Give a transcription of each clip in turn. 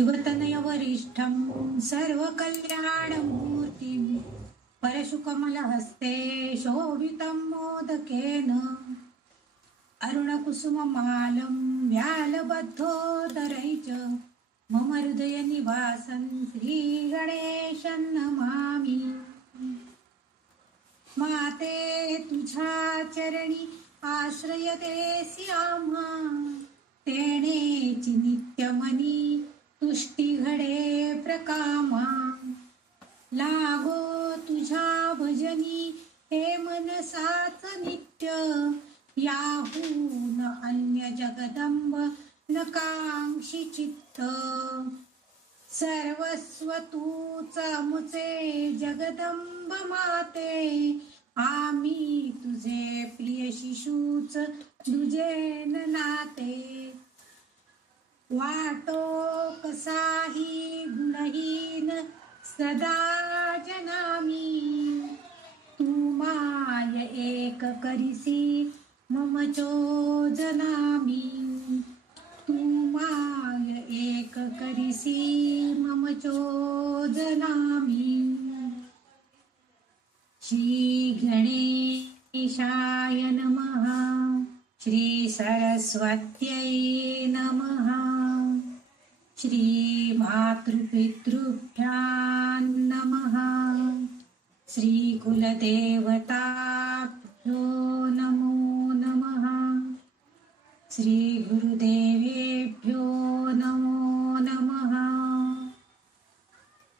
शिवतनय वरिष्ठं सर्वकल्याणमूर्तिं परशुकमलहस्ते शोभितं मोदकेन अरुणकुसुममालं व्यालबद्धोदरै च मम हृदयनिवासं श्रीगणेशं नमामि। माते तुझ्या चरणी आश्रयतेसी आम्हा, तेणेची नित्यमनी तुष्टी घडे प्रकामा। लागो तुझ्या भजनी हे मनसाच नित्य, याहून अन्य जगदंब नकांक्षी चित्त। सर्वस्व तूच मुचे जगदंब माते, आम्ही तुझे प्रिय शिशूच दुजेन नाते। वाटो कसाही गुणहीन सदा जनामी, तू माय एक करिसी मम चोजनामी। तू माय एक करिसी मम चोजनामी। श्री गणेशाय नमः, श्री सरस्वत्यै नमः, श्री मातृपितृभ्यां नमः, श्री कुलदेवताभ्यो नमो नमः, श्री गुरुदेवेभ्यो नमो नमः।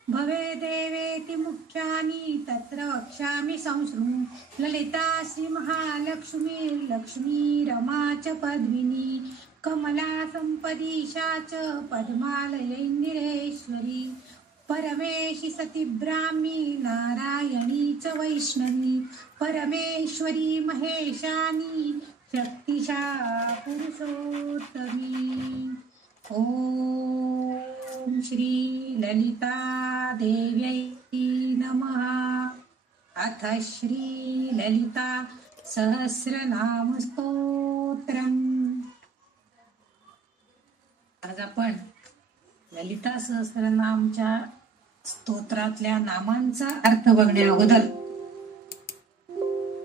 भवे देवेति मुख्यानि तत्र वक्ष्यामि संश्रुं, ललिता श्री महालक्ष्मी लक्ष्मी रमा च पद्मिनी, कमला संपदीशा च पद्मालयैन्दिरेश्वरी, परमेशि सती ब्राह्मी नारायणी च वैष्णवी, परमेश्वरी महेशानी शक्तिशा पुरुषोत्तमी। ओम श्री ललिता देव्यै नमः। अथ श्री ललिता सहस्रनाम स्तोत्रम्। आज आपण ललिता सहस्रनामच्या स्तोत्रातल्या नामांचा अर्थ बघण्या अगोदर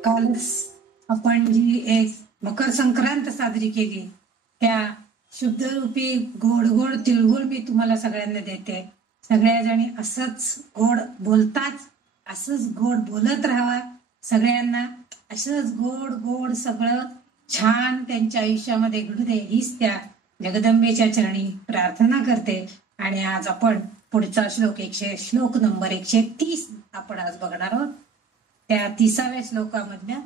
कालच आपण जी एक मकर संक्रांत साजरी केली, त्या शुद्धरूपी गोड गोड तिळगुळ मी तुम्हाला सगळ्यांना देते। सगळ्या जणी असंच गोड बोलताच, असंच गोड बोलत राहावा। सगळ्यांना असंच गोड गोड सगळं छान त्यांच्या आयुष्यामध्ये घडू दे, हीच त्या जगदंबेच्या चरणी प्रार्थना करते। आणि आज आपण पुढचा श्लोक नंबर 130 आपण आज बघणार आहोत। त्या 30व्या श्लोकामधल्या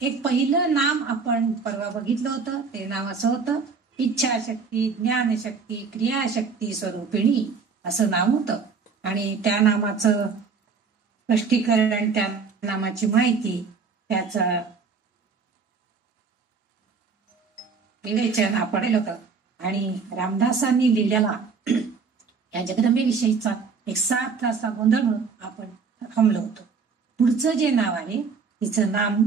एक पहिलं नाम आपण परवा बघितलं होतं, ते नाव असं होतं इच्छाशक्ती ज्ञानशक्ती क्रियाशक्ती स्वरूपिणी असं नाव होतं। आणि त्या नामाचं स्पष्टीकरण, त्या नामाची माहिती, त्याचं विवेचन आपण केलं होतं। आणि रामदासांनी लिहिलेला या जगदंबेविषयीचा एक 7 तासा गोंधळ म्हणून आपण थांबलो होतो। पुढचं जे नाव आहे तिचं नाम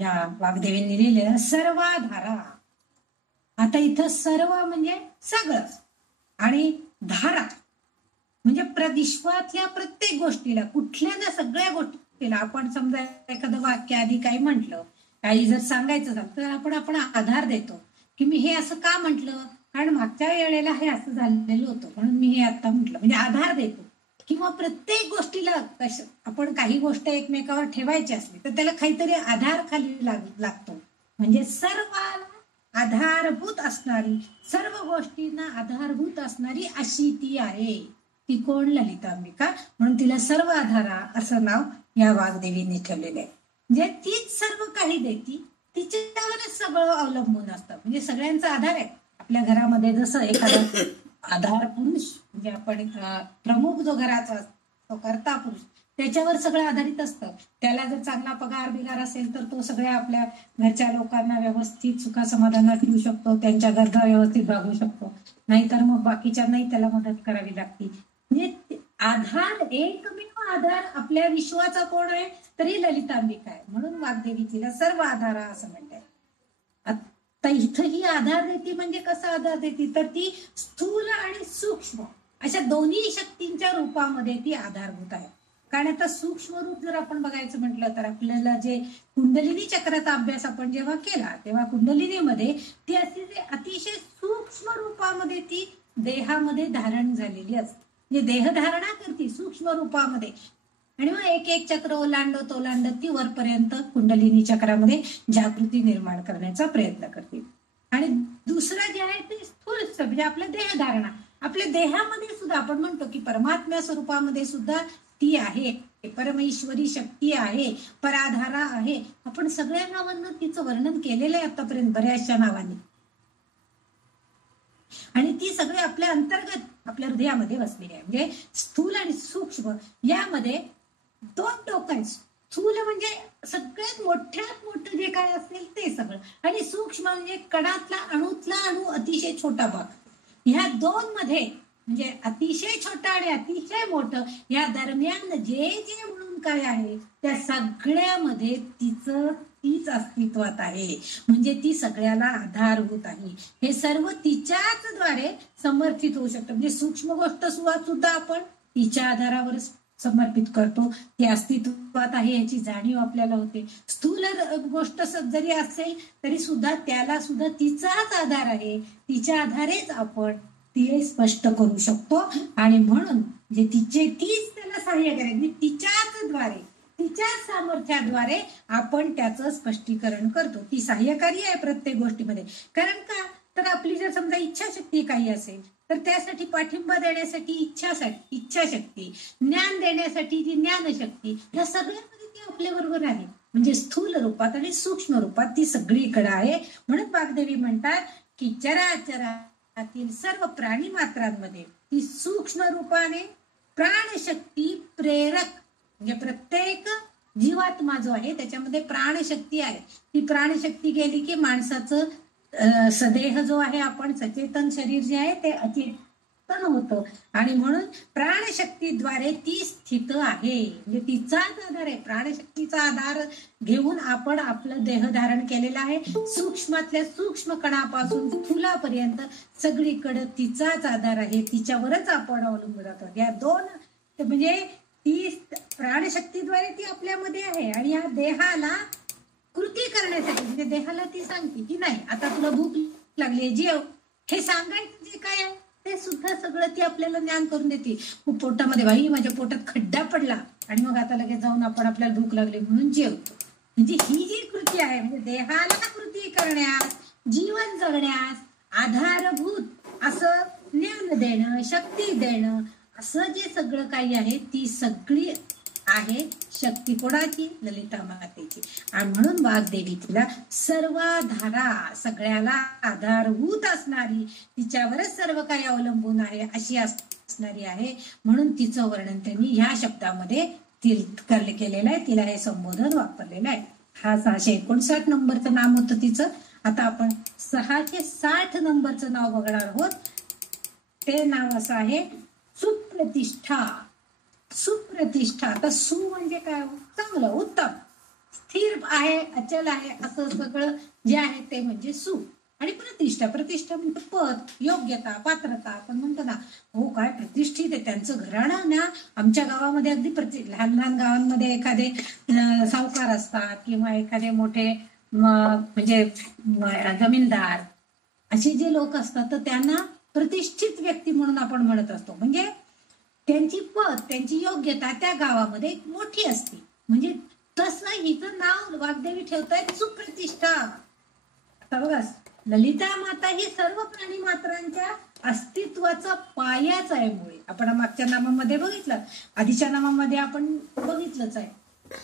या वाग्देवींनी लिहिलेलं सर्वाधारा। आता इथं सर्व म्हणजे सगळं आणि धारा म्हणजे विश्वातल्या प्रत्येक गोष्टीला, कुठल्या ना सगळ्या गोष्टीला आपण समजा एखादं वाक्य आधी काही म्हटलं, काही जर सांगायचं झालं तर आपण आधार देतो की मी हे असं का म्हटलं, कारण मागच्या वेळेला हे असं झालेलं होतं म्हणून मी हे आता म्हटलं, म्हणजे आधार देतो। किंवा प्रत्येक गोष्टीला आपण काही गोष्ट एकमेकावर ठेवायची असली तर त्याला काहीतरी आधार खाली लागतो। म्हणजे सर्व आधारभूत असणारी, सर्व गोष्टींना आधारभूत असणारी अशी ती आहे। ती कोण? ललितांबिका, म्हणून तिला सर्व आधारा असं नाव या वाग्देवींनी ठेवलेलं आहे। म्हणजे तीच सर्व काही देती, तिच्यावरच सगळं अवलंबून असतं। म्हणजे सगळ्यांचा आधार आहे आपल्या घरामध्ये। जसं एखादा आधार पुरुष म्हणजे आपण प्रमुख जो घराचा तो कर्ता पुरुष, त्याच्यावर सगळं आधारित असतं। त्याला जर चांगला पगार बिगार असेल तर तो सगळ्या आपल्या घरच्या लोकांना व्यवस्थित सुखासमाधानात ठेवू शकतो, त्यांच्या गरजा व्यवस्थित भागवू शकतो। नाहीतर मग बाकीच्यांनाही त्याला मदत करावी लागते। म्हणजे आधार, एकमेव आधार आपल्या विश्वाचा कोण आहे तरी ललितांबिका आहे, म्हणून वाग्देवी तिला सर्व आधारा असं म्हणतात। आता इथं ही आधार देती म्हणजे कसा आधार देती तर ती स्थूल आणि सूक्ष्म अशा दोन्ही शक्तींच्या रूपामध्ये ती आधारभूत आहे. कारण आता सूक्ष्म रूप जर आपण बघायचं म्हटलं तर आपल्याला जे कुंडलिनी चक्राचा अभ्यास आपण जेव्हा केला तेव्हा कुंडलिनीमध्ये ती अतिशय सूक्ष्म रूपामध्ये ती देहामध्ये धारण झालेली असते. म्हणजे देहधारणा करते सूक्ष्म रूपामध्ये आणि मग एक एक चक्र ओलांडत ती वरपर्यंत कुंडलिनी चक्रामध्ये जागृती निर्माण करण्याचा प्रयत्न करते. आणि दुसरं जे आहे ते स्थूल म्हणजे आपलं देहधारणा. आपल्या देहामध्ये सुद्धा आपण म्हणतो की परमात्म्या स्वरूपामध्ये सुद्धा ती आहे, परमेश्वरी शक्ती आहे, पराधारा आहे. आपण सगळ्या नावांना तिचं वर्णन केलेलं आहे आतापर्यंत बऱ्याचशा नावांनी. आणि ती सगळे आपल्या अंतर्गत आपल्या हृदयामध्ये बसलेली आहे. म्हणजे स्थूल आणि सूक्ष्म यामध्ये दोन टोक आहेत. स्थूल म्हणजे सगळ्यात मोठ्यात मोठं जे काय असेल ते सगळं, आणि सूक्ष्म म्हणजे कणातला अणू अतिशय छोटा भाग. ह्या दोन मध्ये म्हणजे अतिशय छोटा आणि अतिशय मोठं या दरम्यान जे जे म्हणून काय आहे त्या सगळ्यामध्ये तीच अस्तित्वात आहे. म्हणजे ती सगळ्याला आधारभूत आहे. हे सर्व तिच्याच द्वारे समर्थित होऊ शकतं. म्हणजे सूक्ष्म गोष्ट सुद्धा आपण तिच्या आधारावर समर्पित करतो. ती अस्तित्वात आहे याची जाणीव आपल्याला होते. स्थूल गोष्ट जरी असेल तरी सुद्धा त्याला सुद्धा तिचाच आधार आहे. तिच्या आधारेच आपण ती स्पष्ट करू शकतो. आणि म्हणून जे तीच त्याला सहाय्य करायची, तिच्याच द्वारे तिच्याच सामर्थ्याद्वारे आपण त्याचं स्पष्टीकरण करतो. ती सहाय्यकारी आहे प्रत्येक गोष्टीमध्ये. कारण का तर आपली जर समजा इच्छाशक्ती काही असेल तर त्यासाठी पाठिंबा देण्यासाठी इच्छाशक्ती, ज्ञान देण्यासाठी जी ज्ञानशक्ती, या सगळ्यामध्ये ती आपल्या बरोबर आहे. म्हणजे स्थूल रूपात आणि सूक्ष्म रूपात ती सगळीकडे आहे. म्हणून वाग्देवी म्हणतात की चराचरातील सर्व प्राणी मात्रांमध्ये ती सूक्ष्म रूपाने प्राणशक्ती प्रेरक, म्हणजे प्रत्येक जीवात्मा जो आहे त्याच्यामध्ये प्राणशक्ती आहे. ती प्राणशक्ती गेली की माणसाचं सदेह जो आहे आपण सचेतन शरीर जे आहे ते अचेतन होतं. आणि म्हणून प्राणशक्तीद्वारे ती स्थित आहे. म्हणजे तिचाच आधार आहे. प्राणशक्तीचा आधार घेऊन आपण आपलं देह धारण केलेलं आहे. सूक्ष्मातल्या सूक्ष्म कणापासून स्थूलापर्यंत सगळीकडे तिचाच आधार आहे. तिच्यावरच आपण अवलंबून राहतो. या दोन म्हणजे ती प्राणशक्तीद्वारे ती आपल्यामध्ये आहे. आणि या देहाला कृती करण्यासाठी म्हणजे देहाला ती सांगते की नाही आता तुला भूक लागली जेव, हे सांगायचं जे काय आहे ते सुद्धा सगळं ती आपल्याला ज्ञान करून देते. पोटामध्ये बाई माझ्या पोटात खड्डा पडला आणि मग आता लगेच जाऊन आपण आपल्याला भूक लागली म्हणून जेवतो. म्हणजे ही जी कृती आहे म्हणजे देहाला कृती करण्यास, जीवन जगण्यास आधारभूत असं ज्ञान देणं, शक्ती देणं, असं जे सगळं काही आहे ती सगळी आहे शक्ती कोणाची? ललिता मातेची. आणि म्हणून वाग्देवी तिला सर्वाधारा, सगळ्याला आधारभूत असणारी, तिच्यावरच सर्व काही अवलंबून आहे अशी असणारी आहे. म्हणून तिचं वर्णन त्यांनी ह्या शब्दामध्ये केलेलं आहे. तिला हे संबोधन वापरलेलं आहे. हा 659 नंबरचं नाम होतं तिचं. आता आपण 660 नंबरचं नाव बघणार आहोत. ते नाव असं आहे सुप्रतिष्ठा. सुप्रतिष्ठा. आता सु म्हणजे काय? चांगलं, उत्तम, स्थिर आहे, अचल आहे, असं सगळं जे आहे ते म्हणजे सु. आणि प्रतिष्ठा. प्रतिष्ठा म्हणजे पद, योग्यता, पात्रता. आपण म्हणतो ना हो काय प्रतिष्ठित आहे त्यांचं घराणं ना. आमच्या गावामध्ये अगदी लहान लहान गावांमध्ये एखादे सावकार असतात किंवा एखादे मोठे म्हणजे जमीनदार असे जे लोक असतात तर त्यांना प्रतिष्ठित व्यक्ती म्हणून आपण म्हणत असतो. म्हणजे त्यांची पद, त्यांची योग्यता त्या गावामध्ये मोठी असते. म्हणजे तसं हिचं नाव वाग्देवी ठेवतायत सुप्रतिष्ठा. आता बघा ललिता माता ही सर्व प्राणी मात्रांच्या अस्तित्वाचा पायाच आहे. मुळे आपण मागच्या नामामध्ये बघितलं, आधीच्या नामामध्ये आपण बघितलंच आहे.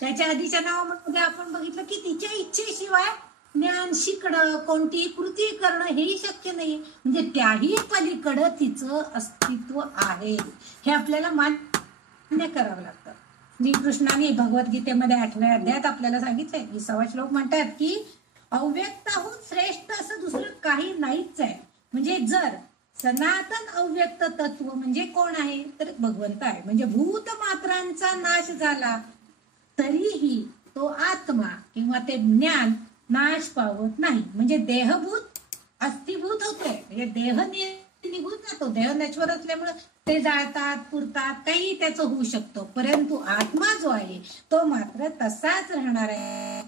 त्याच्या आधीच्या नावामध्ये आपण बघितलं की तिच्या इच्छेशिवाय ज्ञान शिकणं, कोणतीही कृती करणं हेही शक्य नाही. म्हणजे त्याही पलीकडं तिचं अस्तित्व आहे हे आपल्याला मान्य करावं लागतं. श्रीकृष्णाने भगवद्गीतेमध्ये 8व्या अध्यायात आपल्याला सांगितलंय. 20वा श्लोक म्हणतात की अव्यक्ताहून श्रेष्ठ असं दुसरं काही नाहीच आहे. म्हणजे जर सनातन अव्यक्त तत्व म्हणजे कोण आहे तर भगवंत आहे. म्हणजे भूत मात्रांचा नाश झाला तरीही तो आत्मा किंवा ते ज्ञान नाश पावत नाही. म्हणजे देहभूत अस्थिभूत होतोय. म्हणजे देह निघून जातो. देह नश्वर असल्यामुळे ते जाळतात, पुरतात, काही त्याचं होऊ शकतं, परंतु आत्मा जो आहे तो मात्र तसाच राहणार आहे.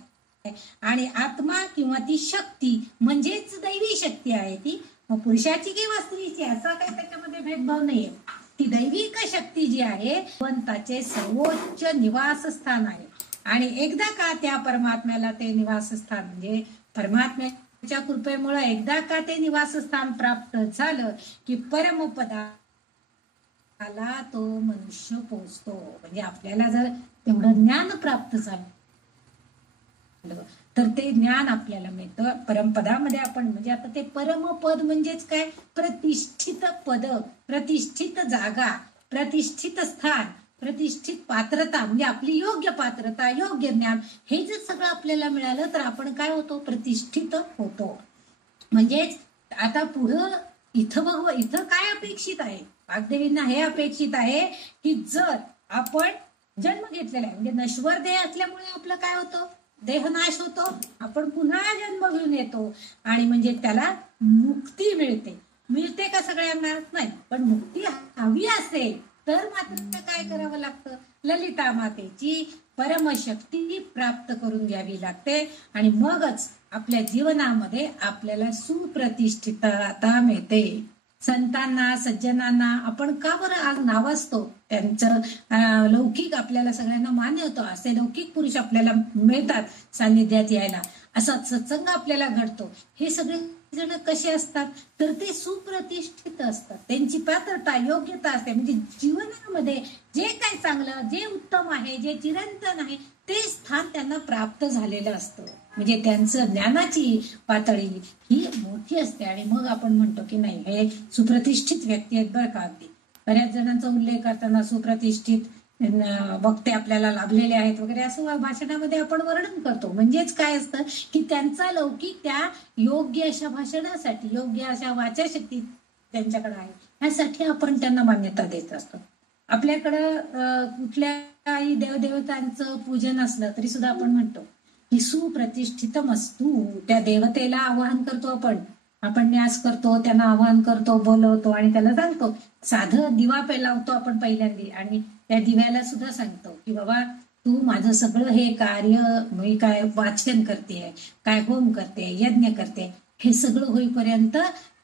आणि आत्मा किंवा ती शक्ती म्हणजेच दैवी शक्ती आहे ती, पुरुषाची किंवा स्त्रीची असा काही त्याच्यामध्ये भेदभाव नाहीये. ती दैविक शक्ती जी आहे भगवंताचे सर्वोच्च निवासस्थान आहे. आणि एकदा का त्या परमात्म्याला ते निवासस्थान म्हणजे परमात्म्याच्या कृपेमुळे एकदा का ते निवासस्थान प्राप्त झालं की परमपदाला तो मनुष्य पोहोचतो. म्हणजे आपल्याला जर तेवढं ज्ञान प्राप्त झालं तर ते ज्ञान आपल्याला मिळतं. परमपदामध्ये आपण म्हणजे आता ते परमपद म्हणजेच काय, प्रतिष्ठित पद, प्रतिष्ठित जागा, प्रतिष्ठित स्थान, प्रतिष्ठित पात्रता, म्हणजे आपली योग्य पात्रता, योग्य ज्ञान, हे जर सगळं आपल्याला मिळालं तर आपण काय होतो, प्रतिष्ठित होतो. म्हणजेच आता पुढं इथं काय अपेक्षित आहे, वाग्देवींना हे अपेक्षित आहे की जर आपण जन्म घेतलेला आहे म्हणजे नश्वर देह असल्यामुळे आपलं काय होतं, देहनाश होतो, आपण पुन्हा जन्म घेऊन येतो आणि म्हणजे त्याला मुक्ती मिळते का सगळ्यांना नाही, पण मुक्ती हवी असेल तर मात्र काय करावं लागतं, ललिता मातेची परमशक्ती प्राप्त करून घ्यावी लागते आणि मगच आपल्या जीवनामध्ये आपल्याला सुप्रतिष्ठितता मिळते. संतांना, सज्जनांना आपण का बरं आज नावाजतो, त्यांचं लौकिक आपल्याला सगळ्यांना मान्य होतं, असे लौकिक पुरुष आपल्याला मिळतात सान्निध्यात यायला, असा सत्संग आपल्याला घडतो. हे सगळे जण कसे असतात तर ते सुप्रतिष्ठित असतात, त्यांची पात्रता, योग्यता असते. म्हणजे जीवनामध्ये जे काही चांगलं, जे उत्तम आहे, जे चिरंतन आहे ते स्थान त्यांना प्राप्त झालेलं असतं. म्हणजे त्यांचं ज्ञानाची पातळी ही मोठी असते आणि मग आपण म्हणतो की नाही हे सुप्रतिष्ठित व्यक्ती आहेत बरं का. अगदी बऱ्याच जणांचा उल्लेख करताना सुप्रतिष्ठित वक्ते आपल्याला लाभलेले आहेत वगैरे असं भाषणामध्ये आपण वर्णन करतो. म्हणजेच काय असतं की त्यांचा लौकिक त्या योग्य अशा भाषणासाठी, योग्य अशा वाचाशक्ती त्यांच्याकडे आहे, यासाठी आपण त्यांना मान्यता देत असतो. आपल्याकडं कुठल्याही देवदेवतांचं पूजन असलं तरी सुद्धा आपण म्हणतो की सुप्रतिष्ठितम अस्तु, त्या देवतेला आवाहन करतो आपण न्यास करतो, त्यांना आवाहन करतो, बोलवतो आणि त्याला सांगतो. साधं दिवा लावतो आपण पहिल्यांदा आणि त्या दिव्याला सुद्धा सांगतो की बाबा तू माझं सगळं हे कार्य, मी काय वाचन करते, काय होम करते, यज्ञ करते, हे सगळं होईपर्यंत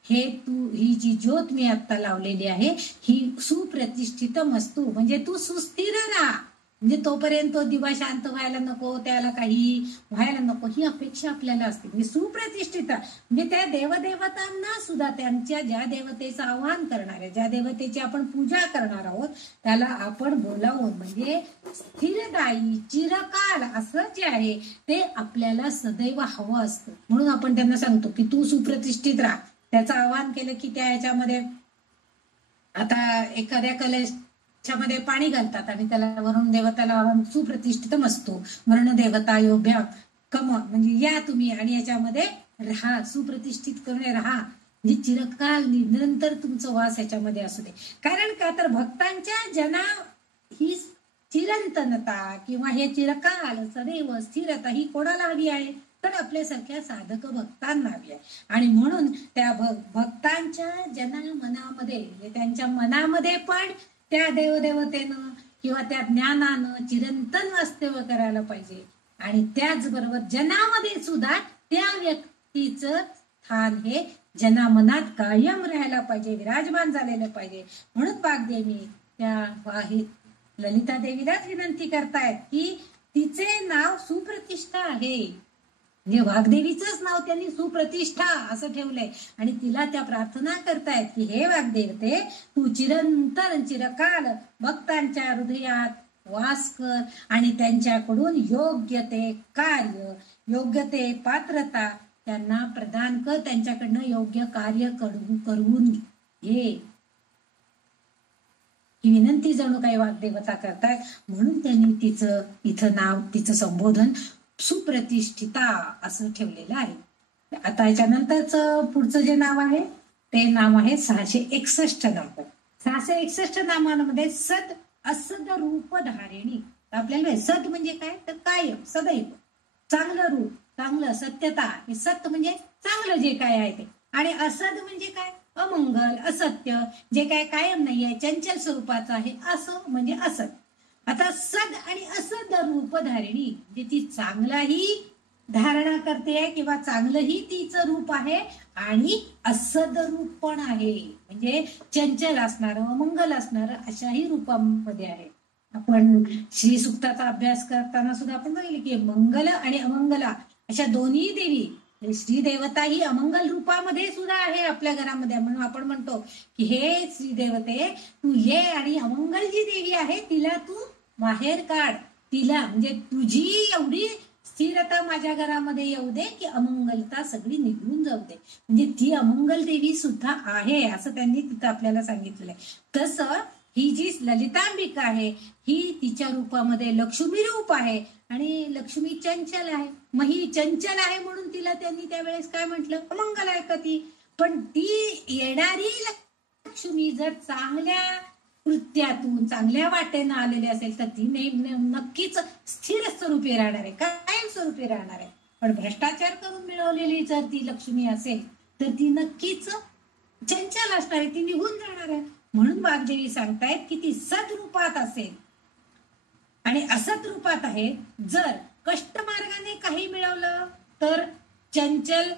हे तू, ही जी ज्योत मी आता लावलेली आहे ही सुप्रतिष्ठितम अस्तु, म्हणजे तू सुस्थिर राहा, म्हणजे तोपर्यंत तो दिवा शांत व्हायला नको, त्याला काही व्हायला नको, ही अपेक्षा आपल्याला असते. म्हणजे सुप्रतिष्ठित म्हणजे त्या देवदेवतांना सुद्धा त्यांच्या ज्या देवतेचं आवाहन करणार आहे, ज्या देवतेची आपण पूजा करणार आहोत त्याला आपण बोलावून म्हणजे स्थिरदायी, चिरकाल असं जे आहे ते आपल्याला सदैव हवं असतं. म्हणून आपण त्यांना सांगतो की तू सुप्रतिष्ठित राहा. त्याचं आवाहन केलं की त्या ह्याच्यामध्ये आता एखाद्या कलशामध्ये पाणी घालतात आणि त्याला वरुण देवताला सुप्रतिष्ठितम असतो, वरुण देवता योभ्या कम, म्हणजे या तुम्ही आणि याच्यामध्ये राहा, सुप्रतिष्ठित करून राहा, म्हणजे चिरकाल निरंतर तुमचं वास याच्यामध्ये असू दे. कारण का तर भक्तांच्या जना ही चिरंतनता किंवा हे चिरकाल सदैव स्थिरता ही कोणाला हवी आहे तर आपल्यासारख्या साधक भक्तांना हवी आहे. आणि म्हणून त्या भक्तांच्या जना मनामध्ये, त्यांच्या मनामध्ये पण त्या देवदेवतेनं किंवा त्या ज्ञानानं चिरंतन वास्तव्य करायला पाहिजे आणि त्याचबरोबर जनामध्ये सुद्धा त्या व्यक्तीचं स्थान हे जनामनात कायम राहायला पाहिजे, विराजमान झालेलं पाहिजे. म्हणून वाग्देवी त्या ललिता देवीलाच विनंती करतायत की तिचे नाव सुप्रतिष्ठा आहे, म्हणजे वाग्देवीचंच नाव त्यांनी सुप्रतिष्ठा असं ठेवलंय आणि तिला त्या प्रार्थना करतायत की हे वाग्देवते तू चिरंतन चिरकाल भक्तांच्या हृदयात वास कर आणि त्यांच्याकडून योग्य ते कार्य, योग्य ते पात्रता त्यांना प्रदान कर, त्यांच्याकडनं योग्य कार्य करून घे, ही विनंती जणू काही वाग्देवता करतायत. म्हणून त्यांनी तिचं इथं नाव, तिचं संबोधन सुप्रतिष्ठिता असं ठेवलेलं आहे. आता याच्यानंतरच पुढचं जे नाव आहे ते नाव आहे 661 नंबर. 661 नामांमध्ये सद असद रूप धारिणी. आपल्याला सद म्हणजे काय तर कायम, सदैव चांगलं रूप, चांगलं सत्यता, हे सत्य म्हणजे चांगलं जे काय आहे ते, आणि असद म्हणजे काय अमंगल, असत्य, जे काय कायम नाही आहे, चंचल स्वरूपाचं आहे, असं म्हणजे असत. आता सद आणि असद रूपधारिणी, म्हणजे ती चांगलाही धारणा करते किंवा चांगलंही तिचं रूप आहे आणि असद रूप पण आहे, म्हणजे चंचल असणारं, अमंगल असणारं अशाही रूपामध्ये आहे. आपण श्री सुक्ताचा अभ्यास करताना सुद्धा आपण बघितले की मंगल आणि अमंगला अशा दोन्ही देवी, श्री देवता ही अमंगल रूपामध्ये सुद्धा आहे आपल्या घरामध्ये. म्हणून आपण म्हणतो की हे श्री देवते तू ये आणि अमंगल जी देवी आहे तिला तू बाहेर काढ, तिला म्हणजे तुझी एवढी स्थिरता माझ्या घरामध्ये येऊ दे की अमंगलता सगळी निघून जाऊ दे. म्हणजे ती अमंगल देवी सुद्धा आहे असं त्यांनी तिथं आपल्याला सांगितलेलं आहे. तसं ही जी ललितांबिका आहे ही तिच्या रूपामध्ये लक्ष्मी रूप आहे आणि लक्ष्मी चंचल आहे. मग ही चंचल आहे म्हणून तिला त्यांनी त्यावेळेस काय म्हटलं, अमंगल आहे का ती. पण ती येणारी लक्ष्मी जर चांगल्या कृत्यातून चांगल्या वाटेनं आलेली असेल तर ती नक्कीच स्थिर स्वरूपी राहणार आहे, कायम स्वरूपी राहणार आहे. पण भ्रष्टाचार करून मिळवलेली जर ती लक्ष्मी असेल तर ती नक्कीच चंचल असणार आहे, ती निघून जाणार आहे. म्हणून वाग्देवी सांगतायत की ती सद्रूपात असेल आणि असत रूपात आहे. जर कष्टमार्गाने काही मिळवलं तर चंचल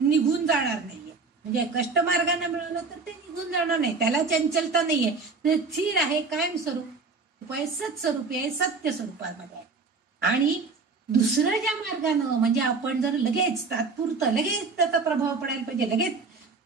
निघून जाणार नाहीये, म्हणजे कष्टमार्गाने मिळवलं तर ते निघून जाणार नाही, त्याला चंचलता नाहीये, ते स्थिर आहे, कायम स्वरूप आहे, सत्स्वरूपी आहे, सत्य स्वरूपामध्ये आहे. आणि दुसरं ज्या मार्गानं म्हणजे आपण जर लगेच तात्पुरतं लगेच त्याचा प्रभाव पडायला पाहिजे, लगेच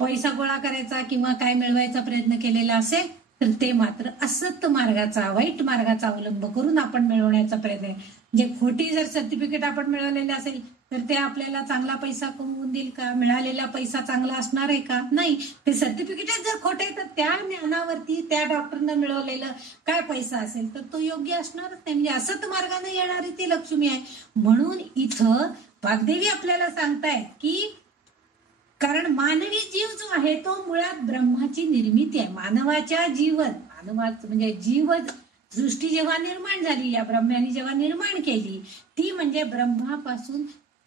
पैसा गोळा करायचा किंवा काय मिळवायचा प्रयत्न केलेला असेल तर ते मात्र असत मार्गाचा, वाईट मार्गाचा अवलंब करून आपण मिळवण्याचा प्रयत्न आहे. म्हणजे खोटी जर सर्टिफिकेट आपण मिळवलेले असेल तर ते आपल्याला चांगला पैसा कमवून देईल का, मिळालेला पैसा चांगला असणार आहे का, नाही. ते सर्टिफिकेट जर खोटे तर त्या ज्ञानावरती त्या डॉक्टरनं मिळवलेलं काय पैसा असेल तर तो योग्य असणारच नाही. म्हणजे असत मार्गाने येणारी ती लक्ष्मी आहे. म्हणून इथं वाग्देवी आपल्याला सांगतायत की कारण मानवी जीव जो आहे तो मुळात ब्रह्माची निर्मिती आहे. मानवाच्या मानवाचं म्हणजे जीव सृष्टी जेव्हा निर्माण झाली, या ब्रह्माने जेव्हा निर्माण केली ती म्हणजे ब्रह्मापासून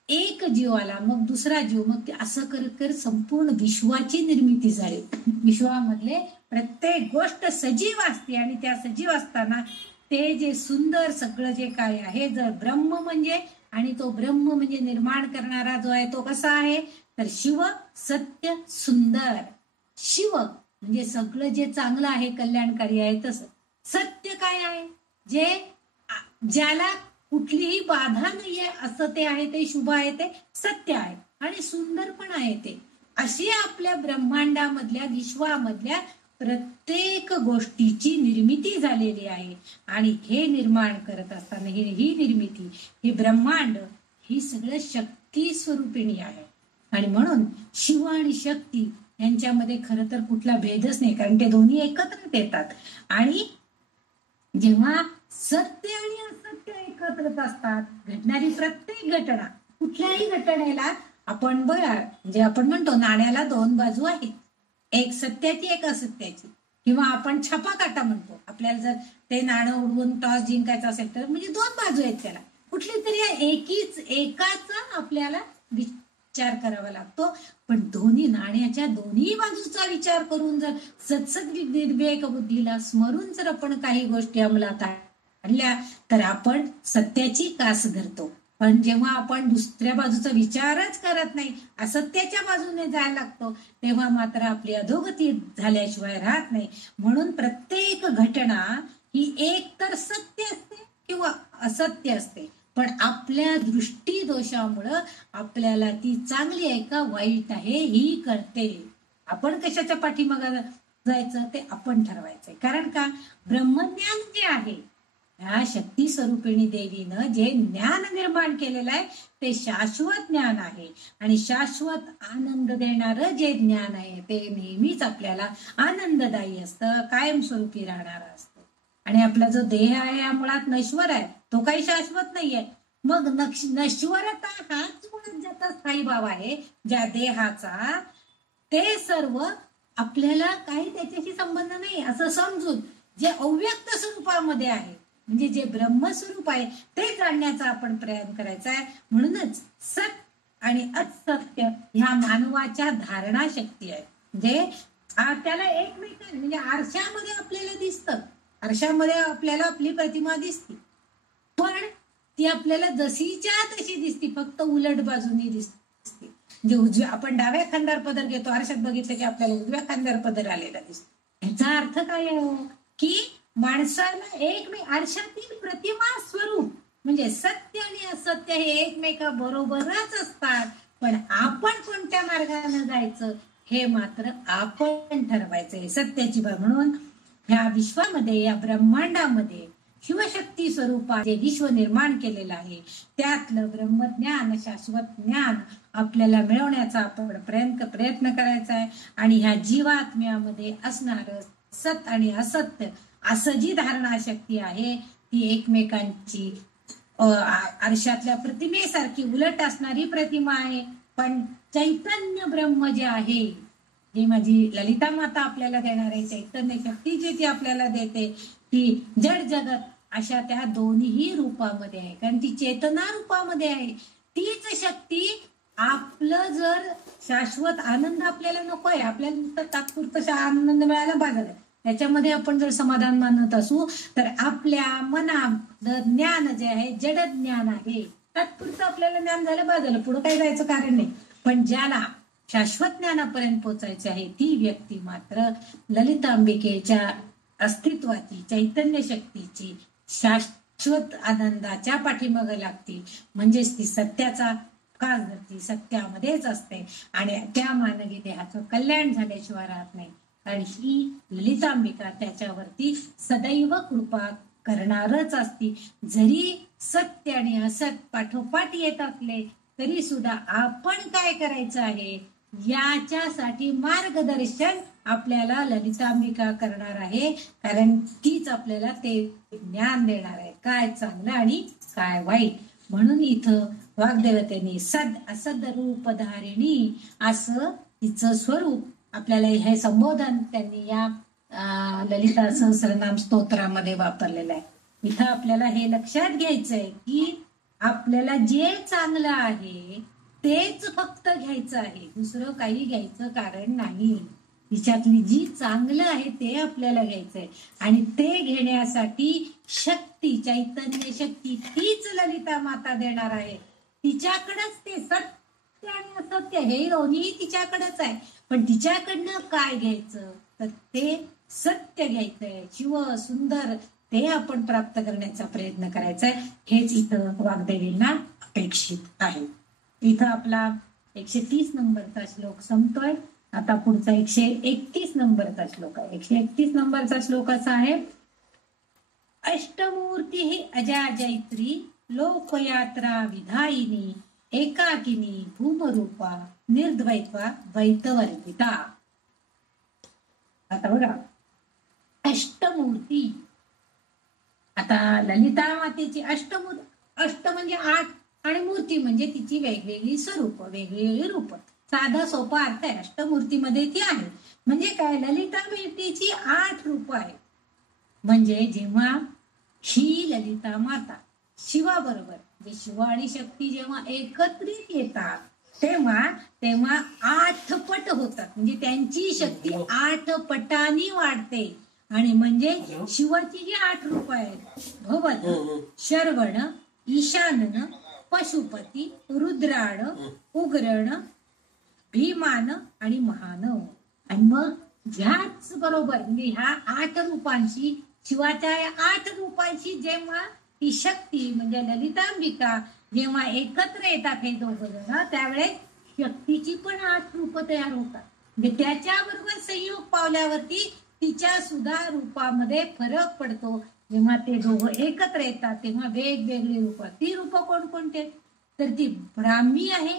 एक जीव आला, मग दुसरा जीव, मग ते असं करत करत संपूर्ण विश्वाची निर्मिती झाली. विश्वामधले प्रत्येक गोष्ट सजीव असते आणि त्या सजीव असताना ते जे सुंदर सगळं जे काय आहे जर ब्रह्म म्हणजे, आणि तो ब्रह्म म्हणजे निर्माण करणारा जो आहे तो कसा आहे तर शिव, सत्य, सुंदर. शिव म्हणजे सगळं जे चांगलं आहे, कल्याणकारी आहे. तसं सत्य काय आहे, जे ज्याला कुठलीही बाधा नाहीये असं ते आहे, ते शुभ आहे, ते सत्य आहे. आणि सुंदर पण आहे ते. अशी आपल्या ब्रह्मांडामधल्या विश्वामधल्या प्रत्येक गोष्टीची निर्मिती झालेली आहे. आणि हे निर्माण करत असताना ही निर्मिती, ही ब्रह्मांड, ही सगळं शक्ती स्वरूपिणी आहे. आणि म्हणून शिव आणि शक्ती यांच्यामध्ये खरं तर कुठला भेदच नाही, कारण ते दोन्ही एकत्रच येतात. आणि जेव्हा सत्य आणि असत्य एकत्रच असतात, घडणारी प्रत्येक घटना, कुठल्याही घटनेला आपण बघा, म्हणजे आपण म्हणतो नाण्याला दोन बाजू आहेत, एक सत्याची एक असत्याची. किंवा आपण छपाकाटा म्हणतो, आपल्याला जर ते नाणं उडवून टॉस जिंकायचं असेल तर म्हणजे दोन बाजू आहेत त्याला, कुठली तरी एकाच आपल्याला विचार करावा लागतो. पण दोन्ही नाण्याच्या दोन्ही बाजूचा विचार करून जर सत्सद विवेक बुद्धीला स्मरून जर आपण काही गोष्टी अंमलात आणल्या तर आपण सत्याची कास धरतो. पण जेव्हा आपण दुसऱ्या बाजूचा विचारच करत नाही, असत्याच्या बाजूने जायला लागतो, तेव्हा मात्र आपली अधोगती झाल्याशिवाय राहत नाही. म्हणून प्रत्येक घटना ही एक तर सत्य असते किंवा असत्य असते, पण आपल्या दृष्टी दोषामुळं आपल्याला ती चांगली आहे का वाईट आहे ही कळते. आपण कशाच्या पाठीमागे जायचं ते आपण ठरवायचंय. कारण का, ब्रह्मज्ञान जे आहे, ह्या शक्ती स्वरूपिणी देवीनं जे ज्ञान निर्माण केलेलं आहे ते शाश्वत ज्ञान आहे. आणि शाश्वत आनंद देणारं जे ज्ञान आहे ते नेहमीच आपल्याला आनंददायी असतं, कायमस्वरूपी राहणारं असतं. आणि आपला जो देह आहे हा मुळात नश्वर आहे, तो काही शाश्वत नाहीये. मग नश्वरता हाच मुळात ज्याचा स्थायी भाव आहे, ज्या देहाचा, ते सर्व आपल्याला काही त्याच्याशी संबंध नाही असं समजून जे अव्यक्त स्वरूपामध्ये आहे, म्हणजे जे ब्रह्मस्वरूप आहे ते जाणण्याचा आपण प्रयत्न करायचा आहे. म्हणूनच सत आणि असत्य ह्या मानवाच्या धारणा शक्ती आहे. म्हणजे त्याला एकमेक म्हणजे आरशामध्ये आपल्याला दिसतं, आरशामध्ये आपल्याला आपली प्रतिमा दिसते, पण ती आपल्याला जशीच्या तशी दिसते, फक्त उलट बाजूने दिसते. म्हणजे उजव्या आपण डाव्या खांद्यावर पदर घेतो, आरशात बघितलं की आपल्याला उजव्या खांद्यावर पदर आलेला दिसतो. याचा अर्थ काय आहे की माणसाला आरशातील प्रतिमा स्वरूप म्हणजे सत्य आणि असत्य हे एकमेकाबरोबरच असतात, पण आपण कोणत्या मार्गाने जायचं हे मात्र आपण ठरवायचंय. सत्याची म्हणून ह्या विश्वामध्ये, या ब्रह्मांडामध्ये शिवशक्ती स्वरूपात जे विश्व निर्माण केलेलं आहे त्यातलं ब्रह्मज्ञान, शाश्वत ज्ञान आपल्याला मिळवण्याचा आपण प्रयत्न करायचा आहे. आणि ह्या जीवात्म्यामध्ये असणारं सत आणि असत्य असं जी धारणा शक्ती आहे ती एकमेकांची आरशातल्या प्रतिमेसारखी उलट असणारी प्रतिमा आहे. पण चैतन्य ब्रह्म जे आहे, जी माझी ललिता माता आपल्याला देणार आहे, चैतन्य शक्ती जी ती आपल्याला देते, ती जड जगत अशा त्या दोन्ही रूपामध्ये आहे. कारण ती चेतना रूपामध्ये आहे. तीच शक्ती आपलं जर शाश्वत आनंद आपल्याला नकोय, आपल्याला नुसतं तात्पुरता आनंद मिळायला बाजार त्याच्यामध्ये आपण जर समाधान मानत असू तर आपल्या मनात ज्ञान जे आहे जड ज्ञान आहे, तात्पुरतं आपल्याला ज्ञान झालं बाजूला, पुढे काही जायचं कारण नाही. पण ज्याला शाश्वत ज्ञानापर्यंत पोहोचायचे आहे ती व्यक्ती मात्र ललितांबिकेच्या अस्तित्वाची, चैतन्य शक्तीची, शाश्वत आनंदाच्या पाठीमाग लागते. म्हणजेच ती सत्याचा कास धरती, सत्यामध्येच असते आणि त्या मानवी देहाचं कल्याण झाल्याशिवाय राहत नाही. आणि ही ललितांबिका त्याच्यावरती सदैव कृपा करणारच असती. जरी सत्य आणि असत पाठोपाठ येत असले तरी सुद्धा आपण काय करायचं आहे याच्यासाठी मार्गदर्शन आपल्याला ललितांबिका करणार आहे. कारण तीच आपल्याला ते ज्ञान देणार आहे, काय चांगलं आणि काय वाईट. म्हणून इथं वाग्देवतेने सद असद रूप धारिणी असं तिचं स्वरूप आपल्याला हे संबोधन त्यांनी या ललिता सहस्रनाम स्तोत्रामध्ये वापरलेलं आहे. इथं आपल्याला हे लक्षात घ्यायचंय की आपल्याला जे चांगलं आहे तेच फक्त घ्यायचं आहे, दुसरं काही घ्यायचं कारण नाही. तिच्यातली जी चांगलं आहे ते आपल्याला घ्यायचंय आणि ते घेण्यासाठी शक्ती, चैतन्य शक्ती तीच ललिता माता देणार आहे. तिच्याकडेच ते सत्य आणि असत्य हे दोन्ही तिच्याकडेच आहे. पण तिच्याकडनं काय घ्यायचं तर ते सत्य घ्यायचंय, शिव सुंदर ते आपण प्राप्त करण्याचा प्रयत्न करायचा आहे. हेच इथं वाग्देवींना अपेक्षित आहे. इथं आपला 130 नंबरचा श्लोक संपतोय. आता पुढचा 131 नंबरचा श्लोक आहे. 131 नंबरचा श्लोक असा आहे, अष्टमूर्ती ही अजाजैत्री लोकयात्रा विधायिनी एकाकिनी भूमरूपा निर्द्वैत्वा द्वैतवर्जिता. आता बघा, अष्टमूर्ती, आता ललिता मातेची अष्ट म्हणजे 8 आणि मूर्ती म्हणजे तिची वेगवेगळी स्वरूप, वेगवेगळी रूप. साधा सोपा अर्थ आहे, अष्टमूर्तीमध्ये ती आहे. म्हणजे काय, ललिता मातेची 8 रूप आहे. म्हणजे जेव्हा ही ललिता माता शिवाबरोबर, जे शिव आणि शक्ती जेव्हा एकत्रित येतात तेव्हा 8 पट होतात. म्हणजे त्यांची शक्ती 8 पटांनी वाढते. आणि म्हणजे शिवाची जी 8 रूप आहेत, भवन, शरवण, ईशानन, पशुपती, रुद्राण, उग्रण, भीमान आणि महान. आणि मग ह्याच बरोबर म्हणजे ह्या 8 रूपांशी, शिवाच्या 8 रूपांशी जेव्हा ही शक्ती म्हणजे ललितांबिका जेव्हा एकत्र येतात हे दोघ जण, त्यावेळेस शक्तीची पण 8 रूप तयार होतात. म्हणजे त्याच्याबरोबर संयोग पावल्यावरती तिच्या सुद्धा रूपामध्ये फरक पडतो. जेव्हा ते दोघं एकत्र येतात तेव्हा वेगवेगळी रूप. ती रूप कोणकोणते तर ती ब्राह्मी आहे,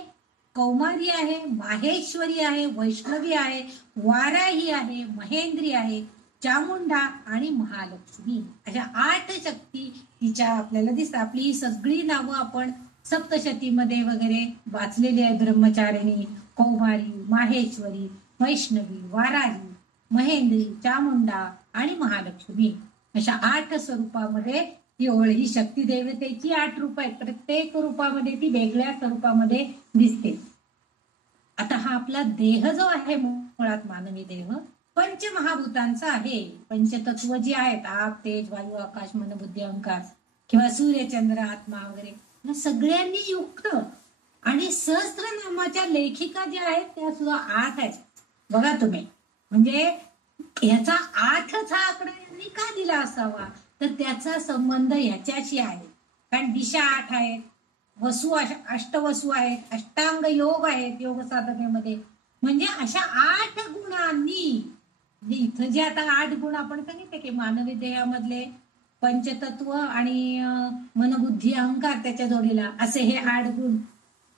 कौमारी आहे, माहेश्वरी आहे, वैष्णवी आहे, वाराही आहे, महेंद्री आहे, चामुंडा आणि महालक्ष्मी. अशा 8 शक्ती तिच्या आपल्याला दिसतात. आपली ही सगळी नावं आपण सप्तशतीमध्ये वगैरे वाचलेली आहे. ब्रह्मचारिणी, कौमारी, माहेश्वरी, वैष्णवी, वाराही, महेंद्री, चामुंडा आणि महालक्ष्मी अशा 8 स्वरूपामध्ये ही शक्ती देवतेची 8 रूप आहेत. प्रत्येक रूपामध्ये ती वेगळ्या स्वरूपामध्ये दिसते. आता हा आपला देह जो आहे मुळात मानवी देह पंचमहाभूतांचा आहे. पंचतत्व जी आहेत आप, तेज, वायू, आकाश, मन, बुद्धी, अहंकार किंवा सूर्य, चंद्र, आत्मा वगैरे या सगळ्यांनी युक्त आणि सहस्त्रनामाच्या लेखिका ज्या आहेत त्या सुद्धा 8 आहेत. बघा तुम्ही, म्हणजे ह्याचा 8च हा आकडा यांनी का दिला असावा, तर त्याचा संबंध ह्याच्याशी आहे. कारण दिशा 8 आहेत, वसू अष्टवसू आहेत, अष्टांग योग आहेत योग साधनेमध्ये. म्हणजे अशा 8 गुणांनी, म्हणजे इथं जे आता 8 गुण आपण सांगितले की मानवी देहामधले पंचतत्व आणि मनबुद्धी अहंकार त्याच्या जोडीला असे हे 8 गुण,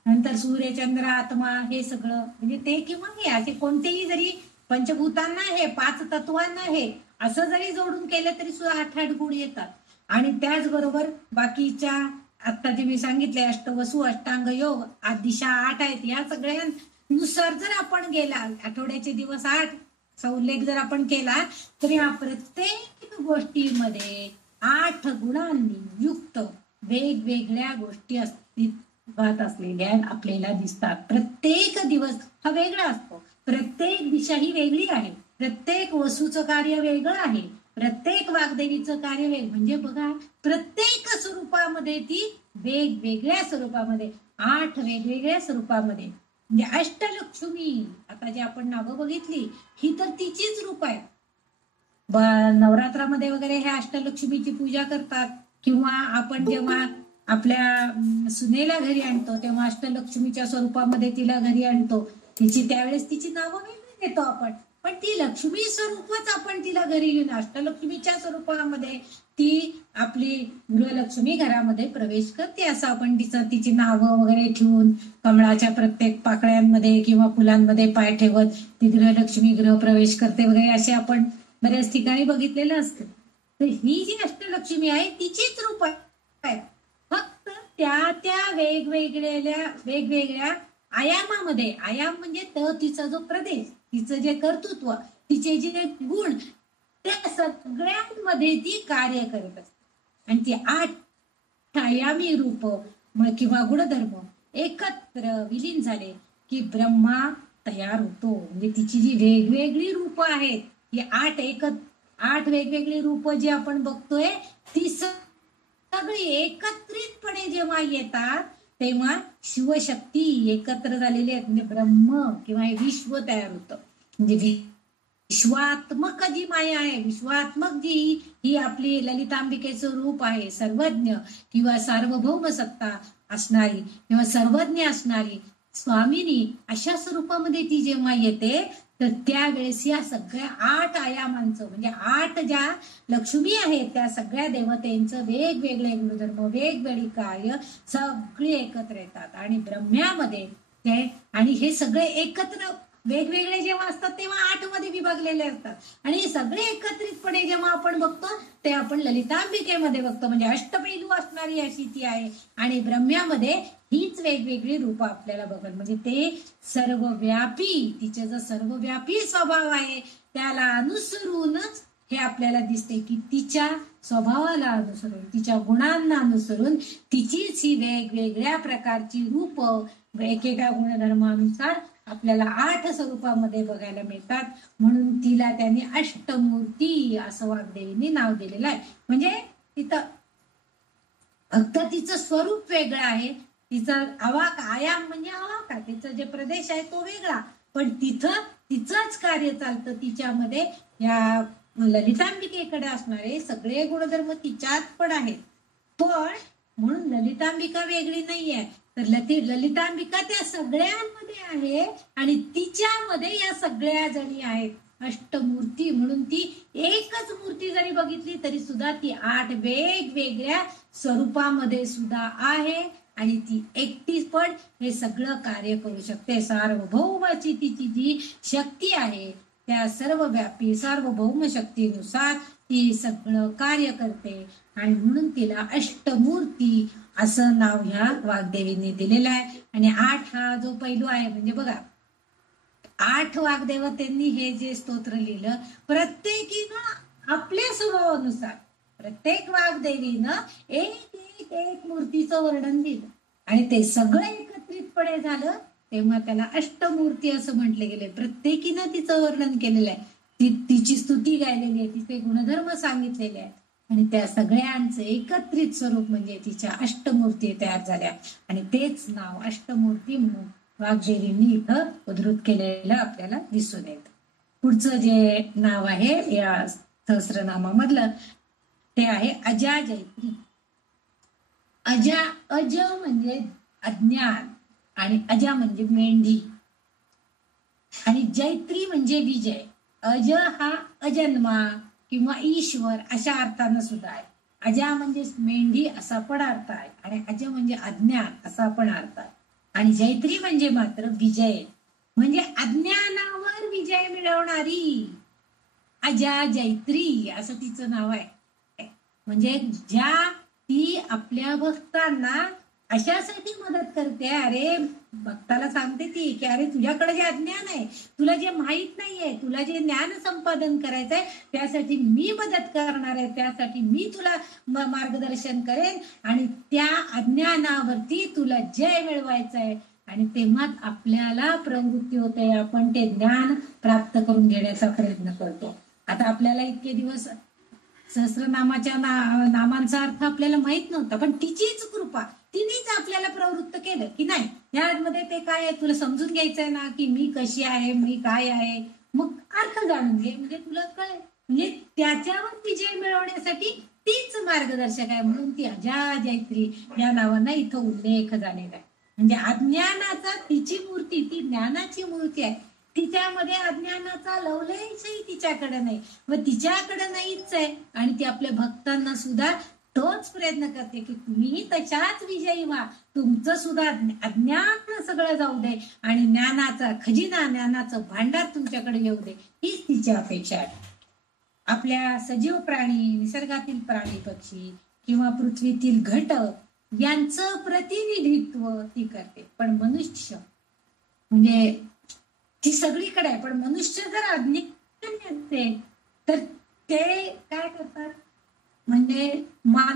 नंतर सूर्य, चंद्र, आत्मा हे सगळं म्हणजे ते किंवा हे असे कोणतेही जरी पंचभूतांना हे 5 तत्वांना हे असं जरी जोडून केलं तरी सुद्धा 8 गुण येतात. आणि त्याचबरोबर बाकीच्या आता जे मी सांगितले अष्टवसू, अष्टांग योग, दिशा 8 आहेत, या सगळ्यांनुसार जर आपण गेला, आठवड्याचे दिवस 8 चा उल्लेख जर आपण केला तर या प्रत्येक गोष्टीमध्ये 8 गुणांनी युक्त वेगवेगळ्या गोष्टी अस्तित्वात असलेल्या आपल्याला दिसतात. प्रत्येक दिवस हा वेगळा असतो, प्रत्येक दिशा ही वेगळी आहे, प्रत्येक वसूचं कार्य वेगळं आहे, प्रत्येक वाग्देवीचं कार्य वेगळं. म्हणजे बघा, प्रत्येक स्वरूपामध्ये ती वेगवेगळ्या स्वरूपामध्ये 8 वेगवेगळ्या स्वरूपामध्ये, म्हणजे अष्टलक्ष्मी आता जे आपण नावं बघितली ही तर तिचीच रूप आहे. नवरात्रामध्ये वगैरे ह्या अष्टलक्ष्मीची पूजा करतात, किंवा आपण जेव्हा आपल्या सुनेला घरी आणतो तेव्हा अष्टलक्ष्मीच्या स्वरूपामध्ये तिला घरी आणतो. त्यावेळेस तिची नावं वेगळी देतो आपण, पण ती लक्ष्मी स्वरूपच आपण तिला घरी घेऊन अष्टलक्ष्मीच्या स्वरूपामध्ये ती आपली गृहलक्ष्मी घरामध्ये प्रवेश करते असं आपण तिची नावं वगैरे ठेवून कमळाच्या प्रत्येक पाकळ्यांमध्ये किंवा फुलांमध्ये पाय ठेवत ती गृहलक्ष्मी गृहप्रवेश करते वगैरे असे आपण बऱ्याच ठिकाणी बघितलेलं असतं. तर ही जी अष्टलक्ष्मी आहे तिचीच रूप आहे, फक्त त्या वेगवेगळ्या आयामामध्ये, आयाम म्हणजे तिचा जो प्रदेश, तिचं जे कर्तृत्व, तिचे जे गुण, त्या सगळ्यांमध्ये ती कार्य करत असते. आणि ती 8 आयामी रूप किंवा गुणधर्म एकत्र विलीन झाले की ब्रह्मा तयार होतो. म्हणजे तिची जी वेगवेगळी रूप आहेत, ही 8 वेगवेगळी रूप जी आपण बघतोय ती सगळी एकत्रितपणे जेव्हा येतात तेव्हा शिवशक्ती एकत्र झालेली आहेत, म्हणजे ब्रह्म किंवा हे विश्व तयार होतं. म्हणजे विश्वात्मक जी माया आहे, विश्वात्मक जी ही आपली ललितांबिकेचं रूप आहे, सर्वज्ञ किंवा सार्वभौम सत्ता असणारी किंवा सर्वज्ञ असणारी स्वामिनी, अशा स्वरूपामध्ये ती जेव्हा येते तर त्यावेळेस या सगळ्या 8 आयामांचं, म्हणजे 8 ज्या लक्ष्मी आहेत त्या सगळ्या देवतेंचं वेगवेगळे गुणधर्म, वेगवेगळी कार्य सगळे एकत्र येतात आणि ब्रह्म्यामध्ये ते, आणि हे सगळे एकत्र वेगवेगळे जेव्हा असतात तेव्हा 8 मध्ये विभागलेले असतात, आणि हे सगळे एकत्रितपणे जेव्हा आपण बघतो ते आपण ललितांबिकेमध्ये बघतो. म्हणजे अष्टपैलू असणारी अशी ती आहे, आणि ब्रह्म्यामध्ये हीच वेगवेगळी रूप आपल्याला बघत, म्हणजे ते सर्वव्यापी, तिचे जो सर्वव्यापी स्वभाव आहे त्याला अनुसरूनच हे आपल्याला दिसते की तिच्या स्वभावाला अनुसरून, तिच्या गुणांना अनुसरून तिचीच ही वेगवेगळ्या प्रकारची रूप एकेका गुणधर्मानुसार आपल्याला 8 स्वरूपामध्ये बघायला मिळतात. म्हणून तिला त्यांनी अष्टमूर्ती असं वाग्देवींनी नाव दिलेलं आहे. म्हणजे तिथं फक्त तिचं स्वरूप वेगळं आहे, तिचं आयाम म्हणजे आवाका, तिचं जे प्रदेश आहे तो वेगळा, पण तिथं तिचंच कार्य चालतं. तिच्यामध्ये या ललितांबिकेकडे असणारे सगळे गुणधर्म तिच्यात पण आहेत. पण म्हणून ललितांबिका वेगळी नाहीये, तर ललितांबिका त्या सगळ्यांमध्ये आहे आणि तिच्यामध्ये या सगळ्या जणी आहेत. अष्टमूर्ती म्हणून ती एकच मूर्ती जरी बघितली तरी सुद्धा ती 8 वेगवेगळ्या स्वरूपामध्ये सुद्धा आहे, आणि ती एकटीच पण हे सगळं कार्य करू शकते. सार्वभौमाची तिची जी शक्ती आहे त्या सर्वव्यापी सार्वभौम शक्तीनुसार ती सगळं कार्य करते, आणि म्हणून तिला अष्टमूर्ती असं नाव ह्या वाग्देवींनी दिलेलं आहे. आणि 8 हा जो पैलू आहे, म्हणजे बघा 8 वाग्देवतेंनी हे जे स्तोत्र लिहिलं प्रत्येकीनं आपल्या स्वभावानुसार, प्रत्येक वाग्देवीनं एक मूर्तीचं वर्णन दिलं, आणि ते सगळं एकत्रितपणे झालं तेव्हा त्याला अष्टमूर्ती असं म्हटले गेले. प्रत्येकीनं तिचं वर्णन केलेलं आहे, तिची स्तुती गायलेली आहे, तिचे गुणधर्म सांगितलेले आहेत आणि त्या सगळ्यांचं एकत्रित स्वरूप म्हणजे तिच्या अष्टमूर्ती तयार झाल्या आणि तेच नाव अष्टमूर्ती म्हणून वाग्देवींनी इथं उद्धृत केलेलं आपल्याला दिसून येतं. पुढचं जे नाव आहे या सहस्रनामामधलं ते आहे अजा जैत्री. अज म्हणजे अज्ञान आणि अजा म्हणजे मेंढी आणि जैत्री म्हणजे विजय. अज हा अजन्मा किंवा ईश्वर अशा अर्थानं सुद्धा आहे. अजा म्हणजे मेंढी असा पण अर्थ आहे आणि अज म्हणजे अज्ञान असा पण अर्थ आहे आणि जैत्री म्हणजे मात्र विजय म्हणजे अज्ञानावर विजय मिळवणारी अजा जैत्री असं तिचं नाव आहे. म्हणजे ज्या ती आपल्या भक्तांना अशासाठी मदत करते, अरे भक्ताला सांगते ती की अरे तुझ्याकडे जे अज्ञान आहे, तुला जे माहित नाहीये, तुला जे ज्ञान संपादन करायचंय त्यासाठी मी मदत करणार आहे, त्यासाठी मी तुला मार्गदर्शन करेन आणि त्या अज्ञानावरती तुला जय मिळवायचं आहे आणि तेव्हाच आपल्याला प्रवृत्ती होते, आपण ते ज्ञान प्राप्त करून घेण्याचा प्रयत्न करतो. आता आपल्याला इतके दिवस सहस्रनामाच्या नामांचा अर्थ आपल्याला माहित नव्हता, पण तिचीच कृपा, तिनेच आपल्याला प्रवृत्त केलं की नाही यामध्ये ते काय आहे तुला समजून घ्यायचंय ना, की मी कशी आहे, मी काय आहे, मग अर्थ जाणून घे म्हणजे तुला कळेल. म्हणजे त्याच्यावर विजय मिळवण्यासाठी तीच मार्गदर्शक आहे म्हणून ती अजा जैत्री या नावानं इथं उल्लेख झालेला आहे. म्हणजे अज्ञानाचा तिची मूर्ती, ती ज्ञानाची मूर्ती आहे, तिच्यामध्ये अज्ञानाचा लवलेशही तिच्याकडे नाही व तिच्याकडे नाहीच आहे आणि ती आपल्या भक्तांना सुद्धा तोच प्रयत्न करते की तुम्हीही तशाच विजयी व्हा, तुमचं सुद्धा अज्ञान सगळं जाऊ दे आणि ज्ञानाचा खजिना, ज्ञानाचं भांडार तुमच्याकडे येऊ दे, हीच तिची अपेक्षा आहे. आपल्या सजीव प्राणी, निसर्गातील प्राणी पक्षी किंवा पृथ्वीतील घटक यांचं प्रतिनिधित्व ती करते. पण मनुष्य म्हणजे ती सगळीकडे आहे, पण मनुष्य जर अज्ञानी असेल तर ते काय करतात म्हणजे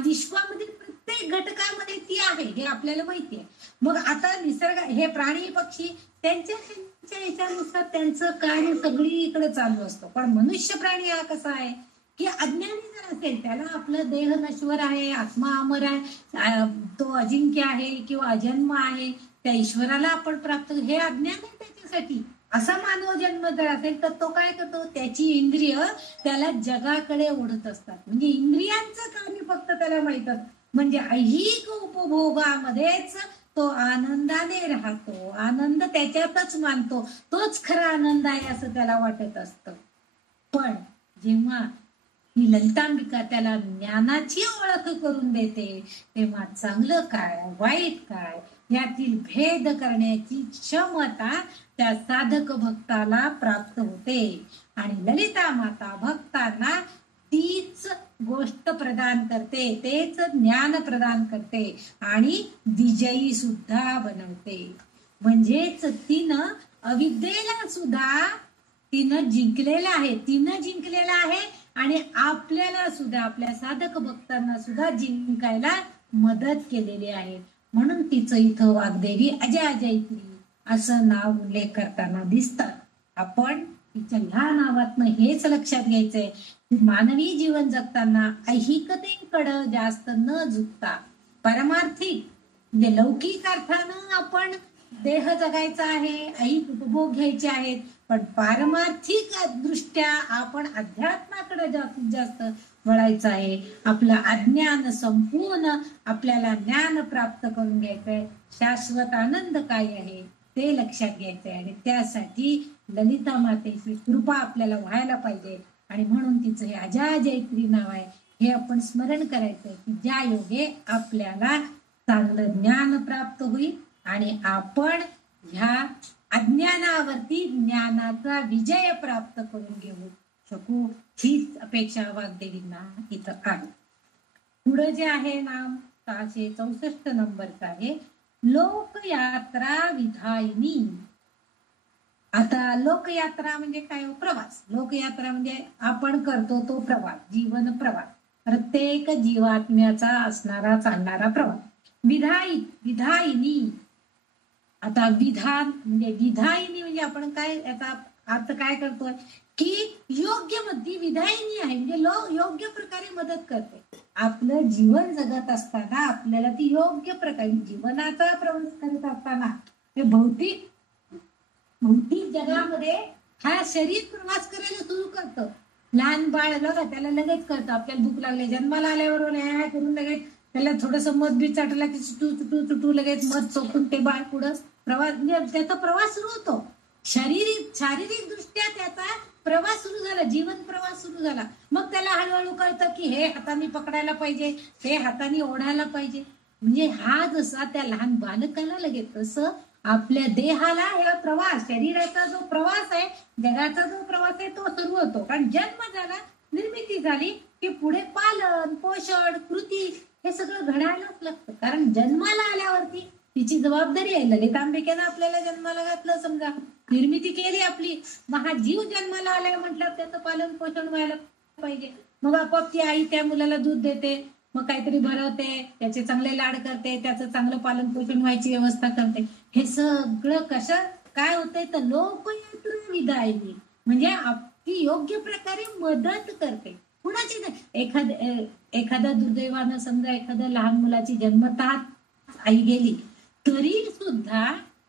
विश्वामध्ये प्रत्येक घटकामध्ये ती आहे हे आपल्याला माहिती आहे. मग आता निसर्ग हे प्राणी पक्षी त्यांच्या ह्याच्यानुसार त्यांचं कार्य सगळीकडे चालू असतं, पण मनुष्य प्राणी हा कसा आहे की अज्ञानी जर असेल, त्याला आपलं देह नश्वर आहे, आत्मा अमर आहे, तो अजिंक्य आहे किंवा अजन्म आहे, त्या ईश्वराला आपण प्राप्त हे अज्ञान आहे त्याच्यासाठी. असा मानव जन्म जर असेल तर तो काय करतो, त्याची इंद्रिय त्याला जगाकडे ओढत असतात. म्हणजे इंद्रियांचं कार्य फक्त त्याला माहित असतं, म्हणजे ऐहिक उपभोगामध्येच तो आनंदाने राहतो, आनंद त्याच्यातच मानतो, तोच खरा आनंद आहे असं त्याला वाटत असतं. पण जेव्हा ही ललितांबिका त्याला ज्ञानाची ओळख करून देते तेव्हा चांगलं काय वाईट काय यातील भेद करण्याची क्षमता त्या साधक भक्ताला प्राप्त होते आणि ललिता माता भक्तांना तीच गोष्ट प्रदान करते, तेच ज्ञान प्रदान करते आणि विजयी सुद्धा बनवते. म्हणजेच तिनं अविद्येला सुद्धा तिनं जिंकलेला आहे आणि आपल्याला सुद्धा, आपल्या साधक भक्तांना सुद्धा जिंकायला मदत केलेली आहे. म्हणून तिचं इथं वाग्देवी अजा जैत्री असं नाव उल्लेख करताना दिसतात. आपण तिच्या ह्या नावातनं हेच लक्षात घ्यायचंय की मानवी जीवन जगताना ऐहिकतेकडं जास्त न झुकता पारमार्थिक म्हणजे लौकिक अर्थानं आपण देह जगायचा आहे, ऐहिक उपभोग घ्यायचे आहेत, पण पारमार्थिक दृष्ट्या आपण अध्यात्माकडे जास्तीत जास्त वळायचं आहे. आपलं अज्ञान संपूर्ण आपल्याला ज्ञान प्राप्त करून घ्यायचंय. शाश्वत आनंद काय आहे ते लक्षात घ्यायचंय आणि त्यासाठी ललिता मातेची कृपा आपल्याला व्हायला पाहिजे आणि म्हणून तिचं हे अजा जैत्री नाव आहे. हे आपण स्मरण करायचंय की ज्या योगे आपल्याला चांगलं ज्ञान प्राप्त होईल आणि आपण ह्या अज्ञानावरती ज्ञानाचा विजय प्राप्त करून घेऊ शकू, हीच अपेक्षा वाग्देवींना इथं आहे. पुढे जे आहे नाम 664 नंबरचं आहे लोकयात्रा विधायिनी. आता लोकयात्रा म्हणजे काय, प्रवास. लोकयात्रा म्हणजे आपण करतो तो प्रवास, जीवन प्रवास, प्रत्येक जीवात्म्याचा असणारा चालणारा प्रवास. विधायिनी आता विधान म्हणजे विधायिनी म्हणजे आपण काय याचा अर्थ काय करतोय की योग्य ती विधायिनी आहे म्हणजे योग्य प्रकारे मदत करते. आपलं जीवन जगत असताना आपल्याला ती योग्य प्रकारे जीवनाचा प्रवास करत असताना हे भौतिक जगामध्ये हा शरीर प्रवास करायला सुरू करतं. लहान बाळ बघा त्याला लगेच कळतं आपल्याला भूक लागली, जन्माला आल्याबरोबर करून लगेच त्याला थोडस मध बी चाटला की चुटू लगेच मध चोखून ते बाळ पुढं प्रवास म्हणजे त्याचा प्रवास सुरू होतो. शारीरिक दृष्ट्या त्याचा प्रवास सुरू झाला, जीवन प्रवास सुरू झाला. मग त्याला हळूहळू कळतं की हे हाताने पकडायला पाहिजे, हे हाताने ओढायला पाहिजे. म्हणजे हा जसा त्या लहान बालकाला लगेच तसं आपल्या देहाला हा प्रवास, शरीराचा जो प्रवास आहे, जगाचा जो प्रवास आहे तो सुरू होतो. कारण जन्म झाला, निर्मिती झाली की पुढे पालन पोषण कृती हे सगळं घडायलाच लागतं. कारण जन्माला आल्यावरती तिची जबाबदारी आहे. ललितांबिकेनं आपल्याला जन्माला घातलं, समजा निर्मिती केली आपली, मग हा जीव जन्माला आलाय म्हटलं त्याचं पालन पोषण व्हायला पाहिजे. मग आपोआप ती आई त्या मुलाला दूध देते, मग काहीतरी भरवते, त्याचे चांगले लाड करते, त्याचं चांगलं पालन पोषण व्हायची व्यवस्था करते. हे सगळं कसं काय होतंय तर लोकयात्रा विधायिनी म्हणजे आपली योग्य प्रकारे मदत करते. कुणाची नाही. एखाद्या दुर्दैवानं समजा एखाद्या लहान मुलाची जन्मतःच आई गेली तरी सुद्धा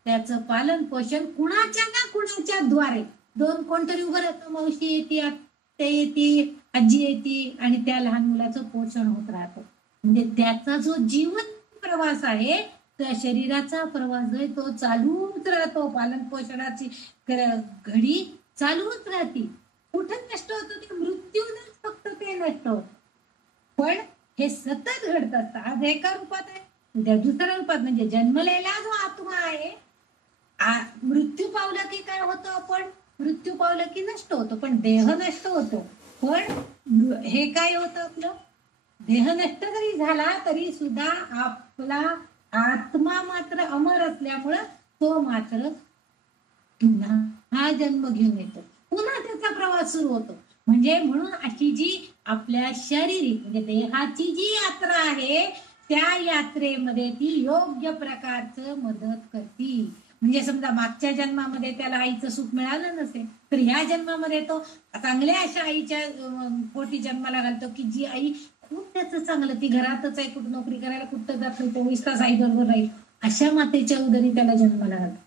त्याचं पालन पोषण कुणाच्या ना कुणाच्या द्वारे दोन कोणतरी उभं राहतं, मावशी येते, आत्या येते, आजी येते आणि त्या लहान मुलाचं पोषण होत राहतं. म्हणजे त्याचा जो जीवन प्रवास आहे त्या शरीराचा प्रवास आहे तो चालूच राहतो. पालन पोषणाची घडी चालूच राहते. कुठं नष्ट होतं ते मृत्यूनच फक्त ते नष्ट होत. पण हे सतत घडत असतं. आज एका रूपात आहे, उद्या दुसऱ्या रूपात. म्हणजे जन्मलेला जो आत्मा आहे मृत्यू पावला की काय होतं, आपण मृत्यू पावलं की नष्ट होतो, पण देह नष्ट होतो. पण हे काय होतं, आपलं देह नष्ट जरी झाला तरी सुद्धा आपला आत्मा मात्र अमर असल्यामुळं तो मात्र पुन्हा जन्म घेऊन येतो, पुन्हा त्याचा प्रवास सुरू होतो. म्हणजे म्हणून अशी जी आपल्या शारीरिक म्हणजे देहाची जी यात्रा आहे त्या यात्रेमध्ये ती योग्य प्रकारचं मदत करते. म्हणजे समजा मागच्या जन्मामध्ये त्याला आईचं सुख मिळालं नसेल तर ह्या जन्मामध्ये तो चांगल्या अशा आईच्या पोटी जन्माला घालतो की जी आई खूप त्याचं चांगलं, ती घरातच आहे, कुठं नोकरी करायला कुठं जात नाही, 24 तास आई बरोबर राहील, अशा मातेच्या उदरी त्याला जन्माला घालतो.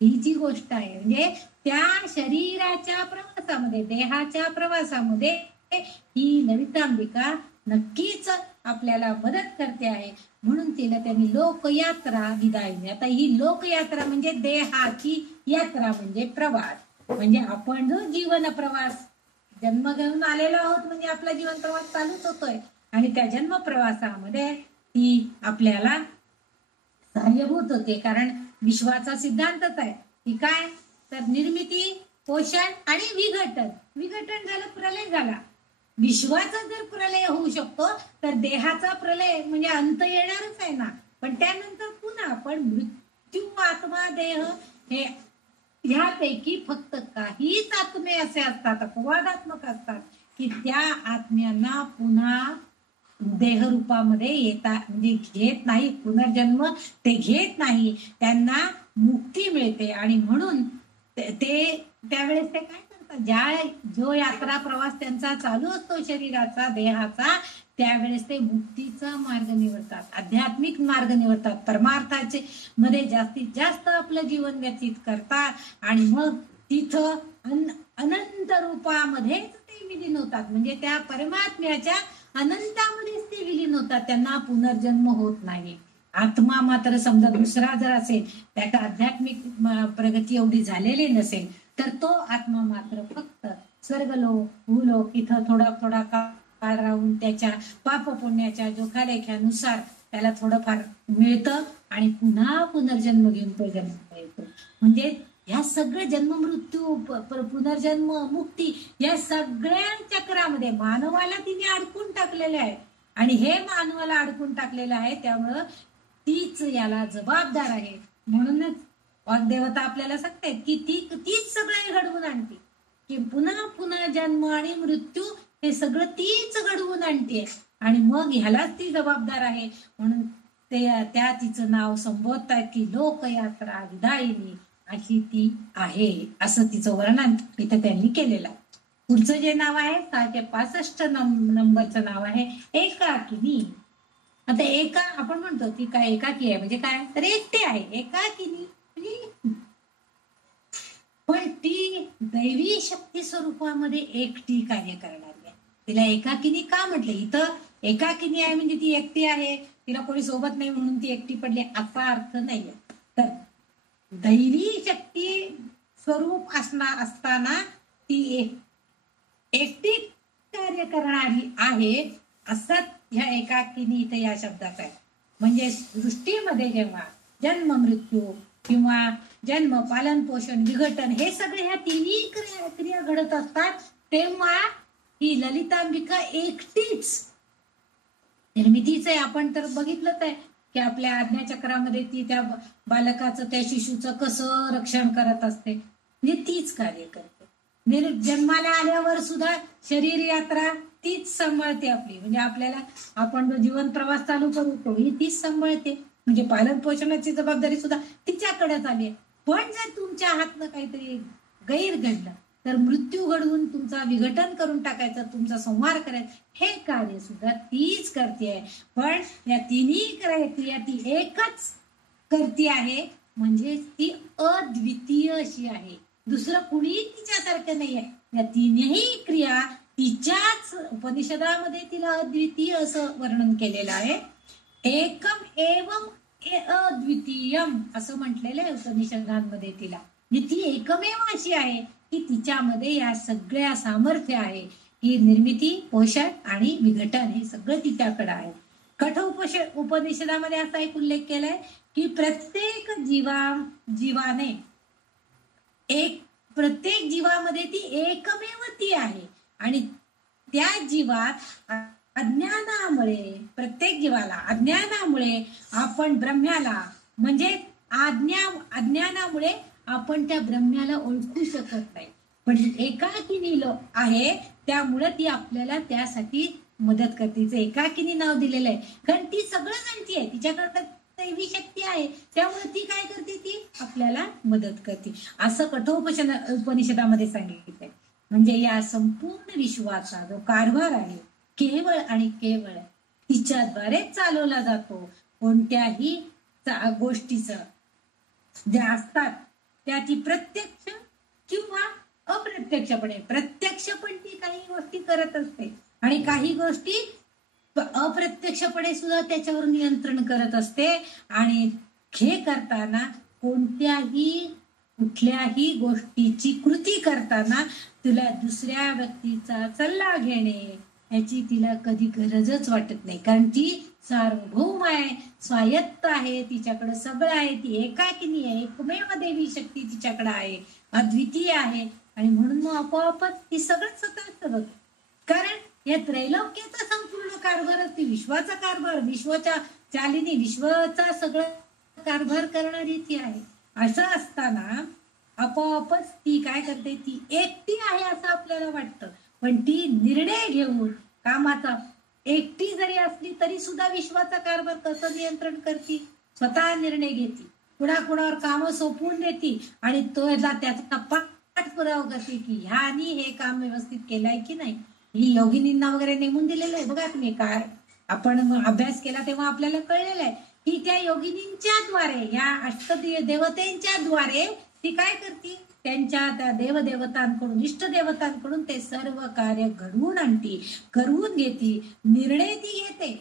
ही जी गोष्ट आहे म्हणजे त्या शरीराच्या प्रवासामध्ये देहाच्या प्रवासामध्ये ही ललितांबिका नक्कीच आपल्याला मदत करते आहे. म्हणून तिला त्यांनी लोकयात्रा विधायिनी. आता ही लोकयात्रा म्हणजे देहाची यात्रा म्हणजे प्रवास. म्हणजे आपण जो जीवन प्रवास जन्म घेऊन आलेलो आहोत म्हणजे आपला जीवन प्रवास चालूच होतोय आणि त्या जन्म प्रवासामध्ये ती आपल्याला सहाय्यभूत होते. कारण विश्वाचा सिद्धांतच आहे की काय तर निर्मिती पोषण आणि विघटन. विघटन झालं, प्रलय झाला. विश्वाचा जर प्रलय होऊ शकतो तर देहाचा प्रलय म्हणजे अंत येणारच आहे ना. पण त्यानंतर पुन्हा आपण मृत्यू आत्मा देह हे ह्यापैकी फक्त काहीच आत्मे असे असतात अपवादात्मक असतात की त्या आत्म्यांना पुन्हा देहरूपामध्ये येतात म्हणजे घेत नाही, पुनर्जन्म ते घेत नाही, त्यांना मुक्ती मिळते. आणि म्हणून ते त्यावेळेस ते काय करतात, जो यात्रा प्रवास त्यांचा चालू असतो शरीराचा देहाचा त्यावेळेस ते मुक्तीचा मार्ग निवडतात, आध्यात्मिक मार्ग निवडतात, परमार्थाचे मध्ये जास्तीत जास्त आपलं जीवन व्यतीत करतात आणि मग तिथं अनंत रूपामध्येच ते विलीन होतात. म्हणजे त्या परमात्म्याच्या अनंतामध्येच ते विलीन होतात, त्यांना पुनर्जन्म होत नाही. आत्मा मात्र समजा दुसरा जर असेल त्याचा आध्यात्मिक प्रगती एवढी झालेली नसेल तर तो आत्मा मात्र फक्त स्वर्गलोक भूलोक इथं थोडा काळ राहून त्याच्या पाप पुण्याच्या जोखालेख्यानुसार त्याला थोडंफार मिळतं आणि पुन्हा पुनर्जन्म घेऊन तो जन्म येतो. म्हणजे ह्या सगळं जन्म मृत्यू पुनर्जन्म मुक्ती या सगळ्या चक्रामध्ये मानवाला तिने अडकून टाकलेले आहे आणि हे मानवाला अडकून टाकलेलं आहे. त्यामुळं तीच याला जबाबदार आहे. म्हणूनच वाग्देवता आपल्याला सांगते की तीच सगळे घडवून आणते की पुन्हा पुन्हा जन्म आणि मृत्यू हे सगळं तीच घडवून आणते आणि मग ह्यालाच ती जबाबदार आहे. म्हणून त्या तिचं नाव संबोधतात की लोकयात्रा विदायिनी अशी ती आहे, असं तिचं वर्णन इथं त्यांनी केलेलं आहे. पुढचं जे नाव आहे 665 नंबरचं नाव आहे एकाकिनी. आता एका आपण म्हणतो ती काय एकाकी आहे म्हणजे काय, तर एकटी आहे, एकाकिनी म्हणजे पण ती दैवी शक्ती स्वरूपामध्ये एकटी कार्य करणारी आहे. तिला एकाकिनी का म्हटले, इथं एकाकिनी आहे म्हणजे ती एकटी आहे, तिला कोणी सोबत नाही म्हणून ती एकटी पडली असा अर्थ नाहीये. तर दैवी शक्ती स्वरूप असताना ती एकटी कार्य करणारी आहे असं ह्या एकाकिनी इथे या शब्दात आहे. म्हणजे सृष्टीमध्ये जेव्हा जन्म मृत्यू किंवा जन्म पालन पोषण विघटन हे सगळे ह्या तिन्ही क्रिया घडत असतात, तेव्हा ही ललितांबिका एकटीच निर्मितीच आहे. आपण तर बघितलंच आहे की आपल्या आज्ञाचक्रामध्ये ती त्या बालकाचं त्या शिशूचं कसं रक्षण करत असते, म्हणजे तीच कार्य करते. जन्माला आल्यावर सुद्धा शरीर यात्रा तीच सांभाळते आपली, म्हणजे आपल्याला आपण जो जीवन प्रवास चालू करतो ही तीच सांभाळते, म्हणजे पालन पोषणाची जबाबदारी सुद्धा तिच्याकडेच आली आहे. पण जर तुमच्या हातनं काहीतरी गैर घडलं तर मृत्यू घडवून तुमचा विघटन करून टाकायचं, तुमचा संहार करायचा, हे कार्य सुद्धा तीच करते आहे. पण या तिन्ही क्रिया ती एकच करते आहे, म्हणजे ती अद्वितीय अशी आहे, दुसरं कुणी तिच्यासारखं नाही आहे. या तिन्ही क्रिया तिच्याच उपनिषदामध्ये तिला अद्वितीय असं वर्णन केलेलं आहे. एकम एवम अद्वितीयम असं म्हटलेलं आहे उपनिषदांमध्ये तिला, म्हणजे ती एकमेव अशी आहे की तिच्यामध्ये या सगळ्या सामर्थ्य आहे, ही निर्मिती पोषण आणि विघटन हे सगळं तिच्याकडे आहे. उपनिषदामध्ये असा एक उल्लेख केलाय की प्रत्येक जीवाने प्रत्येक जीवामध्ये ती एकमेव ती आहे, आणि त्या जीवात अज्ञानामुळे प्रत्येक जीवाला अज्ञानामुळे आपण ब्रह्म्याला म्हणजे अज्ञानामुळे आपण त्या ब्रह्म्याला ओळखू शकत नाही. पण एकाकिनी आहे त्यामुळे ती आपल्याला त्यासाठी मदत करते. तिचं एकाकिनी नाव दिलेलं आहे कारण ती सगळं जाणती आहे, तिच्याकडे दैवी शक्ती आहे, त्यामुळे ती काय करते, ती आपल्याला मदत करते असं उपनिषदामध्ये सांगितलंय. म्हणजे या संपूर्ण विश्वाचा जो कारभार आहे केवळ आणि केवळ तिच्याद्वारे चालवला जातो. कोणत्याही गोष्टीचं ज्या असतात त्या ती प्रत्यक्ष किंवा अप्रत्यक्षपणे, प्रत्यक्ष पण ती काही गोष्टी करत असते आणि काही गोष्टी अप्रत्यक्षपणे सुद्धा त्याच्यावर नियंत्रण करत असते. आणि हे करताना कुठल्याही गोष्टीची कृती करताना तुला दुसऱ्या व्यक्तीचा सल्ला घेणे याची तिला कधी गरजच वाटत नाही, कारण ती सार्वभौम आहे, स्वायत्त आहे, तिच्याकडे सगळं आहे, ती एकाकिनी आहे, एकमेव देवी शक्ती तिच्याकडे आहे, अद्वितीय आहे. आणि म्हणून मग आपोआपच ती सगळं स्वतः करत, कारण या त्रैलोक्याचा संपूर्ण कारभार, ती विश्वाचा कारभार, विश्वाच्या चालीने विश्वाचा सगळं कारभार करणारी ती आहे. असं असताना आपोआपच ती काय करते, ती एकटी आहे असं आपल्याला वाटतं, पण ती निर्णय घेऊन कामाचा एकटी जरी असली तरी सुद्धा विश्वाचा कारभार कसं नियंत्रण करते, स्वतः निर्णय घेते, कुणाकुणावर कामं सोपवून देते आणि तो त्याचा पाठपुरावा करते की ह्यानी हे काम व्यवस्थित केलंय की नाही. ही योगिनींना वगैरे नेमून दिलेलं आहे बघा तुम्ही, काय आपण अभ्यास केला तेव्हा आपल्याला कळलेलं आहे की त्या योगिनींच्या द्वारे, या अष्टदेवतेंच्या द्वारे ती काय करते, त्यांच्या त्या देवदेवतांकडून इष्टदेवतांकडून ते सर्व कार्य घडवून आणते, करून घेते, निर्णय ती घेते,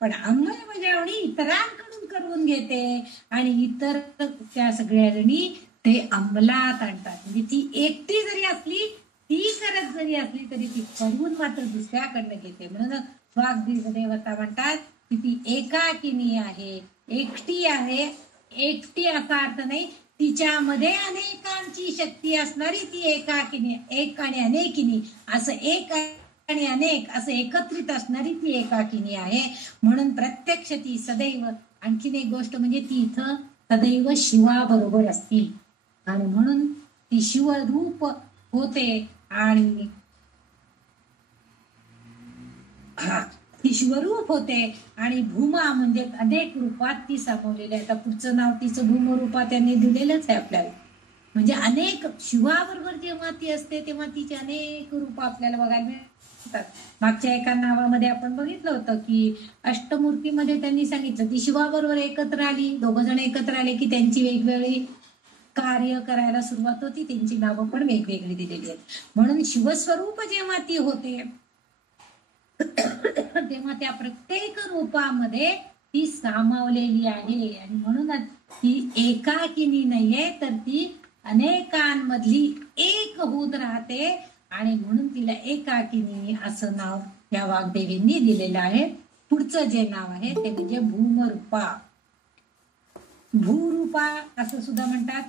पण अंमलबजावणी इतरांकडून करून घेते आणि इतर त्या सगळ्यांनी ते अंमलात आणतात. म्हणजे ती एकटी जरी असली, ती करत जरी असली तरी ती करून मात्र दुसऱ्याकडनं घेते. म्हणून स्वाग्देव देवता म्हणतात की ती एकाकिनी आहे, एकटी आहे. एकटी असा अर्थ नाही, तिच्यामध्ये अनेकांची शक्ती असणारी ती एकाकिनी, एक आणि अनेकिनी असं, एक आणि अनेक असं एकत्रित असणारी ती एकाकिनी आहे. म्हणून प्रत्यक्ष ती सदैव, आणखीन एक गोष्ट म्हणजे ती इथं सदैव शिवाबरोबर असती आणि म्हणून ती शिवरूप होते. आणि ती शिवरूप होते आणि भूमा म्हणजे अनेक रूपात ती सामावलेली आहे. आता पुढचं नाव तिचं भूमरूपा त्यांनी दिलेलंच आहे आपल्याला. म्हणजे अनेक शिवाबरोबर जेव्हा ती असते तेव्हा तिची अनेक रूप आपल्याला बघायला मिळतात. मागच्या एका नावामध्ये आपण बघितलं होतं की अष्टमूर्तीमध्ये त्यांनी सांगितलं ती शिवाबरोबर एकत्र आली, दोघ जण एकत्र आले की त्यांची वेगवेगळी कार्य करायला सुरुवात होती, त्यांची नावं पण वेगवेगळी दिलेली आहेत. म्हणून शिवस्वरूप जेव्हा ती होते तेव्हा त्या प्रत्येक रूपामध्ये ती सामावलेली आहे आणि म्हणूनच ती एकाकिनी नाहीये तर ती अनेकांमधली एक होत राहते आणि म्हणून तिला एकाकिनी असं नाव या वाग्देवींनी दिलेलं आहे. पुढचं जे नाव आहे ते म्हणजे भूमरूपा. भूरूपा असं सुद्धा म्हणतात.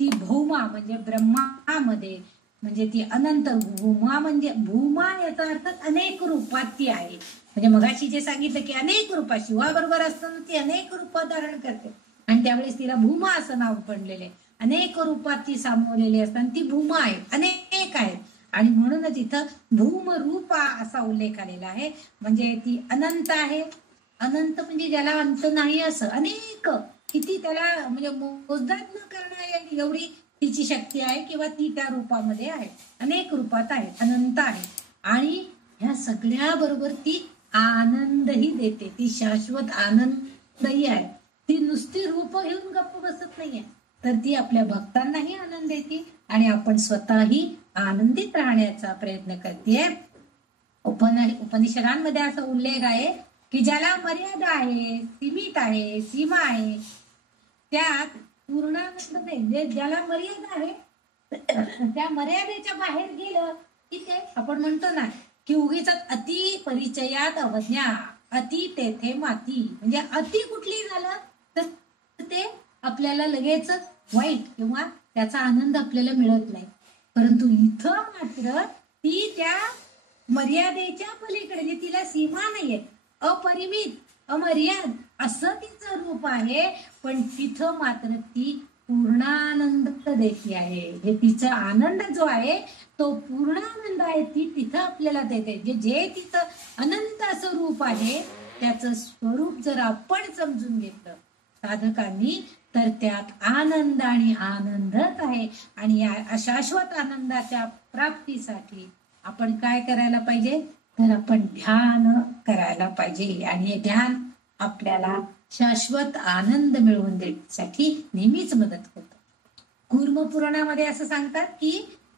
ती भौमा म्हणजे ब्रह्मामध्ये म्हणजे ती अनंत. भूमा म्हणजे भूमा याचा अर्थ अनेक रूपात ती आहे. म्हणजे मगाशी जे सांगितलं की अनेक रूपात शिवाबरोबर असताना ती अनेक रूप धारण करते आणि त्यावेळेस तिला भूमा असं नाव पडलेले. अनेक रूपात ती सामावलेली असताना ती भूमा आहे, अनेक आहेत आणि म्हणूनच इथं भूमरूपा असा उल्लेख आलेला आहे. म्हणजे ती अनंत आहे. अनंत म्हणजे ज्याला अंत नाही असं, अनेक किती त्याला म्हणजे मोजदाद न करणारी एवढी तिची शक्ती आहे किंवा ती त्या रूपामध्ये आहे, अनेक रूपात आहे, अनंत आहे आणि ह्या सगळ्या बरोबर ती आनंदही देते. ती शाश्वत आनंदही आहे. ती नुसती रूप घेऊन गप्प बसत नाहीये तर ती आपल्या भक्तांनाही आनंद देते आणि आपण स्वतःही आनंदित राहण्याचा प्रयत्न करते. उपनिषदांमध्ये असा उल्लेख आहे की ज्याला मर्यादा आहे, सीमित आहे, सीमा आहे, त्यात पूर्णानंद नाही. ज्याला मर्यादा आहे त्या मर्यादेच्या बाहेर गेलं की ते आपण म्हणतो ना की उगीच अति परिचयात अवज्ञा, अति तेथे माती. म्हणजे अति कुठली झालं तर ते आपल्याला लगेच वाईट किंवा त्याचा आनंद आपल्याला मिळत नाही. परंतु इथं मात्र ती त्या मर्यादेच्या पलीकडे, तिला सीमा नाहीये, अपरिमित अमर्याद असं तिचं रूप आहे. पण तिथं मात्र ती पूर्णानंद देते आहे. हे तिचा आनंद जो आहे तो पूर्णानंद आहे, ती तिथं आपल्याला देते. जे तिचं अनंत असं रूप आहे त्याचं स्वरूप जर आपण समजून घेतलं साधकांनी तर त्यात आनंद आणि आनंदच आहे. आणि या अशाश्वत आनंदाच्या प्राप्तीसाठी आपण काय करायला पाहिजे तर आपण ध्यान करायला पाहिजे आणि हे ध्यान आपल्याला शाश्वत आनंद मिळवून देण्यासाठी नेहमीच मदत करतो. कूर्म पुराणामध्ये असं सांगतात की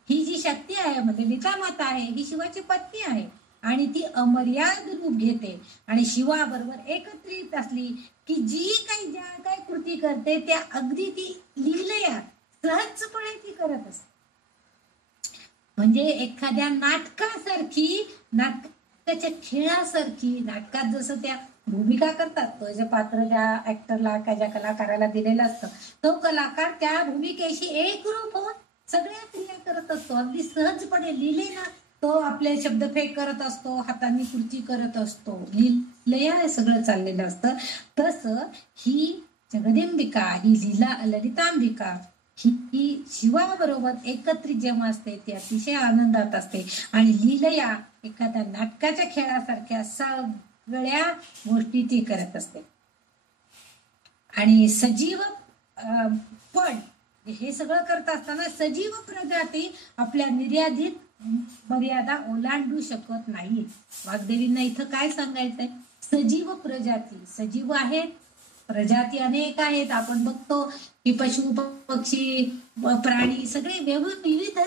ही जी शक्ती आहे म्हणजे ललिता माता आहे ही शिवाची पत्नी आहे आणि ती अमर्याद रूप घेते आणि शिवाबरोबर एकत्रित असली की जी काही ज्या काही कृती करते त्या अगदी ती लीलया सहजपणे ती करत असते. म्हणजे एखाद्या नाटकासारखी, नाटकाच्या खेळासारखी, नाटकात जसं त्या भूमिका करतात तो जे पात्र ज्या ऍक्टरला ज्या कलाकाराला दिलेलं असतं तो कलाकार त्या भूमिकेशी एकरूप होऊन सगळ्या क्रिया करत असतो. अगदी सहजपणे लिहिलेला तो आपले शब्द फेक करत असतो, हातांनी कृती करत असतो, लीलया सगळं चाललेलं असतं. तसं ही जगदंबिका, ही ललितांबिका ही शिवाबरोबर एकत्रित जेव्हा असते ती अतिशय आनंदात असते आणि लीलया एखाद्या नाटकाच्या खेळासारख्या सगळ्या गोष्टी ती करत असते. आणि सजीव पण हे सगळं करत असताना सजीव प्रजाती आपल्या निर्यादित मर्यादा ओलांडू शकत नाही. वाग्देवींना इथं काय सांगायचंय? सजीव प्रजाती, सजीव आहेत, प्रजाती अनेक आहेत. आपण बघतो की पशु पक्षी प्राणी सगळे विविध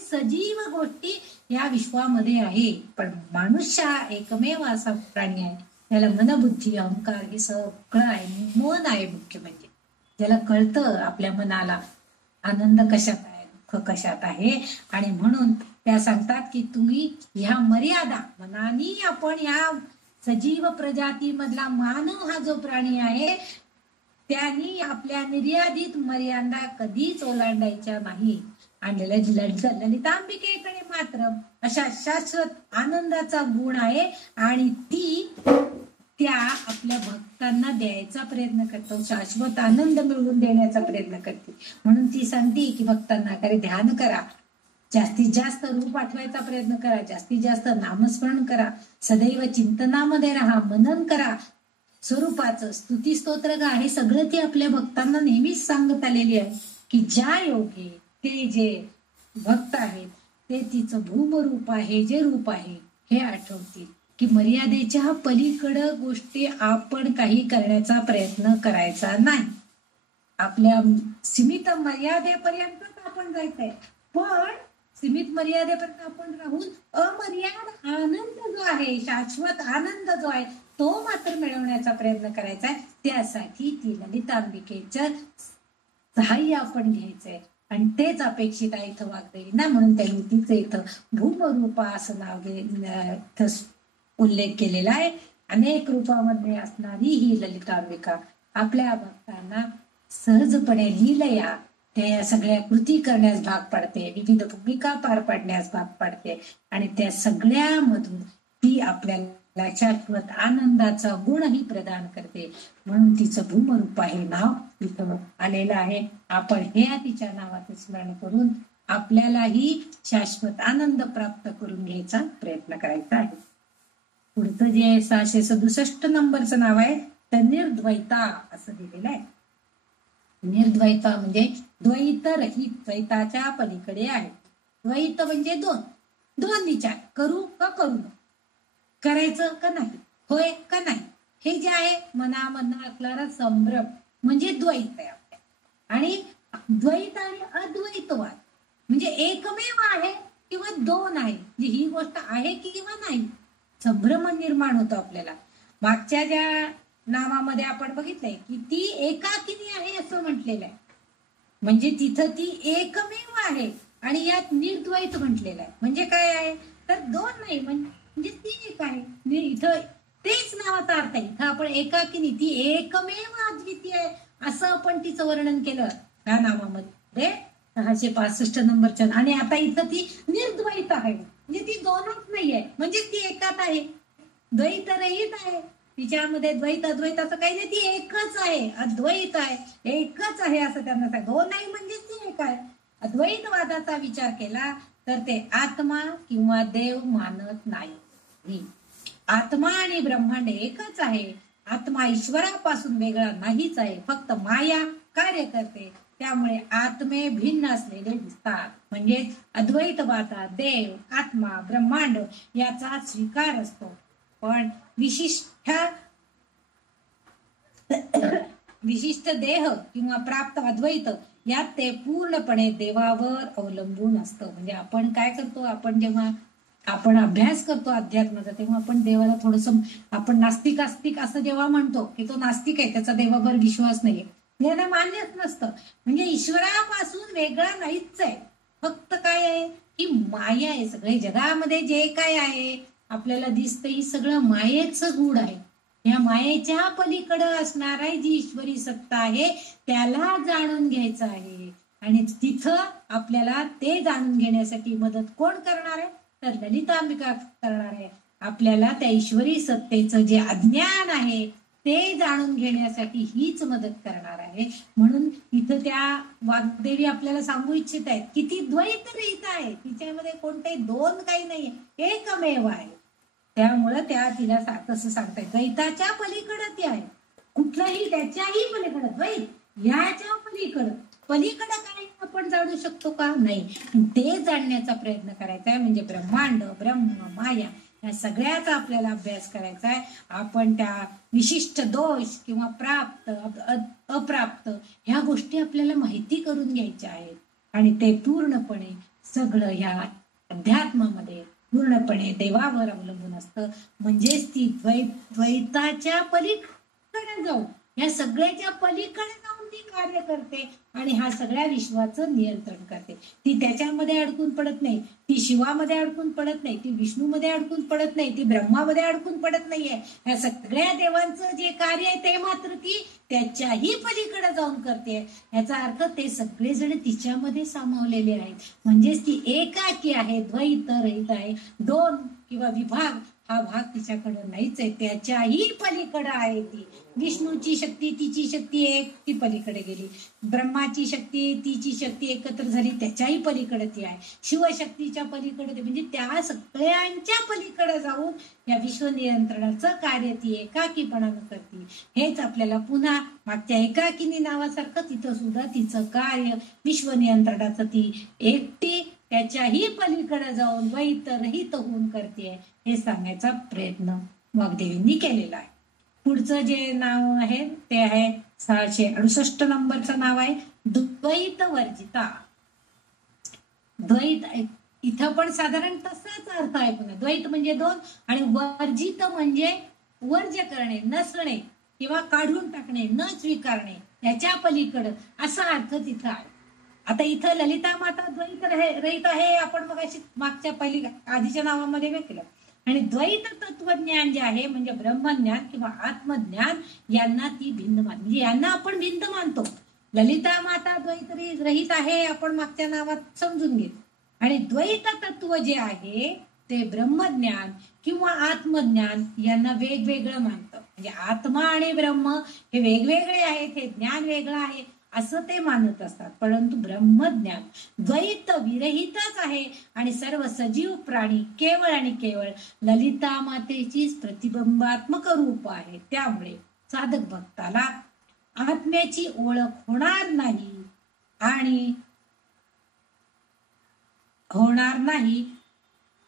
सजीव गोष्टी या विश्वामध्ये आहे. पण मनुष्य एकमेव असा प्राणी आहे त्याला मनबुद्धी अहंकार हे सगळं आहे. मन आहे मुख्य म्हणजे ज्याला कळतं आपल्या मनाला आनंद कशात आहे, दुःख कशात आहे. आणि म्हणून त्या सांगतात की तुम्ही ह्या मर्यादा मनानी आपण ह्या सजीव प्रजाती मधला मानव हा जो प्राणी आहे त्यांनी आपल्या निर्यादित मर्यादा कधीच ओलांडायच्या नाही. आणि ललितांबिकेकडे मात्र अशा शाश्वत आनंदाचा गुण आहे आणि ती त्या आपल्या भक्तांना द्यायचा प्रयत्न करतो, शाश्वत आनंद मिळवून देण्याचा प्रयत्न करते. म्हणून ती सांगते की भक्तांना ध्यान करा, जास्तीत जास्त रूप आठवायचा प्रयत्न करा, जास्तीत जास्त नामस्मरण करा, सदैव चिंतनामध्ये राहा, मनन करा, स्वरूपाचं स्तुती स्तोत्र गा. हे सगळं ती आपल्या भक्तांना नेहमीच सांगत आलेली आहे की ज्या योगे ते जे भक्त आहेत ते तिचं भूमरूप आहे, जे रूप आहे हे आठवतील की मर्यादेच्या पलीकडं गोष्टी आपण काही करण्याचा प्रयत्न करायचा नाही. आपल्या सीमित मर्यादेपर्यंतच आपण जायचंय, पण सीमित मर्यादेपर्यंत आपण राहून अमर्याद आनंद जो आहे, शाश्वत आनंद जो आहे तो मात्र मिळवण्याचा प्रयत्न करायचा आहे. त्यासाठी ती ललितांबिकेचं सहाय्य आपण घ्यायचंय आणि तेच अपेक्षित आहे इथं वाग्देवींना. म्हणून त्यांनी तिचं इथं भूमरूपा असं नाव उल्लेख केलेला आहे. अनेक रूपामध्ये असणारी ही ललितांबिका आपल्या भक्तांना सहजपणे लीलया त्या सगळ्या कृती करण्यास भाग पाडते, विविध भूमिका पार पाडण्यास भाग पाडते आणि त्या सगळ्यामधून ती आपल्याला शाश्वत आनंदाचा गुणही प्रदान करते. म्हणून तिचं भूमरूपा हे नाव इथं आलेलं आहे. आपण हे तिच्या नावाचं स्मरण करून आपल्यालाही शाश्वत आनंद प्राप्त करून घ्यायचा प्रयत्न करायचा आहे. पुढचं जे आहे 667 नंबरचं नाव आहे तर निर्द्वैता असं दिलेलं आहे. निर्द्वैता म्हणजे द्वैत रहित, द्वैताच्या पलीकडे आहे. द्वैत म्हणजे दोन विचार, करू का करू नको, करायचं का नाही, होय का नाही, हे जे आहे मनामधनं असणारा संभ्रम म्हणजे द्वैत आहे आपल्या. आणि द्वैत आणि अद्वैतवाद म्हणजे एकमेव आहे किंवा दोन आहे, म्हणजे ही गोष्ट आहे किंवा नाही, संभ्रम निर्माण होतो आपल्याला. मागच्या ज्या नामामध्ये आपण बघितलंय की ती एकाकिनी आहे असं म्हटलेलं आहे, म्हणजे तिथं ती एकमेव आहे आणि यात निर्द्वैत म्हटलेलं आहे. म्हणजे काय आहे तर दोन नाही, म्हणजे ती एक आहे. इथं तेच नावाचा अर्थ आहे. इथं आपण एकाकिनी, ती एकमेव अद्वितीय आहे असं आपण तिचं वर्णन केलं या नामामध्ये 665 नंबरच्या. आणि आता इथं ती निर्द्वैत आहे, म्हणजे ती दोनच नाहीये, म्हणजे ती एकात आहे, द्वैत रहित आहे. तिच्यामध्ये द्वैत अद्वैत असं काही नाही, ती एकच आहे, अद्वैत आहे, एकच आहे असं त्यांना सांग. दोन नाही म्हणजे ती एक आहे. अद्वैतवादाचा विचार केला तर ते आत्मा किंवा देव मानत नाही. आत्मा आणि ब्रह्मांड एकच आहे. आत्मा ईश्वरापासून वेगळा नाहीच आहे, फक्त माया कार्य करते. त्यामुळे आत्मे भिन्न असलेले दिसतात. म्हणजे अद्वैतवादात देव, आत्मा, ब्रह्मांड याचा स्वीकार असतो, पण विशिष्ट देह किंवा प्राप्त अद्वैत यात ते पूर्णपणे देवावर अवलंबून असतं. म्हणजे आपण काय करतो, आपण जेव्हा आपण अभ्यास करतो अध्यात्माचा तेव्हा आपण देवाला थोडस, आपण नास्तिक आस्तिक असं जेव्हा म्हणतो की तो नास्तिक आहे, त्याचा देवावर विश्वास नाहीये, याला मान्यच नसतं. म्हणजे ईश्वरापासून वेगळा नाहीच आहे, फक्त काय आहे की माया आहे. सगळे जगामध्ये जे काय आहे आपल्याला दिसतं ही सगळं मायेचं गूढ आहे. या मायेच्या पलीकडं असणारा जी ईश्वरी सत्ता आहे त्याला जाणून घ्यायचं आहे. आणि तिथं आपल्याला ते जाणून घेण्यासाठी मदत कोण करणार आहे तर ललितांबिका करणार आहे. आपल्याला त्या ईश्वरी सत्तेचं जे अज्ञान आहे ते जाणून घेण्यासाठी हीच मदत करणार आहे. म्हणून इथं त्या वाग्देवी आपल्याला सांगू इच्छित आहेत की ती द्वैत रहित आहे, तिच्यामध्ये कोणते दोन काही नाहीये, एकमेव आहे. त्यामुळं त्या तिला तसं सांगताय, द्वैताच्या पलीकडं ती आहे, कुठलाही त्याच्याही पलीकडं, द्वैत याच्या पलीकडं काय आपण जाणू शकतो का नाही, ते जाणण्याचा प्रयत्न करायचा आहे. म्हणजे ब्रह्मांड, ब्रह्म, माया या सगळ्याचा आपल्याला अभ्यास करायचा आहे. आपण त्या विशिष्ट दोष किंवा प्राप्त अप्राप्त ह्या गोष्टी आपल्याला माहिती करून घ्यायच्या आहेत आणि ते पूर्णपणे सगळं ह्या अध्यात्मामध्ये पूर्णपणे देवावर अवलंबून असतं. म्हणजेच ती द्वैताच्या पलीकडे जाऊन, या सगळ्याच्या पलीकडे जाऊन ती कार्य करते आणि हा सगळ्या विश्वाचं नियंत्रण करते. ती त्याच्यामध्ये अडकून पडत नाही, ती शिवामध्ये अडकून पडत नाही, ती विष्णूमध्ये अडकून पडत नाही, ती ब्रह्मामध्ये अडकून पडत नाहीये. या सगळ्या देवांचं जे कार्य आहे ते मात्र ती त्याच्याही पलीकडे जाऊन करते. याचा अर्थ ते सगळेजण तिच्यामध्ये सामावलेले आहेत. म्हणजेच ती एकाकी आहे, द्वैत रहित आहे. दोन किंवा विभाग हा भाग तिच्याकडे नाहीच आहे, त्याच्याही पलीकडे आहे ती. विष्णूची शक्ती, तिची शक्ती एक, ती पलीकडे गेली. ब्रह्माची शक्ती, तिची शक्ती एकत्र झाली, त्याच्याही पलीकडे ती आहे. शिवशक्तीच्या पलीकडे, म्हणजे त्या सगळ्यांच्या पलीकडे जाऊन या विश्व नियंत्रणाचं कार्य ती एकाकीपणानं करते. हेच आपल्याला पुन्हा मागच्या एकाकिनी नावासारखं तिथं सुद्धा तिचं कार्य विश्व नियंत्रणाचं ती एकटी त्याच्याही पलीकडे जाऊन द्वैत रहित होऊन करते, हे सांगण्याचा प्रयत्न वाग्देवींनी केलेला आहे. पुढचं जे नाव आहे ते आहे 668 नंबरचं नाव आहे द्वैत वर्जिता. द्वैत इथं पण साधारण तसाच अर्थ आहे. पुन्हा द्वैत म्हणजे दोन आणि वर्जित म्हणजे वर्ज्य करणे, नसणे किंवा काढून टाकणे, न स्वीकारणे, याच्या पलीकडं असा अर्थ तिथं आहे. आता इथं ललिता माता द्वैत रहित आहे, आपण मग मागच्या पहिली आधीच्या नावामध्ये वेगळं. आणि द्वैत तत्वज्ञान जे आहे म्हणजे ब्रह्मज्ञान किंवा आत्मज्ञान, यांना ती भिन्न म्हणजे यांना आपण भिन्न मानतो. ललिता माता द्वैत रहित आहे आपण मागच्या नावात समजून घेतो. आणि द्वैत तत्व जे आहे ते ब्रह्मज्ञान किंवा आत्मज्ञान यांना वेगवेगळं मानतं. म्हणजे आत्मा आणि ब्रह्म हे वेगवेगळे आहेत, हे ज्ञान वेगळं आहे असं ते मानत असतात. परंतु ब्रह्मज्ञान द्वैत विरहितच आहे आणि सर्व सजीव प्राणी केवळ आणि केवळ ललिता मातेचीच प्रतिबिंबात्मक रूप आहे. त्यामुळे साधक भक्ताला आत्म्याची ओळख होणार नाही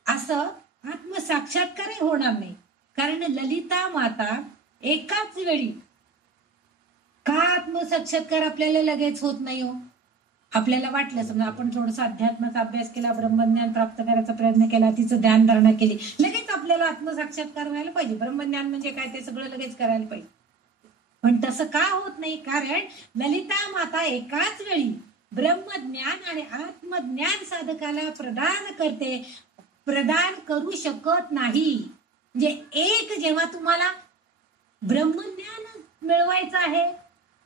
असं आत्मसाक्षात्कारही होणार नाही. कारण ललिता माता एकाच वेळी का आत्मसाक्षात्कार आपल्याला लगेच होत नाही हो? आपल्याला वाटलं समजा आपण थोडासा अध्यात्माचा अभ्यास केला, ब्रह्मज्ञान प्राप्त करायचा प्रयत्न केला, तिचं ध्यान धारणा केली, लगेच आपल्याला आत्मसाक्षात्कार व्हायला पाहिजे. ब्रह्मज्ञान म्हणजे काय ते सगळं लगेच करायला पाहिजे. पण तसं का होत नाही? कारण ललिता माता एकाच वेळी ब्रह्मज्ञान आणि आत्मज्ञान साधकाला प्रदान करते, प्रदान करू शकत नाही. म्हणजे एक जेव्हा तुम्हाला ब्रह्मज्ञान मिळवायचं आहे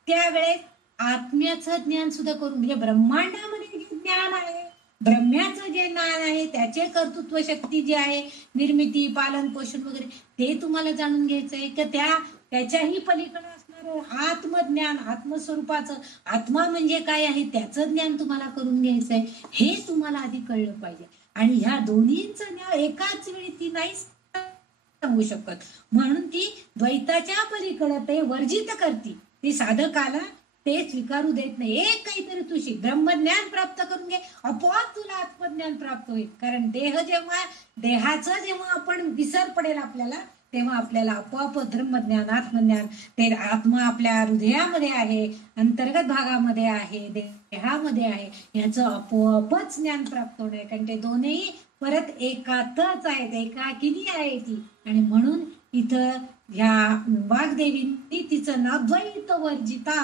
त्यावेळेस आत्म्याचं ज्ञान सुद्धा करून, म्हणजे ब्रह्मांडामध्ये जे ज्ञान आहे, ब्रह्म्याचं जे ज्ञान आहे, त्याचे कर्तृत्व शक्ती जी आहे, निर्मिती, पालन, पोषण वगैरे, ते तुम्हाला जाणून घ्यायचंय की त्याच्याही पलीकडे असणारं आत्मज्ञान, आत्मस्वरूपाचं, आत्मा म्हणजे काय आहे त्याचं ज्ञान तुम्हाला करून घ्यायचंय. हे तुम्हाला आधी कळलं पाहिजे. आणि ह्या दोन्हींचं ज्ञान एकाच वेळी ती नाही सांगू शकत, म्हणून ती द्वैताच्या पलीकडे ते वर्जित करते. ती साधकाला ते स्वीकारू देत नाही. एक काहीतरी तू शिक, ब्रह्मज्ञान प्राप्त करून घे, आपोआप तुला आत्मज्ञान प्राप्त होईल. कारण देहाचं जेव्हा आपण विसर पडेल आपल्याला, तेव्हा आपल्याला आपोआप ब्रह्मज्ञान, आत्मज्ञान, ते आत्मा आपल्या हृदयामध्ये आहे, अंतर्गत भागामध्ये आहे, देहामध्ये आहे, याचं आपोआपच ज्ञान प्राप्त होणार. कारण ते दोन्ही परत एकातच आहेत, एकाकिनी आहे ती. आणि म्हणून इथं ह्या वाग्देवींनी तिचं नाव द्वैत वर्जिता,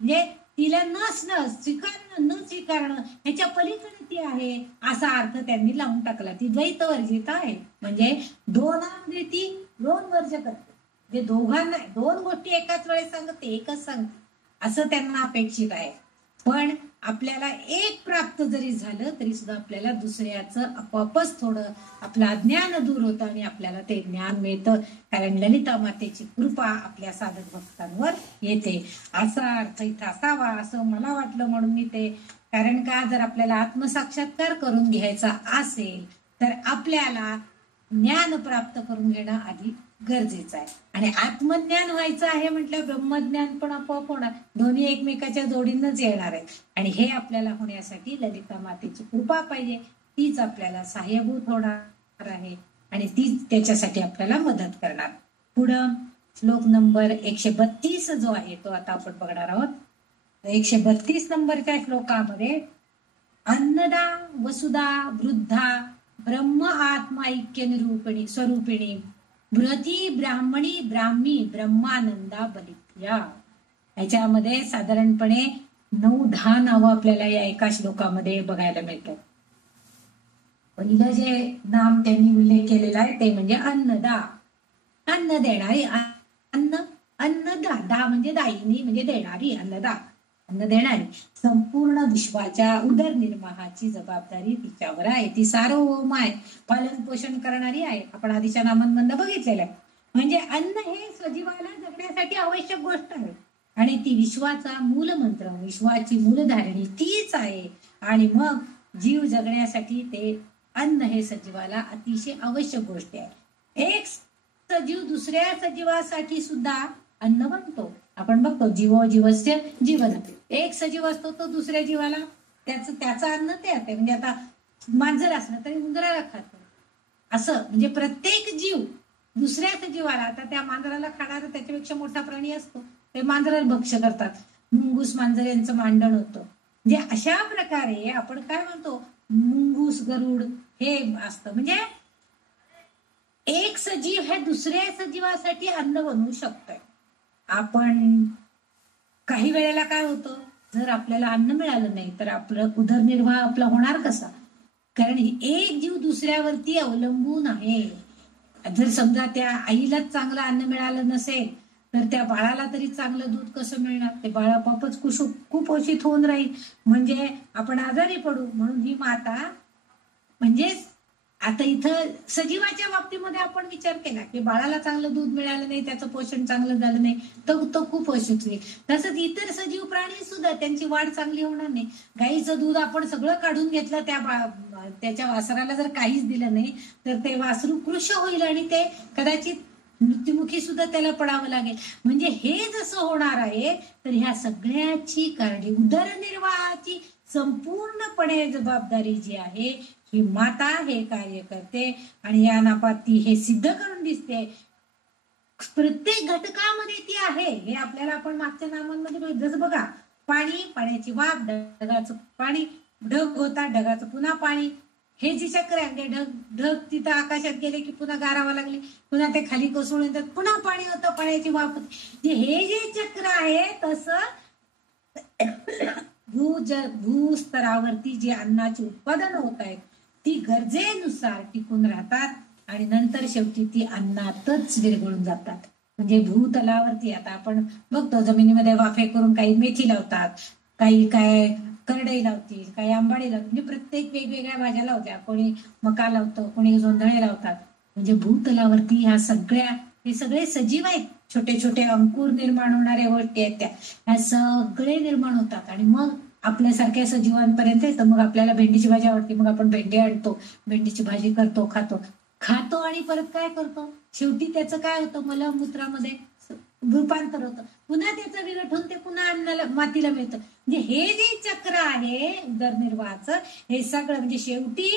म्हणजे तिला नसणं, स्वीकारणं, न स्वीकारणं, ह्याच्या पलीकडे ती आहे असा अर्थ त्यांनी लावून टाकला. ती द्वैत वर्जिता आहे म्हणजे दोनामध्ये ती दोन वर्ज करते. जे दोघांना दोन गोष्टी एकाच वेळेस सांगते, एकच सांगते असं त्यांना अपेक्षित आहे. पण आपल्याला एक प्राप्त जरी झालं तरी सुद्धा आपल्याला दुसऱ्याचं आपोआपच थोडं आपलं अज्ञान दूर होतं आणि आपल्याला ते ज्ञान मिळतं. कारण ललिता मातेची कृपा आपल्या साधक भक्तांवर येते असा अर्थ इथं असावा असं मला वाटलं, म्हणून मी ते. कारण का, जर आपल्याला आत्मसाक्षात्कार करून घ्यायचा असेल तर आपल्याला ज्ञान प्राप्त करून घेणं आधी गरजेचं आहे. आणि आत्मज्ञान व्हायचं आहे म्हटलं ब्रह्मज्ञान पण आपोआप होणार, दोन्ही एकमेकाच्या जोडीनंच येणार आहेत. आणि हे आपल्याला होण्यासाठी ललिता मातेची कृपा पाहिजे, तीच आपल्याला सहाय्यभूत होणार आहे आणि तीच त्याच्यासाठी आपल्याला मदत करणार. पुढं श्लोक नंबर 132 जो आहे तो आता आपण बघणार आहोत. 132 नंबरच्या श्लोकामध्ये अन्नदा वसुधा वृद्धा ब्रह्म आत्मा ऐक्य निरूपिणी स्वरूपिणी बृहती ब्राह्मणी ब्राह्मी ब्रह्मानंदा बलिप्रिया. याच्यामध्ये साधारणपणे 9-10 नावं आपल्याला या एका श्लोकामध्ये बघायला मिळतात. पहिलं जे नाम त्यांनी उल्लेख केलेला आहे ते म्हणजे अन्नदा, अन्न देणारी, अन्नदा, दा म्हणजे दायिनी म्हणजे देणारी, अन्नदा. अन्न देणारी संपूर्ण विश्वाच्या उदरनिर्वाहाची जबाबदारी तिच्यावर आहे. ती सार्वभौम आहे, पालन पोषण करणारी आहे. आपण आधीच्या नामांमधनं बघितलेलं आहे. म्हणजे अन्न हे सजीवाला जगण्यासाठी आवश्यक गोष्ट आहे आणि ती विश्वाचा मूलमंत्र, विश्वाची मूलधारणी तीच आहे. आणि मग जीव जगण्यासाठी ते अन्न हे सजीवाला अतिशय आवश्यक गोष्ट आहे. एक सजीव दुसऱ्या सजीवासाठी सुद्धा अन्न बनतो. आपण बघतो जीवो जीवस्य जीवन. एक सजीव असतो तो दुसऱ्या जीवाला त्याचं अन्न ते आहे. म्हणजे आता मांजर असलं तरी उंदराला खातो. असं म्हणजे प्रत्येक जीव दुसऱ्या सजीवाला, आता त्या मांजराला खाणारा त्याच्यापेक्षा मोठा प्राणी असतो, ते मांजराला भक्ष्य करतात. मुंगूस मांजर यांचं मांडण होतं. म्हणजे अशा प्रकारे आपण काय म्हणतो, मुंगूस गरुड हे असतं. म्हणजे एक सजीव हे दुसऱ्या सजीवासाठी अन्न बनवू शकतोय. आपण काही वेळेला काय होतं, जर आपल्याला अन्न मिळालं नाही तर आपलं उदरनिर्वाह आपला होणार कसा? कारण एक जीव दुसऱ्यावरती अवलंबून आहे. जर समजा त्या आईलाच चांगलं अन्न मिळालं नसेल तर त्या बाळाला तरी चांगलं दूध कसं मिळणार? ते बाळ आपोआपच कुपोषित होऊन राहील. म्हणजे आपण आजारी पडू. म्हणून ही माता, म्हणजे आता इथं सजीवाच्या बाबतीमध्ये आपण विचार केला की बाळाला चांगलं दूध मिळालं नाही, त्याचं पोषण चांगलं झालं नाही तर तो कुपोषित होईल. तसंच इतर सजीव प्राणी सुद्धा त्यांची वाढ चांगली होणार नाही. गाईचं दूध आपण सगळं काढून घेतलं, त्याच्या वासराला जर काहीच दिलं नाही तर ते वासरू कृश होईल आणि ते कदाचित मृत्युमुखी सुद्धा त्याला पडावं लागेल. म्हणजे हे जसं होणार आहे तर ह्या सगळ्याची काळजी, उदरनिर्वाहाची संपूर्णपणे जबाबदारी जी आहे ही माता हे कार्य करते. आणि या नापात ती हे सिद्ध करून दिसते. प्रत्येक घटकामध्ये ती आहे हे आपल्याला आपण मागच्या नामांमध्ये जसं बघा, पाणी, पाण्याची वाफ, ढगाचं पाणी, ढग होता, ढगाचं पुन्हा पाणी, हे जे चक्र आहे. ढग तिथं आकाशात गेले की पुन्हा गारावा लागले, पुन्हा ते खाली कोसळून येतात, पुन्हा पाणी होतं, पाण्याची वाफ होती. हे जे चक्र आहे तसं भूस्तरावरती जे अन्नाचे उत्पादन होत आहेत ती गरजेनुसार टिकून राहतात आणि नंतर शेवटी ती अन्नातच विरघळून जातात. म्हणजे भूतलावरती आता आपण बघतो जमिनीमध्ये वाफे करून काही मेथी लावतात, काही काय करडई लावतील, काही आंबाडी लावतील. म्हणजे प्रत्येक वेगवेगळ्या भाज्या लावत्या. कोणी मका लावतं, कोणी जोंधळे लावतात. म्हणजे भूतलावरती ह्या सगळ्या, हे सगळे सजीव आहेत. छोटे छोटे अंकुर निर्माण होणाऱ्या गोष्टी आहेत त्या, ह्या सगळे निर्माण होतात. आणि मग आपल्यासारख्या सजीवांपर्यंत येतं. मग आपल्याला भेंडीची भाजी आवडते, मग आपण भेंडी आणतो, भेंडीची भाजी करतो, खातो आणि परत काय करतो, शेवटी त्याचं काय होतं, मलमूत्रामध्ये रूपांतर होतं. पुन्हा त्याचं विघटन ते पुन्हा अन्नाला, मातीला मिळतं. म्हणजे हे जे चक्र आहे उदरनिर्वाहाचं, हे सगळं म्हणजे शेवटी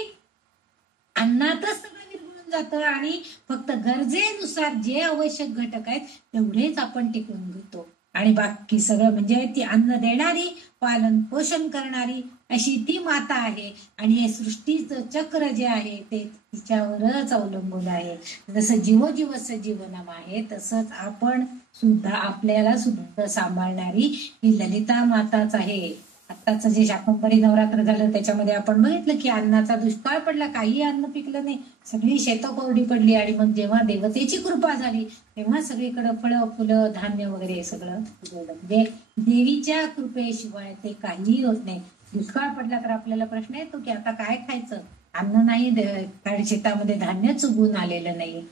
अन्नातच सगळं विरघळून जातं आणि फक्त गरजेनुसार जे आवश्यक घटक आहेत तेवढेच आपण टिकवून घेतो. आणि बाकी सगळं म्हणजे ती अन्न देणारी, पालन पोषण करणारी अशी ती माता आहे. आणि हे सृष्टीचं चक्र जे आहे ते तिच्यावरच अवलंबून आहे. जसं जीवोजीवस्य जीवनम आहे तसंच आपण सुद्धा, आपल्याला सुद्धा सांभाळणारी ही ललिता माताच आहे. आत्ताचं जे शाकंभरी नवरात्र झालं त्याच्यामध्ये आपण बघितलं की अन्नाचा दुष्काळ पडला, काही अन्न पिकलं नाही, सगळी शेतं कोरडी पडली. आणि मग जेव्हा देवतेची कृपा झाली तेव्हा सगळीकडे फळं फुलं धान्य वगैरे सगळं उगवलं. म्हणजे देवीच्या कृपेशिवाय ते काही होत नाही. दुष्काळ पडला तर आपल्याला प्रश्न येतो की आता काय खायचं, अन्न नाही, शेतामध्ये धान्यच उगवून आलेलं नाही.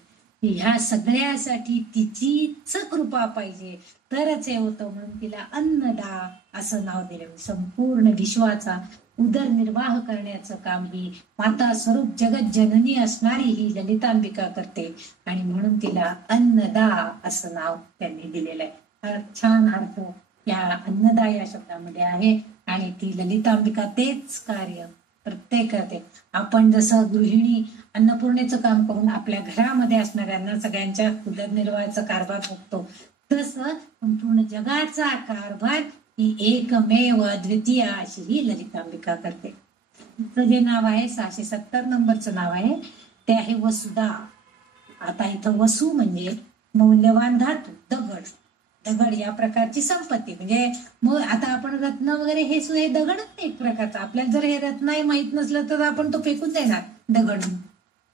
ह्या सगळ्यासाठी तिचीच कृपा पाहिजे तरच हे होतं. म्हणून तिला अन्नदा असं नाव दिलं. संपूर्ण विश्वाचा उदरनिर्वाह करण्याचं काम ही माता स्वरूप जगत जननी असणारी ही ललितांबिका करते आणि म्हणून तिला अन्नदा असं नाव त्यांनी दिलेलं आहे. छान अर्थ या अन्नदा या शब्दामध्ये आहे. आणि ती ललितांबिका तेच कार्य प्रत्येक करते. आपण जसं गृहिणी अन्नपूर्णेचं काम करून आपल्या घरामध्ये असणाऱ्यांना सगळ्यांच्या उदरनिर्वाहाचा कारभार बघतो, तसं संपूर्ण जगाचा कारभार ही एकमेव अद्वितीय अशी ही ललितांबिका करते. तिचं जे नाव आहे 670 नंबरचं नाव आहे ते आहे वसुधा. आता इथं वसू म्हणजे मौल्यवान धातू, दगड या प्रकारची संपत्ती. म्हणजे मग आता आपण रत्न वगैरे हे सुद्धा दगडच एक प्रकारचा. आपल्याला जर हे रत्न माहित नसलं तर आपण तो फेकून देणार दगड.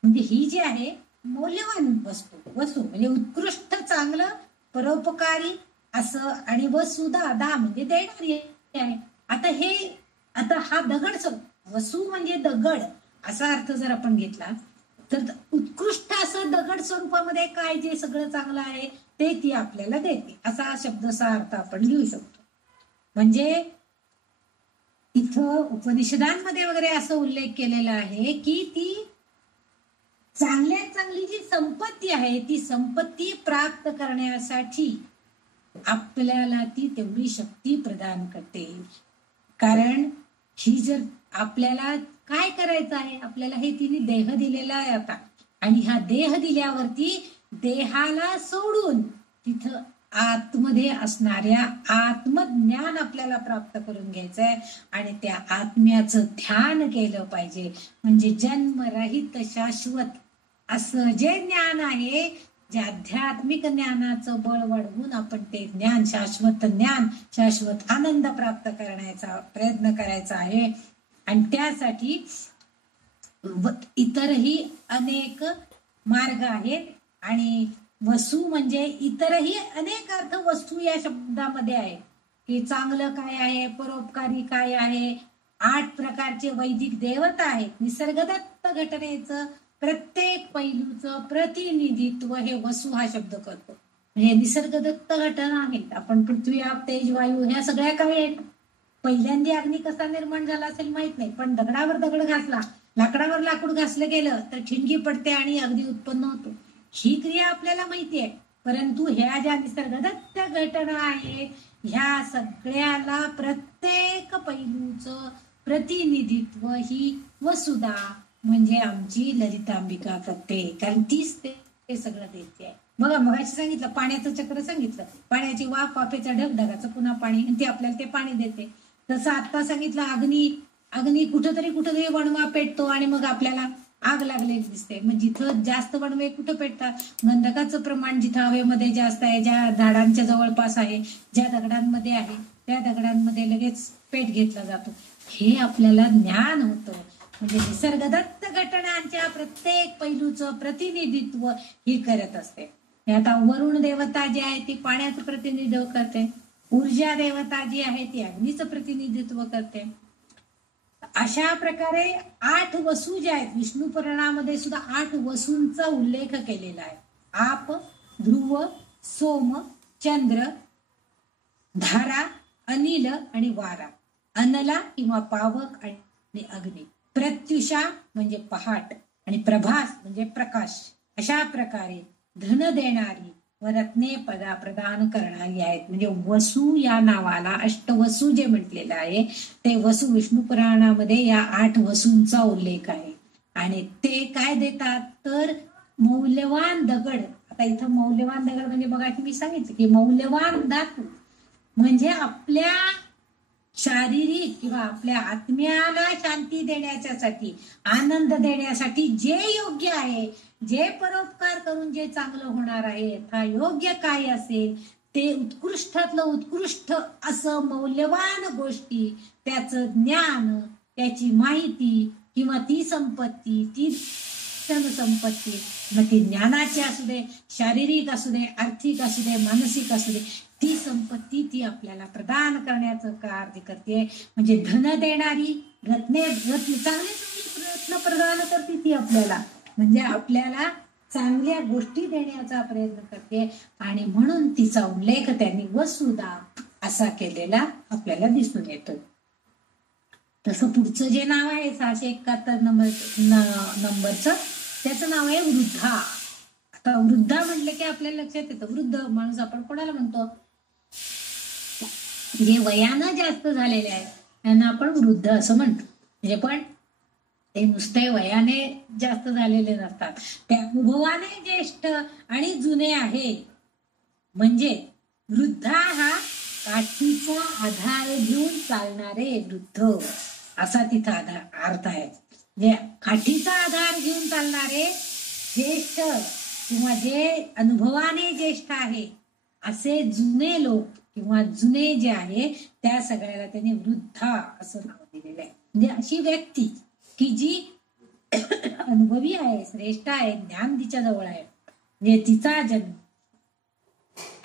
म्हणजे ही जी आहे मौल्यवान वस्तू म्हणजे उत्कृष्ट, चांगलं, परोपकारी असं. आणि वसुधा दा म्हणजे देणारी आहे. आता हा दगड वसू म्हणजे दगड असा अर्थ जर आपण घेतला तर उत्कृष्ट असं दगड स्वरूपामध्ये काय जे सगळं चांगलं आहे ते ती आपल्याला देते, असा शब्दचा अर्थ आपण लिहू शकतो. म्हणजे इथं उपनिषदांमध्ये वगैरे असं उल्लेख केलेला आहे की ती चांगल्यात चांगली जी संपत्ती आहे ती संपत्ती प्राप्त करण्यासाठी आपल्याला ती तेवढी शक्ती प्रदान करते. कारण ही जर आपल्याला काय करायचं आहे, आपल्याला हे तिने देह दिलेला आहे आता, आणि हा देह दिल्यावरती देहाला सोडून तिथं आतमध्ये असणाऱ्या आत्मज्ञान आपल्याला प्राप्त करून घ्यायचं आहे आणि त्या आत्म्याचं ध्यान केलं पाहिजे. म्हणजे जन्मरहित शाश्वत असं जे ज्ञान आहे, जे आध्यात्मिक ज्ञानाचं बळ वाढवून आपण ते ज्ञान, शाश्वत आनंद प्राप्त करण्याचा प्रयत्न करायचा आहे. आणि त्यासाठी इतरही अनेक मार्ग आहेत. आणि वसू म्हणजे इतरही अनेक अर्थ वस्तू या शब्दामध्ये आहे की चांगलं काय आहे, परोपकारी काय आहे. 8 प्रकारचे वैदिक देवता आहेत. निसर्गदत्त घटनेचं प्रत्येक पैलूचं प्रतिनिधित्व हे वसू हा शब्द करतो. म्हणजे निसर्गदत्त घटना आहेत. आपण पृथ्वी, आप, तेज, वायू ह्या सगळ्या काय आहेत. पहिल्यांदा अग्नी कसा निर्माण झाला असेल माहित नाही, पण दगडावर दगड घासला, लाकडावर लाकूड घासलं गेलं तर ठिणगी पडते आणि अगदी उत्पन्न होतो. ही क्रिया आपल्याला माहिती आहे. परंतु ह्या ज्या निसर्गदत्त घटना आहेत ह्या सगळ्याला प्रत्येक पैलूचं प्रतिनिधित्व ही वसुधा म्हणजे आमची ललितांबिका करते. कारण तीच ते सगळं देते. बघा मगाशी सांगितलं पाण्याचं चक्र सांगितलं, पाण्याची वाफ, वाफेचा ढग, ढगाचं पुन्हा पाणी, आणि ती आपल्याला ते पाणी देते. तसं आता सांगितलं अग्नी कुठंतरी वणवा पेटतो आणि मग आपल्याला आग लागलेली दिसते. मग जिथं जास्त वणवे कुठं पेटतात, गंधकाचं प्रमाण जिथं हवेमध्ये जास्त आहे, ज्या झाडांच्या जवळपास आहे, ज्या दगडांमध्ये आहे त्या दगडांमध्ये लगेच पेट घेतला जातो. हे आपल्याला ज्ञान होतं. म्हणजे निसर्गदत्त घटनांच्या प्रत्येक पैलूचं प्रतिनिधित्व ही करत असते. आता वरुण देवता जी आहे ती पाण्याचं प्रतिनिधित्व करते. ऊर्जा देवता जी आहे ती अग्नीचं प्रतिनिधित्व करते. अशा प्रकारे 8 वसू ज्या आहेत, विष्णू पुराणामध्ये सुद्धा 8 वसूंचा उल्लेख केलेला आहे. आप, ध्रुव, सोम, चंद्र, धारा, अनिल आणि वारा, अनला किंवा पावक आणि अग्नी, प्रत्युषा म्हणजे पहाट आणि प्रभास म्हणजे प्रकाश. अशा प्रकारे धन देणारी व रत्ने प्रदान करणारी आहेत. म्हणजे वसू या नावाला अष्टवसू जे म्हटलेलं आहे ते वसू विष्णू पुराणामध्ये या 8 वसूंचा उल्लेख आहे. आणि ते काय देतात तर मौल्यवान दगड. आता इथं मौल्यवान दगड म्हणजे बघा की मी सांगितलं की मौल्यवान धातू म्हणजे आपल्या शारीरिक किंवा आपल्या आत्म्याला शांती देण्यासाठी, आनंद देण्यासाठी जे योग्य आहे, जे परोपकार करून जे चांगलं होणार आहे, योग्य काय असेल ते उत्कृष्टातलं उत्कृष्ट असं मौल्यवान गोष्टी, त्याचं ज्ञान, त्याची माहिती किंवा ती संपत्ती, ती संपत्ती, मग ती ज्ञानाची असू दे, शारीरिक असू दे, आर्थिक असू दे, मानसिक असू दे, ती संपत्ती ती आपल्याला प्रदान करण्याचं कार्य करते. म्हणजे धन देणारी चांगले रत्न प्रदान करते ती आपल्याला, म्हणजे आपल्याला चांगल्या गोष्टी देण्याचा प्रयत्न करते. आणि म्हणून तिचा उल्लेख त्यांनी वसुधा असा केलेला आपल्याला दिसून येतो. तसं पुढचं जे नाव आहे 671 नंबरचं, त्याचं नाव आहे वृद्धा. आता वृद्धा म्हटलं की आपल्याला लक्षात येतं वृद्ध माणूस आपण कोणाला म्हणतो, जे वयानं जास्त झालेले आहेत त्यांना आपण वृद्ध असं म्हणतो. म्हणजे पण ते नुसते वयाने जास्त झालेले नसतात, त्या अनुभवाने ज्येष्ठ आणि जुने आहे. म्हणजे वृद्धा हा काठीचा आधार घेऊन चालणारे वृद्ध असा तिथं अर्थ आहे. म्हणजे काठीचा आधार घेऊन चालणारे ज्येष्ठ किंवा जे अनुभवाने ज्येष्ठ आहे असे जुने लोक किंवा जुने जे आहे त्या सगळ्याला त्याने वृद्धा असं नाव दिलेलं आहे. म्हणजे अशी व्यक्ती की जी अनुभवी आहे, श्रेष्ठ आहे, ज्ञान तिच्या जवळ आहे, म्हणजे तिचा जन्म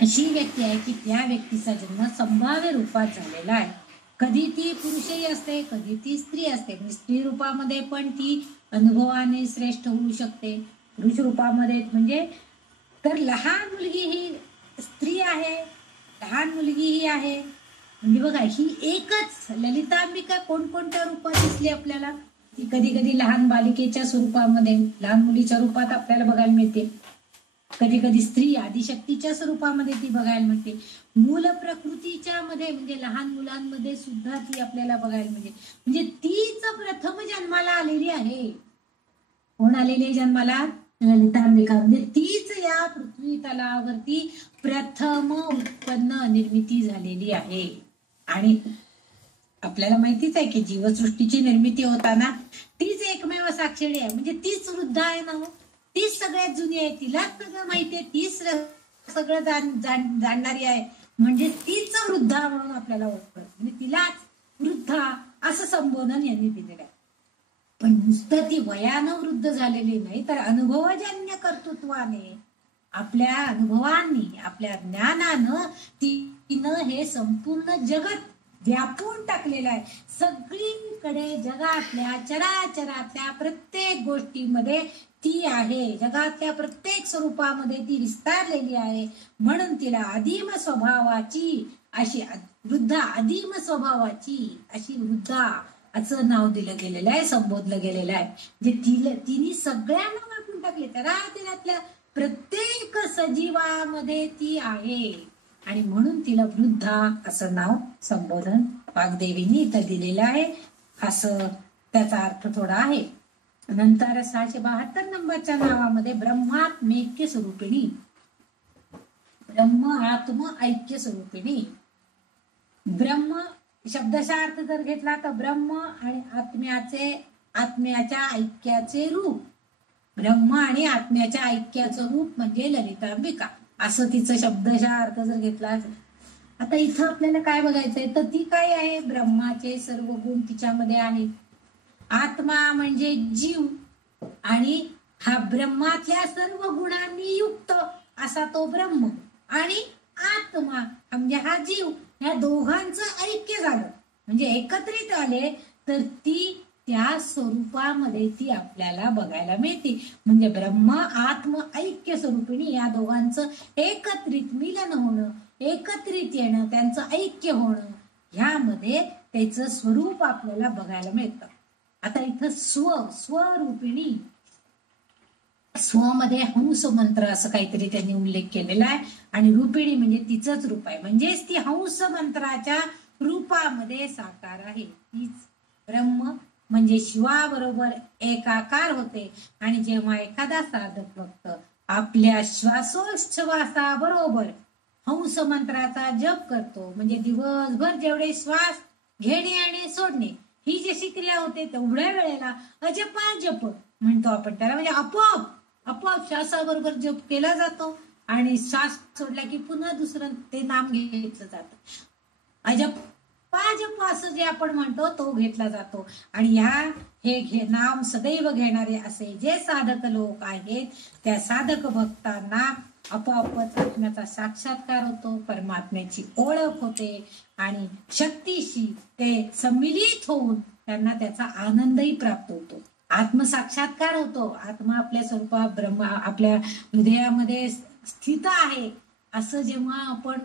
अशी व्यक्ती आहे की त्या व्यक्तीचा जन्म संभाव्य रूपात झालेला आहे. कधी ती पुरुषही असते, कधी ती स्त्री असते. म्हणजे स्त्री रूपामध्ये पण ती अनुभवाने श्रेष्ठ होऊ शकते, पुरुष रूपामध्ये म्हणजे. तर लहान मुलगी ही स्त्री आहे, लहान मुलगी ही आहे. म्हणजे बघा, ही एकच ललितांबिका कोणकोणत्या रूपात दिसली आपल्याला? ती कधी कधी लहान बालिकेच्या स्वरूपामध्ये, लहान मुलीच्या रूपात आपल्याला बघायला मिळते. कधी कधी स्त्री आदिशक्तीच्या स्वरूपामध्ये ती बघायला मिळते. मूल प्रकृतीच्या मध्ये म्हणजे लहान मुलांमध्ये सुद्धा ती आपल्याला बघायला मिळते. म्हणजे तीच प्रथम जन्माला आलेली आहे. कोण आलेली आहे जन्माला? ललितांबिका. म्हणजे तीच या पृथ्वी तलावरती प्रथम उत्पन्न निर्मिती झालेली आहे. आणि आपल्याला माहितीच आहे की जीवसृष्टीची निर्मिती होताना तीच एकमेव साक्षरी आहे. म्हणजे तीच वृद्ध आहे ना, तीच सगळ्यात जुनी आहे, तिलाच सगळं माहिती आहे, तीच सगळं जाणणारी आहे. म्हणजे तीच वृद्धा म्हणून आपल्याला ओळखतात. म्हणजे तिलाच वृद्धा असं संबोधन यांनी दिलेलं आहे. पण नुसतं ती वयानं वृद्ध झालेली नाही, तर अनुभवजन्य कर्तृत्वाने, आपल्या अनुभवांनी, आपल्या ज्ञानानं तिनं हे संपूर्ण जगत व्यापून टाकलेलं आहे. सगळीकडे जगातल्या चराचरातल्या प्रत्येक गोष्टीमध्ये ती आहे. जगातल्या प्रत्येक स्वरूपामध्ये ती विस्तारलेली आहे. म्हणून तिला आदिम स्वभावाची अशी वृद्धा, आदिम स्वभावाची अशी वृद्धा असं नाव दिलं गेलेलं आहे, संबोधलं गेलेलं आहे. म्हणजे तिने सगळ्यांना वाटून टाकले. चराचरातल्या प्रत्येक सजीवामध्ये ती आहे आणि म्हणून तिला वृद्धा असं नाव, संबोधन वाग्देवींनी इथं दिलेलं आहे. असं त्याचा अर्थ थोडा आहे. नंतर 672 नंबरच्या नावामध्ये ब्रह्मात्मैक्य स्वरूपिणी, ब्रह्म आत्म ऐक्य स्वरूपिणी. ब्रह्म शब्दशः अर्थ जर घेतला तर ब्रह्म आणि आत्म्याच्या ऐक्याचे रूप. ब्रह्म आणि आत्म्याच्या ऐक्याचं रूप म्हणजे ललितांबिका, असं तिचं शब्दशः अर्थ जर घेतला. आता इथं आपल्याला काय बघायचंय, तर ती काय आहे? ब्रह्माचे सर्व गुण तिच्यामध्ये आहेत. आत्मा म्हणजे जीव आणि हा ब्रह्मातल्या सर्व गुणांनी युक्त असा तो ब्रह्म, आणि आत्मा म्हणजे हा जीव, या दोघांचं ऐक्य झालं म्हणजे एकत्रित आले तर ती त्या स्वरूपामध्ये ती आपल्याला बघायला मिळते. म्हणजे ब्रह्म आत्म ऐक्य स्वरूपिणी, या दोघांचं एकत्रित मिलन होणं, एकत्रित येणं, त्यांचं ऐक्य होणं, ह्यामध्ये त्याचं स्वरूप आपल्याला बघायला मिळतं. आता इथं स्वरूपिणी, स्वमध्ये हंस मंत्र असं काहीतरी त्यांनी उल्लेख केलेला आहे, आणि रूपिणी म्हणजे तिचंच रूप आहे. म्हणजेच ती हंस मंत्राच्या रूपामध्ये साकार आहे. तीच ब्रह्म म्हणजे शिवाबरोबर एकाकार होते. आणि जेव्हा एखादा साधक भक्त आपल्या श्वासोच्छवासाबरोबर हंस मंत्राचा जप करतो, म्हणजे दिवसभर जेवढे श्वास घेणे आणि सोडणे ही जशी क्रिया होते, तेवढ्या वेळेला अजपा जप म्हणतो आपण त्याला. म्हणजे आपोआप श्वासाबरोबर जप केला जातो आणि श्वास सोडला की पुन्हा दुसरं ते नाम घेतलं जातं. अजप असं जे आपण म्हणतो तो घेतला जातो. आणि हे नाम सदैव घेणारे असे जे साधक लोक आहेत, त्या साधक भक्तांना आपोआपच आत्म्याचा साक्षात्कार होतो, परमात्म्याची ओळख होते आणि शक्तीशी ते सम्मिलित होऊन त्यांना त्याचा आनंदही प्राप्त होतो, आत्मसाक्षात्कार होतो. आत्मा आपल्या स्वरूपात ब्रह्म आपल्या हृदयामध्ये स्थित आहे असं जेव्हा आपण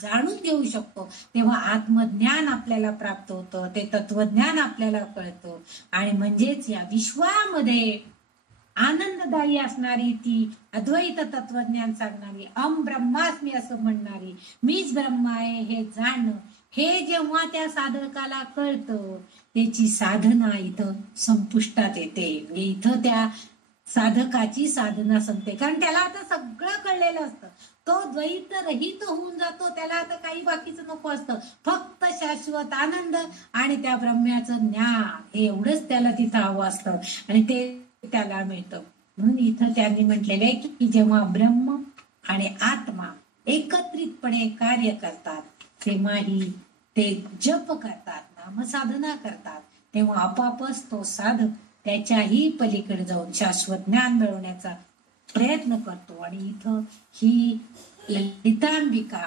जाणून घेऊ शकतो, तेव्हा आत्मज्ञान आपल्याला प्राप्त होतं, ते तत्वज्ञान आपल्याला कळतं. आणि म्हणजेच या विश्वामध्ये आनंददायी असणारी ती अद्वैत तत्वज्ञान सांगणारी, ब्रह्मास्मी असं म्हणणारी, मीच ब्रह्म आहे हे जाणणं, हे जेव्हा त्या साधकाला कळतं, त्याची साधना इथं संपुष्टात येते. म्हणजे इथं त्या साधकाची साधना संपते. कारण त्याला आता सगळं कळलेलं असतं, तो द्वैत रहित होऊन जातो. त्याला आता काही बाकीचं नको असतं, फक्त शाश्वत आनंद आणि त्या ब्रह्म्याचं ज्ञान, हे एवढंच त्याला तिथं हवं असतं आणि ते त्याला मिळतं. म्हणून इथं त्यांनी म्हटलेलं आहे की जेव्हा ब्रह्म आणि आत्मा एकत्रितपणे कार्य करतात, तेव्हाही ते जप करतात, नामसाधना करतात, तेव्हा आपापच तो साधक त्याच्याही पलीकडे जाऊन शाश्वत ज्ञान मिळवण्याचा प्रयत्न करतो. आणि इथं ही ललितांबिका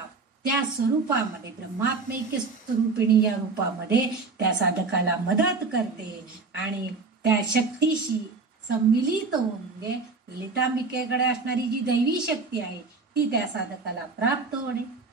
त्या स्वरूपामध्ये ब्रह्मात्मैक्य स्वरूपिणी या रूपामध्ये त्या साधकाला मदत करते आणि त्या शक्तीशी सम्मिलित होऊन म्हणजे ललितांबिकेकडे असणारी जी दैवी शक्ती आहे ती त्या साधकाला प्राप्त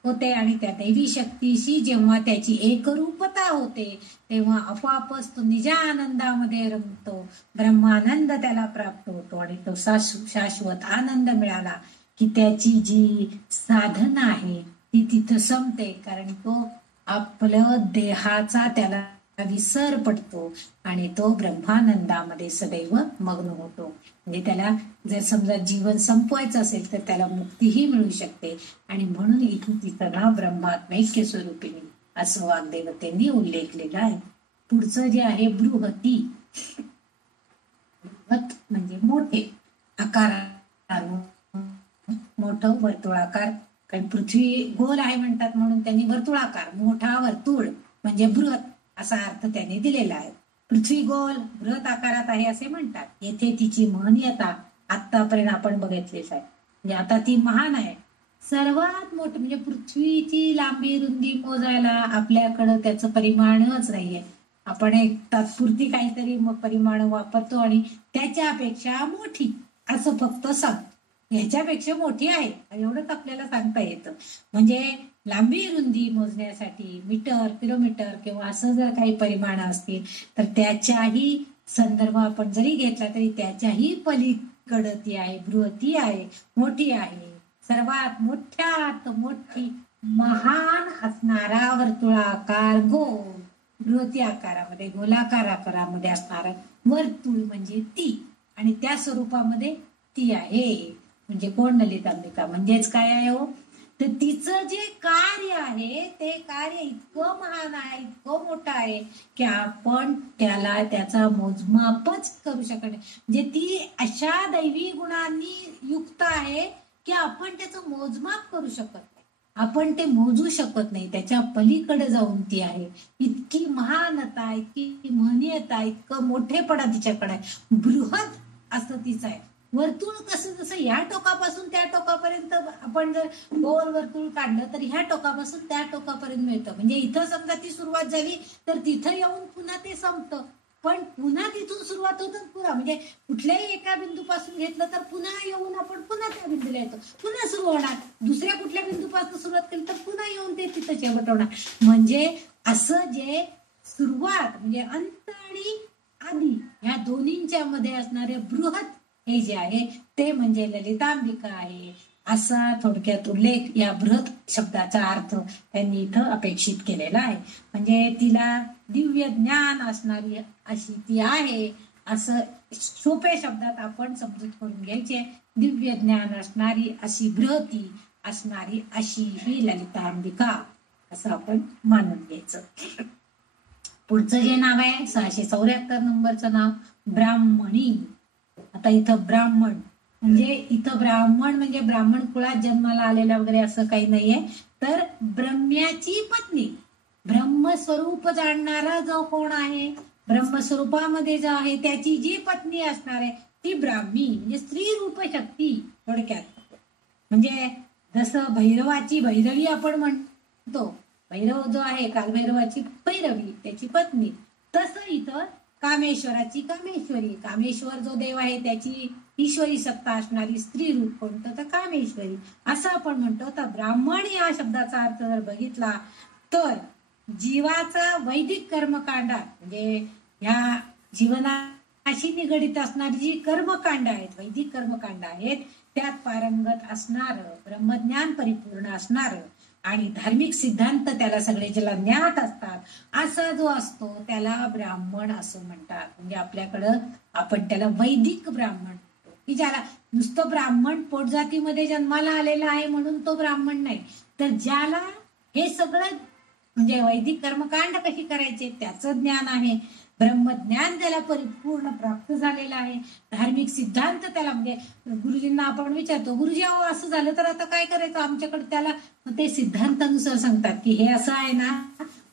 होते आणि त्या दैवी शक्तीशी जेव्हा त्याची एकरूपता होते तेव्हा आपोआपच तो निजा आनंदामध्ये रमतो, ब्रह्मानंद त्याला प्राप्त होतो आणि तो शाश्वत आनंद मिळाला की त्याची जी साधना आहे ती तिथं संपते, कारण तो आपलं देहाचा त्याला विसर पडतो आणि तो ब्रह्मानंदामध्ये सदैव मग्न होतो. म्हणजे त्याला जर समजा जीवन संपवायचं असेल तर त्याला मुक्तीही मिळू शकते आणि म्हणून इथून तिचं नाव ब्रह्मात्मैक्य स्वरूपिणी असं वाग्देवतेंनी उल्लेखलेला आहे. पुढचं जे आहे बृहती, बृहत म्हणजे मोठे आकार, मोठं वर्तुळाकार, कारण पृथ्वी गोल आहे म्हणतात म्हणून त्यांनी वर्तुळाकार मोठा वर्तुळ म्हणजे बृहत असा अर्थ त्यांनी दिलेला आहे. पृथ्वी गोल बृहत आकारात आहे असे म्हणतात. येथे तिची महनीयता आतापर्यंत आपण बघितलीच आहे. म्हणजे आता ती महान आहे. सर्वात मोठं म्हणजे पृथ्वीची लांबी रुंदी मोजायला आपल्याकडं त्याचं परिमाणच नाहीये. आपण एक तात्पुरती काहीतरी परिमाण वापरतो आणि त्याच्यापेक्षा मोठी असं फक्त सांगतो, ह्याच्यापेक्षा मोठी आहे एवढंच आपल्याला सांगता येतं. म्हणजे लांबी रुंदी मोजण्यासाठी मीटर किलोमीटर किंवा असं जर काही परिमाण असतील तर त्याच्याही संदर्भ आपण जरी घेतला तरी त्याच्याही पलीकडे ती आहे, बृहती आहे, मोठी आहे. सर्वात मोठ्यात मोठी महान असणारा वर्तुळाकार गोल, बृहती आकारामध्ये गोलाकार आकारामध्ये असणारा वर्तुळ म्हणजे ती आणि त्या स्वरूपामध्ये ती आहे. म्हणजे कोण? ललितांबिका. म्हणजेच काय आहे हो, तर तिचं जे कार्य आहे ते कार्य इतकं महान आहे, इतकं मोठं आहे की आपण त्याला त्याचा मोजमापच करू शकत नाही. म्हणजे ती अशा दैवी गुणांनी युक्त आहे की आपण त्याचं मोजमाप करू शकत नाही, आपण ते मोजू शकत नाही. त्याच्या पलीकडे जाऊन ती आहे. इतकी महानता, इतकी महनीयता, इतकं मोठेपणा तिच्याकडे आहे. बृहत असं तिचं आहे. वर्तुळ कसं जसं या टोकापासून त्या टोकापर्यंत आपण जर गोल वर्तुळ काढलं तर ह्या टोकापासून त्या टोकापर्यंत मिळतं. म्हणजे इथं समजा ती सुरुवात झाली तर तिथं येऊन पुन्हा ते संपतं, पण पुन्हा तिथून सुरुवात होतं पुन्हा म्हणजे कुठल्याही एका बिंदूपासून घेतलं तर पुन्हा येऊन आपण पुन्हा त्या बिंदूला येतो, पुन्हा सुरू होणार. दुसऱ्या कुठल्या बिंदूपासून सुरुवात केली तर पुन्हा येऊन ते तिथं शेवट होणार. म्हणजे असं जे सुरुवात म्हणजे अंत आणि आदी ह्या दोन्हींच्या मध्ये असणारे बृहत हे जे आहे ते म्हणजे ललितांबिका आहे, असा थोडक्यात उल्लेख या बृहत शब्दाचा अर्थ त्यांनी इथं अपेक्षित केलेला आहे. म्हणजे तिला दिव्य ज्ञान असणारी अशी ती आहे असं सोप्या शब्दात आपण समजूत करून घ्यायचे. दिव्य ज्ञान असणारी अशी बृहती असणारी अशी ही ललितांबिका असं आपण मानून घ्यायचं. पुढचं जे नाव आहे 674 नंबरचं नाव ब्राह्मणी. आता इथं ब्राह्मण म्हणजे इथं ब्राह्मण म्हणजे ब्राह्मण कुळात जन्माला आलेला वगैरे असं काही नाहीये, तर ब्रह्म्याची पत्नी, ब्रह्मस्वरूप जाणणारा जो कोण आहे, ब्रह्मस्वरूपामध्ये जो आहे त्याची जी पत्नी असणार आहे ती ब्राह्मी म्हणजे स्त्री रूप शक्ती. थोडक्यात म्हणजे जसं भैरवाची भैरवी आपण म्हणतो, भैरव जो आहे कालभैरवाची भैरवी त्याची पत्नी, तसं इथं कामेश्वराची कामेश्वरी, कामेश्वर जो देव आहे त्याची ईश्वरी सत्ता असणारी स्त्री रूप कोणतं तर कामेश्वरी असं आपण म्हणतो. तर ब्राह्मण या शब्दाचा अर्थ जर बघितला तर जीवाचा वैदिक कर्मकांडात म्हणजे ह्या जीवनाशी निगडित असणारी जी कर्मकांड आहेत, वैदिक कर्मकांड आहेत, त्यात पारंगत असणार, ब्रह्मज्ञान परिपूर्ण असणार आणि धार्मिक सिद्धांत त्याला सगळे ज्याला ज्ञात असतात असा जो असतो त्याला ब्राह्मण असं म्हणतात. म्हणजे आपल्याकडं आपण त्याला वैदिक ब्राह्मण म्हणतो की ज्याला नुसतं ब्राह्मण पोटजातीमध्ये जन्माला आलेला आहे म्हणून तो ब्राह्मण नाही, तर ज्याला हे सगळं म्हणजे वैदिक कर्मकांड कशी करायचे त्याचं ज्ञान आहे, ब्रह्मज्ञान त्याला परिपूर्ण प्राप्त झालेलं आहे, धार्मिक सिद्धांत त्याला म्हणजे गुरुजींना आपण विचारतो गुरुजी अहो असं झालं तर आता काय करायचं आमच्याकडे, त्याला ते सिद्धांतानुसार सांगतात की हे असं आहे ना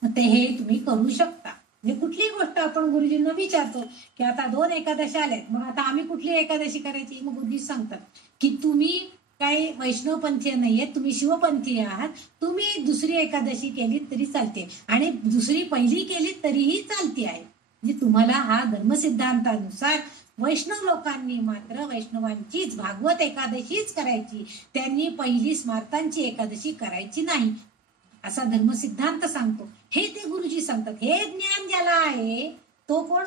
मग ते हे तुम्ही करू शकता. म्हणजे कुठलीही गोष्ट आपण गुरुजींना विचारतो की आता 2 एकादशी आल्यात मग आता आम्ही कुठली एकादशी करायची, मग गुरुजी सांगतात की तुम्ही काही वैष्णवपंथीय नाहीये, तुम्ही शिवपंथीय आहात, तुम्ही दुसरी एकादशी केली तरी चालते आणि दुसरी पहिली केली तरीही चालते आहे. म्हणजे तुम्हाला हा धर्मसिद्धांतानुसार वैष्णव लोकांनी मात्र वैष्णवांचीच भागवत एकादशीच करायची, त्यांनी पहिली स्मार्तांची एकादशी करायची नाही असा धर्मसिद्धांत सांगतो. हे ते गुरुजी सांगतात. हे ज्ञान ज्याला आहे तो कोण?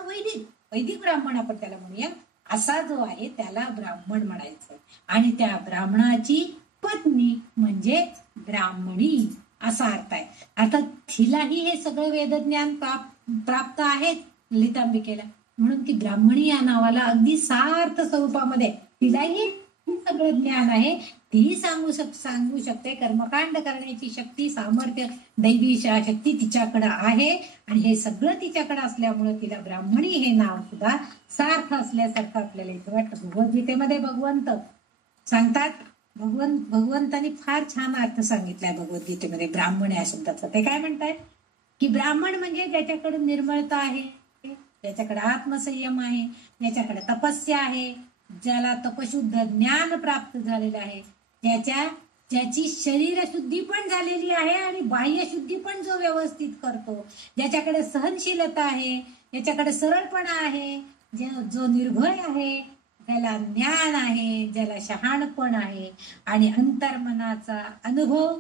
वैदिक ब्राह्मण आपण त्याला म्हणूया. असा जो आहे त्याला ब्राह्मण म्हणायचं आणि त्या ब्राह्मणाची पत्नी म्हणजे ब्राह्मणी असा अर्थ आहे. आता तिलाही हे सगळं वेदज्ञान प्राप्त आहे ललितांबिकेला, म्हणून ती ब्राह्मणी या नावाला अगदी सार्थ स्वरूपामध्ये तिलाही सगळं ज्ञान आहे. तीही सांगू शकते. कर्मकांड करण्याची शक्ती, सामर्थ्य, दैवी शक्ती तिच्याकडे आहे आणि हे सगळं तिच्याकडे असल्यामुळे तिला ब्राह्मणी हे नाव सुद्धा सार्थ असल्यासारखं आपल्याला इथं वाटतं. भगवद्गीतेमध्ये भगवंत सांगतात, भगवंतांनी फार छान अर्थ सांगितलाय भगवद्गीतेमध्ये ब्राह्मण या शब्दाचा. ते काय म्हणतायत की ब्राह्मण म्हणजे ज्याच्याकडे निर्मळता आहे, ज्याच्याकडे आत्मसंयम आहे, ज्याच्याकडे तपस्या आहे, ज्याला तपशुद्ध ज्ञान प्राप्त झालेलं आहे, ज्याची शरीर शुद्धी पण झालेली आहे आणि बाह्य शुद्धी पण जो व्यवस्थित करतो, ज्याच्याकडे सहनशीलता आहे, ज्याच्याकडे सरळपणा आहे, जो निर्भय आहे, ज्याला ज्ञान आहे, ज्याला शहाणपण आहे आणि अंतर्मनाचा अनुभव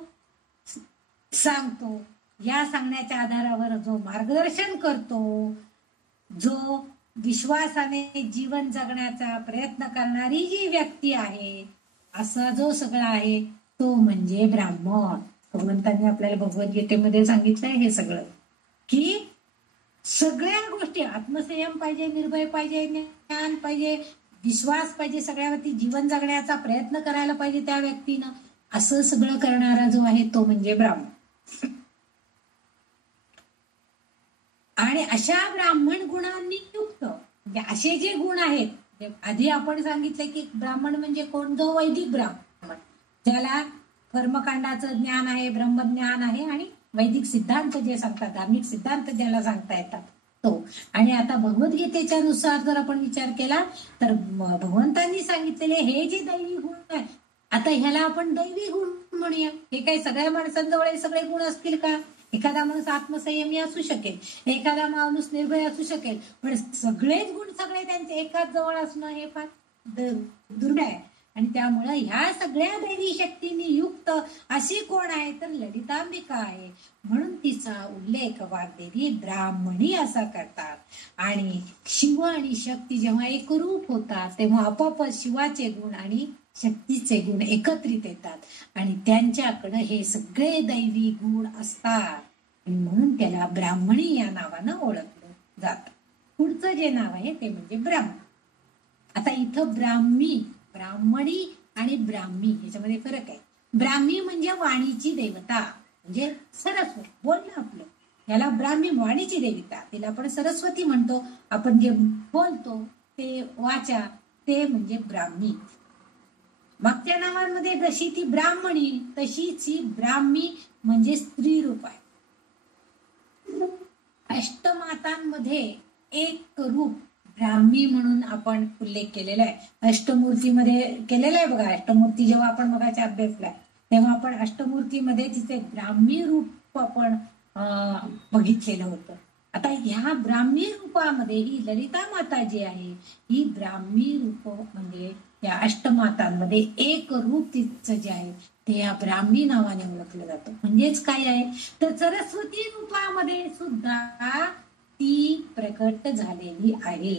सांगतो, या सांगण्याच्या आधारावर जो मार्गदर्शन करतो, जो विश्वासाने जीवन जगण्याचा प्रयत्न करणारी जी व्यक्ती आहे, असा जो सगळा आहे तो म्हणजे ब्राह्मण. भगवंतांनी आपल्याला भगवद्गीतेमध्ये सांगितलंय हे सगळं, की सगळ्या गोष्टी, आत्मसंयम पाहिजे, निर्भय पाहिजे, ज्ञान पाहिजे, विश्वास पाहिजे, सगळ्यावरती जीवन जगण्याचा प्रयत्न करायला पाहिजे त्या व्यक्तीनं. असं सगळं करणारा जो आहे तो म्हणजे ब्राह्मण. आणि अशा ब्राह्मण गुणांनी युक्त, म्हणजे असे जे गुण आहेत, आधी आपण सांगितलं की ब्राह्मण म्हणजे कोण? जो वैदिक ब्राह्मण, ज्याला कर्मकांडाचं ज्ञान आहे, ब्रह्मज्ञान आहे आणि वैदिक सिद्धांत जे सांगतात, धार्मिक सिद्धांत ज्याला सांगता येतात तो. आणि आता भगवद्गीतेच्या नुसार जर आपण विचार केला तर भगवंतांनी सांगितलेले हे जे दैवी गुण आहे, आता ह्याला आपण दैवी गुण म्हणूया. हे काही सगळ्या माणसांजवळ हे सगळे गुण असतील का? एखादा माणूस आत्मसंयमी असू शकेल, एखादा माणूस निर्भय असू शकेल, पण सगळेच गुण सगळे त्यांचे एकाच जवळ असणं हे फार दुर्मिळ आहे. आणि त्यामुळं ह्या सगळ्या दैवी शक्तींनी युक्त अशी कोण आहे तर ललितांबिका आहे. म्हणून तिचा उल्लेख वाग्देवी ब्राह्मणी असा करतात. आणि शिव आणि शक्ती जेव्हा एकरूप होतात तेव्हा आपोआप शिवाचे गुण आणि शक्तीचे गुण एकत्रित येतात आणि त्यांच्याकडे हे सगळे दैवी गुण असतात. म्हणून त्याला ब्राह्मणी या नावानं ओळखलं जातं. पुढचं जे नाव आहे ते म्हणजे ब्राह्मण. आता इथं ब्राह्मणी आणि ब्राह्मी याच्यामध्ये फरक आहे. ब्राह्मी म्हणजे वाणीची देवता, म्हणजे सरस्वती, बोलणं आपलं, याला ब्राह्मी वाणीची देवता, तिला आपण सरस्वती म्हणतो. आपण जे बोलतो ते वाचा ते म्हणजे ब्राह्मी. मागच्या नावांमध्ये जशी ती ब्राह्मणी तशीच ही ब्राह्मी म्हणजे स्त्री रूप आहे. अष्टमातांमध्ये एक रूप ब्राह्मी म्हणून आपण उल्लेख केलेला आहे. अष्टमूर्तीमध्ये केलेला आहे बघा. अष्टमूर्ती जेव्हा आपण बघायच्या अभ्यासला तेव्हा आपण अष्टमूर्तीमध्ये तिचे ब्राह्मी रूप आपण बघितलेलं होतं. आता ह्या ब्राह्मी रूपामध्ये ही ललिता माता जी आहे ही ब्राह्मी रूप म्हणजे या अष्टमातांमध्ये एक रूप तिचं जे आहे ते या ब्राह्मी नावाने ओळखलं जातं. म्हणजेच काय आहे तर सरस्वती रूपामध्ये सुद्धा ती प्रकट झालेली आहे.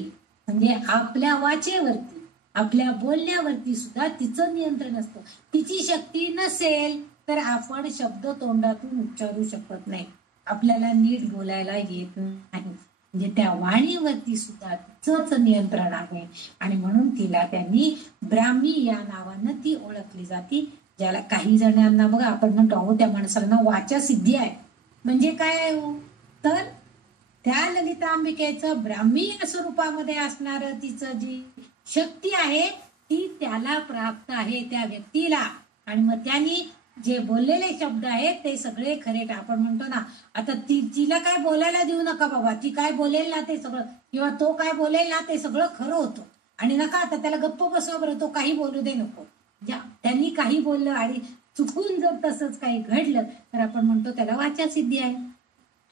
म्हणजे आपल्या वाचेवरती, आपल्या बोलण्यावरती सुद्धा तिचं नियंत्रण असतं. तिची शक्ती नसेल तर आपण शब्द तोंडातून उच्चारू शकत नाही, आपल्याला नीट बोलायला येत नाही. म्हणजे त्या वाणीवरती सुद्धा तिचंच नियंत्रण आहे आणि म्हणून तिला त्यांनी ब्राह्मी या नावानं ती ओळखली जाते. ज्याला काही जणांना बघा आपण म्हणतो अहो त्या माणसाला वाचा सिद्धी आहे. म्हणजे काय आहे हो तर त्या ललितांबिकेचं ब्राह्मी या स्वरूपामध्ये असणार तिचं जी शक्ती आहे ती त्याला प्राप्त आहे त्या व्यक्तीला. आणि मग त्यांनी जे बोललेले शब्द आहेत ते सगळे खरे. आपण म्हणतो ना आता तिला काय बोलायला देऊ नका बाबा, ती काय बोलेल ना ते सगळं, किंवा तो काय बोलेल ना ते सगळं खरं होतं आणि नका आता त्याला गप्प बसवा बरं, तो काही बोलू दे नको. त्यांनी काही बोललं आणि चुकून जर तसंच काही घडलं तर आपण म्हणतो त्याला वाचा सिद्धी आहे.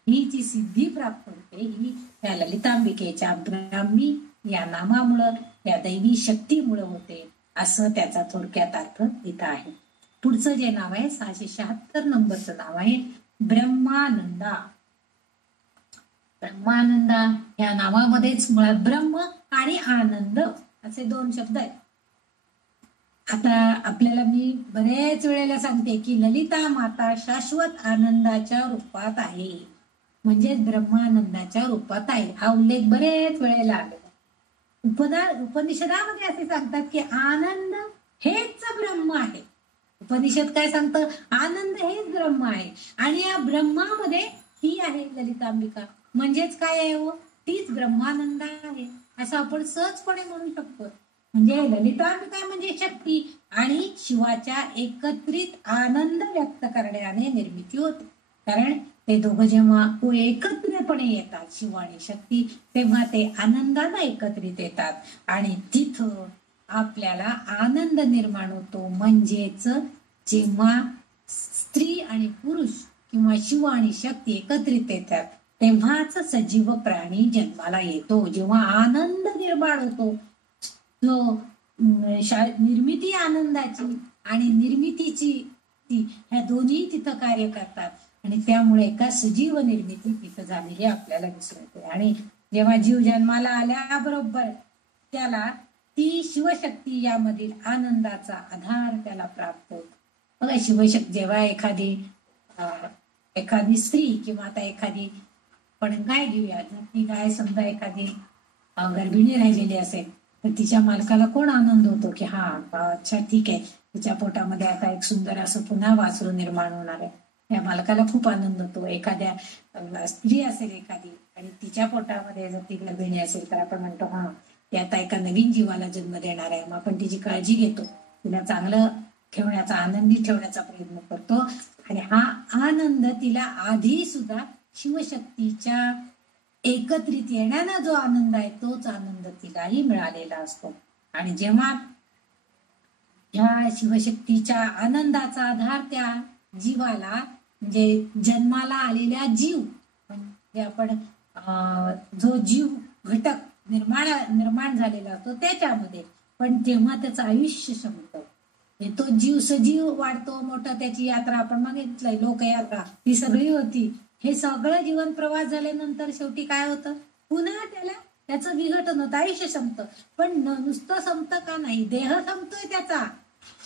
ही जी सिद्धी प्राप्त होते ही त्या ललितांबिकेच्या ब्राह्मी या नामामुळं, या दैवी शक्तीमुळे होते, असं त्याचा थोडक्यात अर्थ इथं आहे. पुढचं जे नाव आहे 676 नंबरचं नाव आहे ब्रह्मानंदा. ब्रह्मानंदा या नावामध्येच मुळात ब्रह्म आणि आनंद असे दोन शब्द आहेत. आता आपल्याला मी बरेच वेळेला सांगते की ललिता माता शाश्वत आनंदाच्या रूपात आहे, म्हणजेच ब्रह्मानंदाच्या रूपात आहे. हा उल्लेख बरेच वेळेला आलेला. उपनिषदामध्ये असे सांगतात की आनंद हेच ब्रह्म आहे. उपनिषद काय सांगतं? आनंद हेच ब्रह्म आहे आणि या ब्रह्मामध्ये ती आहे ललितांबिका. म्हणजेच काय आहे हो? तीच ब्रह्मानंद आहे असं आपण सहजपणे म्हणू शकतो. म्हणजे ललितांबिका म्हणजे शक्ती आणि शिवाच्या एकत्रित आनंद व्यक्त करण्याने निर्मिती होते. कारण ते दोघं जेव्हा एकत्रपणे येतात शिव आणि शक्ती, तेव्हा ते आनंदाला एकत्रित येतात आणि तिथं आपल्याला आनंद निर्माण होतो. म्हणजेच जेव्हा स्त्री आणि पुरुष किंवा शिव आणि शक्ती एकत्रित येतात तेव्हाच सजीव प्राणी जन्माला येतो. जेव्हा आनंद निर्माण होतो, जो निर्मिती आनंदाची आणि निर्मितीची ह्या दोन्ही तिथं कार्य करतात आणि त्यामुळे एका सजीव निर्मिती तिथं झालेली आपल्याला दिसून येते. आणि जेव्हा जीव जन्माला आल्याबरोबर त्याला ती शिवशक्ती यामधील आनंदाचा आधार त्याला प्राप्त होतो. बघा, शिवशक्ती जेव्हा एखादी स्त्री किंवा आता एखादी पण गाय घेऊया, ती गाय समजा एखादी गर्भिणी राहिलेली असेल तर तिच्या मालकाला कोण आनंद होतो की हा अच्छा ठीक आहे, तिच्या पोटामध्ये आता एक सुंदर असं पुन्हा वासरू निर्माण होणार आहे. या मालकाला खूप आनंद होतो. एखाद्या स्त्री असेल एखादी आणि तिच्या पोटामध्ये जर ती गर्भिणी असेल तर आपण म्हणतो हा ती आता एका नवीन जीवाला जन्म देणार आहे, मग आपण तिची काळजी घेतो, तिला चांगलं ठेवण्याचा, आनंदी ठेवण्याचा प्रयत्न करतो. आणि हा आनंद तिला आधी सुद्धा शिवशक्तीच्या एकत्रित येण्याचा जो आनंद आहे तोच आनंद तिलाही मिळालेला असतो. आणि जेव्हा ह्या शिवशक्तीच्या आनंदाचा आधार त्या जीवाला म्हणजे जन्माला आलेल्या जीव म्हणजे आपण जो जीव घटक निर्माण झालेला असतो त्याच्यामध्ये, पण तेव्हा त्याचं आयुष्य संपतं. तो जीव सजीव वाढतो मोठा, त्याची यात्रा आपण बघितलंय, लोकयात्रा ती सगळी होती. हे सगळं जीवन प्रवास झाल्यानंतर शेवटी काय होतं? पुन्हा त्याचं विघटन होतं, आयुष्य संपतं. पण नुसतं संपतं का नाही, देह संपतोय त्याचा,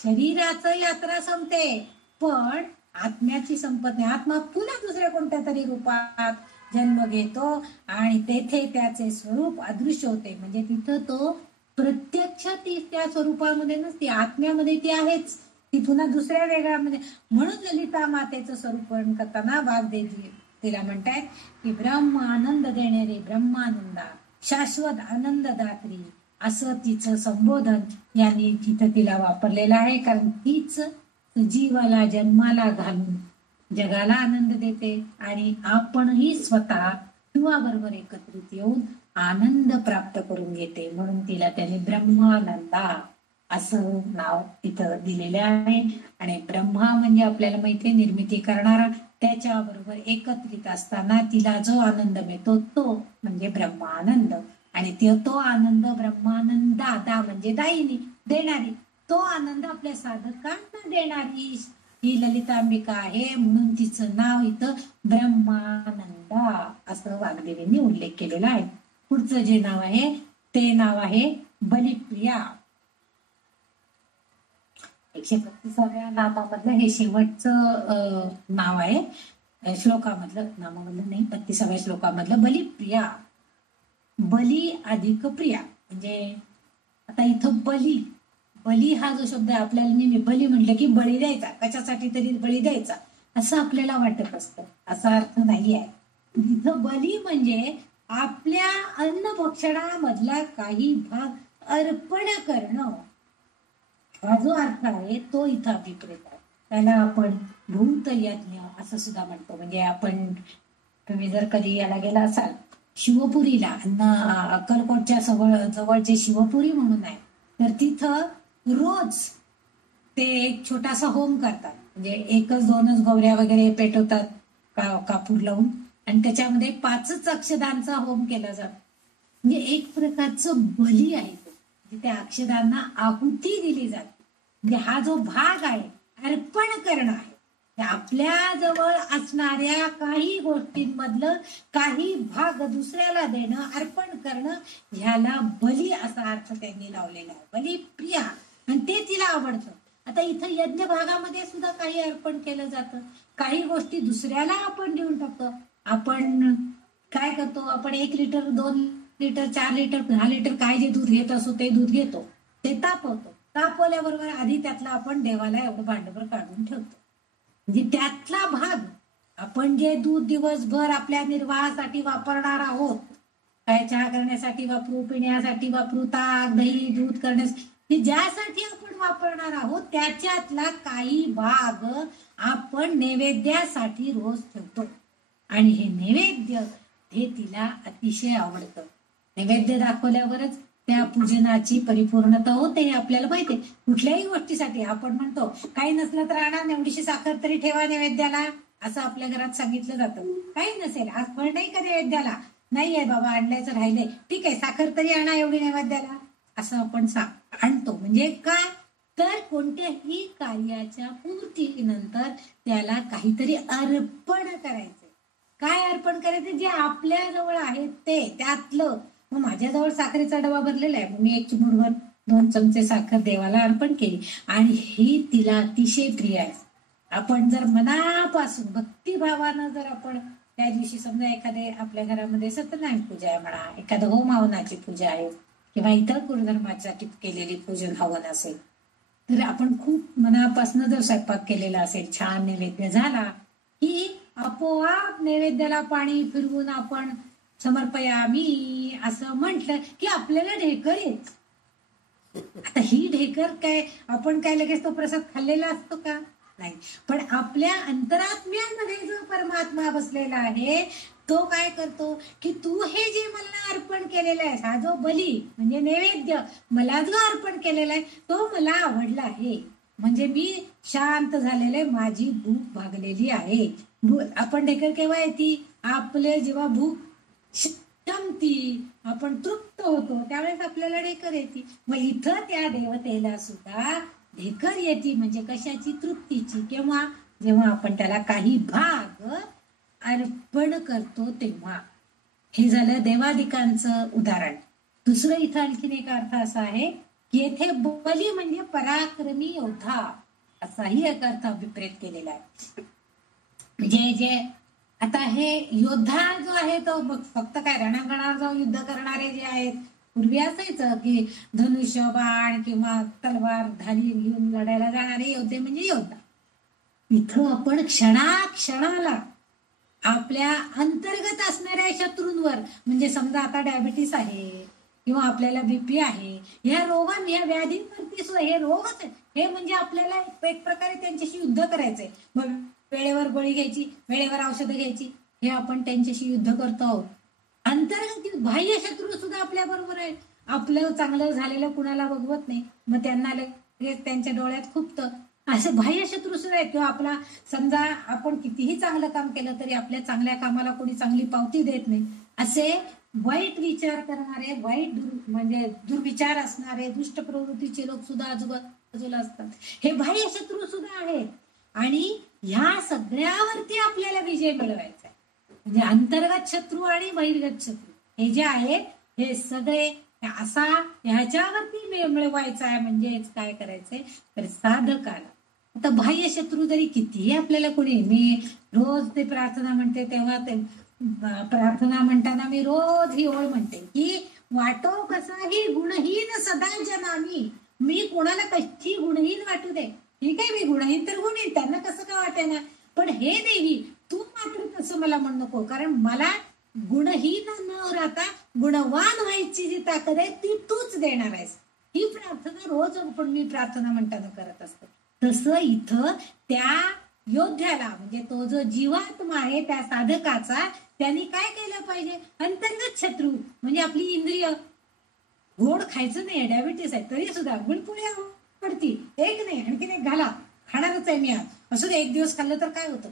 शरीराचं यात्रा संपते, पण आत्म्याची संपत नाही. आत्मा पुन्हा दुसऱ्या कोणत्या तरी रूपात जन्म घेतो आणि तेथे त्याचे स्वरूप अदृश्य होते. म्हणजे तिथं तो प्रत्यक्ष ती त्या स्वरूपामध्ये नसते, आत्म्यामध्ये ती आहेच, ती पुन्हा दुसऱ्या वेगळ्यामध्ये. म्हणून ललिता मातेचं स्वरूप वर्णन करताना वाग्देवी तिला म्हणतायत की ब्रह्म आनंद देणारे ब्रह्मानंदा, शाश्वत आनंद दात्री, असं तिचं संबोधन यांनी तिथं तिला वापरलेलं आहे. कारण तीच जीवाला जन्माला घालून जगाला आनंद देते आणि आपणही स्वतः शिवाबरोबर एकत्रित येऊन आनंद प्राप्त करून घेते. म्हणून तिला त्याने ब्रह्मानंदा असं नाव तिथं दिलेलं आहे. आणि ब्रह्मा म्हणजे आपल्याला माहिती आहे निर्मिती करणारा, त्याच्याबरोबर एकत्रित असताना तिला जो आनंद मिळतो तो म्हणजे ब्रह्मानंद. आणि तो आनंद ब्रह्मानंदा, दा म्हणजे दायिनी, देणारी, तो आनंद आपल्या साधकांना देणारी ही ललितांबिका आहे. म्हणून तिचं नाव इथं ब्रह्मानंदा असं वाग्देवींनी उल्लेख केलेला आहे. पुढचं जे नाव आहे ते नाव आहे बलिप्रिया. 135व्या नामामधलं हे शेवटचं नाव आहे श्लोकामधलं, नामामधलं नाही, 32व्या श्लोकामधलं बलिप्रिया. बली अधिक प्रिया म्हणजे आता इथं बली हा जो शब्द आहे आपल्याला नेहमी बली म्हटलं की बळी द्यायचा, कशासाठी तरी बळी द्यायचा असं आपल्याला वाटत असतं, असा अर्थ नाही आहे. इथं बली म्हणजे आपल्या अन्नभक्षणामधला काही भाग अर्पण करणं, हा जो अर्थ आहे तो इथं अभिप्रेत आहे. त्याला आपण भूत यज्ञ असं सुद्धा म्हणतो. म्हणजे आपण तुम्ही जर कधी याला गेला असाल शिवपुरीला, अक्कलकोटच्या जवळ जे शिवपुरी म्हणून आहे, तर तिथं रोज ते एक छोटासा होम करतात, म्हणजे एकच दोनच गौऱ्या वगैरे पेटवतात कापूर लावून, आणि त्याच्यामध्ये 5च अक्षदांचा होम केला जातो. म्हणजे एक प्रकारचं बली आहे तो, म्हणजे त्या अक्षदांना आहुती दिली जाते. म्हणजे हा जो भाग आहे अर्पण करणं आहे. आपल्या जवळ असणाऱ्या काही गोष्टींमधलं काही भाग दुसऱ्याला देणं, अर्पण करणं, ह्याला बली असा अर्थ त्यांनी लावलेला आहे. बली प्रिया, आणि ते तिला आवडतं. आता इथं यज्ञ भागामध्ये सुद्धा काही अर्पण केलं जातं, काही गोष्टी दुसऱ्याला आपण देऊन टाकतो. आपण काय करतो, आपण 1 लिटर 2 लिटर 4 लिटर 10 लिटर काय जे दूध घेत असो ते दूध घेतो, ते तापवतो. तापवल्याबरोबर आधी त्यातला आपण देवाला एवढं भांडभर काढून ठेवतो. म्हणजे त्यातला भाग आपण जे दूध दिवसभर आपल्या निर्वाहासाठी वापरणार आहोत, काय चहा करण्यासाठी वापरू, पिण्यासाठी वापरू, ताक दही दूध करण्यासाठी ज्यासाठी आपण वापरणार आहोत, त्याच्यातला काही भाग आपण नैवेद्यासाठी रोज ठेवतो. आणि हे नैवेद्य हे तिला अतिशय आवडतं. नैवेद्य दाखवल्यावरच त्या पूजनाची परिपूर्णता होते हे आपल्याला माहिती आहे. कुठल्याही गोष्टीसाठी आपण म्हणतो काही नसलं तर आणा एवढीशी साखर तरी ठेवा नैवेद्याला, असं आपल्या घरात सांगितलं जातं. काही नसेल, आज फळ नाही का नैवेद्याला, नाही आहे बाबा आणल्याचं राहिले, ठीक आहे साखर तरी आणा एवढी नैवेद्याला, असं आपण आणतो. म्हणजे काय तर कोणत्याही कार्याच्या पूर्तीनंतर त्याला काहीतरी अर्पण करायचं. काय अर्पण करायचं, जे आपल्या जवळ आहे ते त्यातलं. मग माझ्याजवळ साखरेचा डबा भरलेला आहे, मी 1 चिमूटभर 2 चमचे साखर देवाला अर्पण केली, आणि ही तिला अतिशय प्रिय आहे. आपण जर मनापासून भक्तिभावानं जर आपण त्या दिवशी समजा एखादे आपल्या घरामध्ये सत्यनारायण पूजा आहे म्हणा, एखादं होम हवनाची पूजा आहे, किंवा इतर कुलधर्मासाठी केलेली पूजन हवन असेल, तर आपण खूप मनापासून जर स्वयंपाक केलेला असेल, छान नैवेद्य झाला की आपोआप नैवेद्याला पाणी फिरवून आपण समर्पयामी असं म्हटलं की आपल्याला ढेकर येत. आता ही ढेकर काय आपण काय लगेच तो प्रसाद खाल्लेला असतो का, नाही. पण आपल्या अंतरात्म्यामध्ये जो परमात्मा बसलेला आहे तो काय करतो की तू हे जे मला अर्पण केलेलं आहे, हा जो बली म्हणजे नैवेद्य मला जो अर्पण केलेला आहे तो मला आवडला आहे, म्हणजे मी शांत झालेले, माझी भूक भागलेली आहे. आपण ढेकर केव्हा येते, आपले जेव्हा भूक शमती, आपण तृप्त होतो त्यावेळेस आपल्याला ढेकर येते. मग इथं त्या देवतेला सुद्धा ढेकर येते, म्हणजे कशाची, तृप्तीची. केव्हा, जेव्हा आपण त्याला काही भाग अर्पण करतो तेव्हा. हे झालं देवादिकांचं उदाहरण. दुसरं इथं आणखीन एक अर्थ असा आहे की येथे बली म्हणजे पराक्रमी योद्धा असाही एक अर्थ अभिप्रेत केलेला आहे. म्हणजे जे आता हे योद्धा जो आहे तो फक्त काय रणांगणावर जाऊन युद्ध करणारे जे आहेत, पूर्वी असायचं की धनुष्य बाण किंवा तलवार धारी घेऊन लढायला जाणारे योद्धे म्हणजे योद्धा. इथं आपण क्षणाला आपल्या अंतर्गत असणाऱ्या शत्रूंवर, म्हणजे समजा आता डायबिटीस आहे किंवा आपल्याला बीपी आहे, ह्या या व्याधींवरती सुद्धा हे रोगच आहे, हे म्हणजे आपल्याला एक प्रकारे त्यांच्याशी युद्ध करायचंय. मग वेळेवर बळी घ्यायची, वेळेवर औषधं घ्यायची, हे आपण त्यांच्याशी युद्ध करतो आहोत. अंतर्गत बाह्य शत्रू सुद्धा आपल्या बरोबर आहे. आपलं चांगलं झालेलं कुणाला बघवत नाही, मग त्यांना लगेच त्यांच्या डोळ्यात खुपतं. असं बाह्य शत्रू सुद्धा आहे. किंवा आपला समजा आपण कितीही चांगलं काम केलं तरी आपल्या चांगल्या कामाला कोणी चांगली पावती देत नाही, असे वाईट विचार करणारे, म्हणजे दुर्विचार असणारे, दुष्ट प्रवृत्तीचे लोक सुद्धा आजूबाजूला असतात. हे बाह्य शत्रू सुद्धा आहेत. आणि ह्या सगळ्यावरती आपल्याला विजय मिळवायचा आहे. म्हणजे अंतर्गत शत्रू आणि बहिर्गत शत्रू हे जे आहेत हे सगळे असा ह्याच्यावरती मिळवायचा आहे. म्हणजेच काय करायचंय तर साधकाला. आता बाह्य शत्रू जरी कितीही आपल्याला कोणी, मी रोज ते प्रार्थना म्हणते तेव्हा ते प्रार्थना म्हणताना मी रोज ही ओळ म्हणते की वाटो कसाही गुणहीन सदा जनामी, मी कोणाला कशी गुणहीन वाटू दे, ठीक आहे मी गुणहीन तर गुणहीन, त्यांना कसं का वाटेना, पण हे देवी तू मात्र तसं मला म्हणू नको, कारण मला गुणहीन न राहता गुणवान व्हायची जी ताकद आहे ती तूच देणार आहेस. ही प्रार्थना रोज पण मी प्रार्थना म्हणताना करत असते. तसं इथं त्या योद्ध्याला, म्हणजे तो जो जीवात्मा आहे त्या साधकाचा, त्यांनी काय केलं पाहिजे, अंतर्गत शत्रू म्हणजे आपली इंद्रिय, गोड खायचं नाही, डायबिटीस आहे तरी सुद्धा गुळपोळ्या पडती, एक नाही आणखीन एक घाला, खाणारच आहे मी आज, असं एक दिवस खाल्लं तर काय होतं.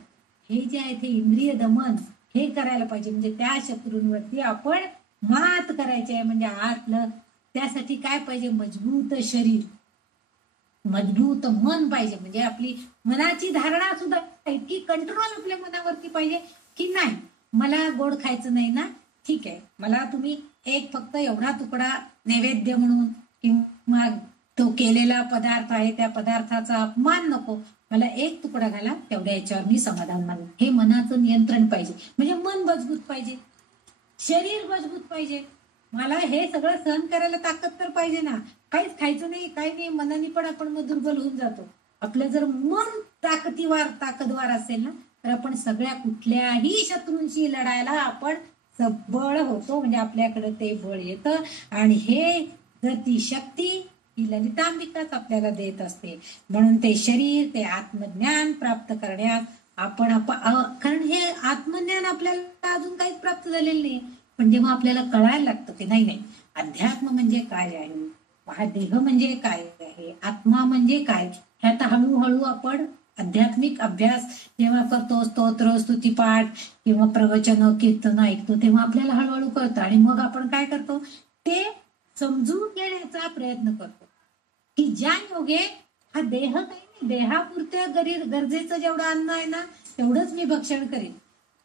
हे जे आहे ते इंद्रिय दमन हे करायला पाहिजे. म्हणजे त्या शत्रूंवरती आपण मात करायची आहे. म्हणजे आतलं त्यासाठी काय पाहिजे, मजबूत शरीर, मजबूत मन पाहिजे. म्हणजे आपली मनाची धारणा सुद्धा इतकी कंट्रोल आपल्या मनावरती पाहिजे की नाही मला गोड खायचं नाही ना, ठीक आहे, मला तुम्ही एक फक्त एवढा तुकडा नैवेद्य म्हणून किंवा तो केलेला पदार्थ आहे त्या पदार्थाचा अपमान नको, मला एक तुकडा घाला, तेवढ्या याच्यावर मी समाधान मानू. हे मनाचं नियंत्रण पाहिजे. म्हणजे मन मजबूत पाहिजे, शरीर मजबूत पाहिजे. मला हे सगळं सहन करायला ताकद तर पाहिजे ना. काहीच खायचं नाही, काही नाही, मनाने पण आपण मग दुर्बल होऊन जातो. आपलं जर मन ताकदवार असेल ना, तर आपण सगळ्या कुठल्याही शत्रूंशी लढायला आपण सबळ होतो. म्हणजे आपल्याकडे ते बळ येतं. आणि हे जर ती शक्ती ही ललितांबिकाच आपल्याला देत असते. म्हणून ते शरीर, ते आत्मज्ञान प्राप्त करण्यास आपण कारण हे आत्मज्ञान आपल्याला अजून काहीच प्राप्त झालेलं नाही. पण जेव्हा आपल्याला कळायला लागतं की नाही, अध्यात्म म्हणजे काय आहे, हा देह म्हणजे काय आहे, आत्मा म्हणजे काय, हे आता हळूहळू आपण आध्यात्मिक अभ्यास जेव्हा करतो, स्तोत्र स्तुतीपाठ किंवा प्रवचन कीर्तन ऐकतो, तेव्हा आपल्याला हळूहळू कळतं. आणि मग आपण काय करतो, ते समजून घेण्याचा प्रयत्न करतो की ज्या योगे हा देह काही नाही, देहापुरत्या गरजेचं जेवढं अन्न आहे ना तेवढंच मी भक्षण करेन.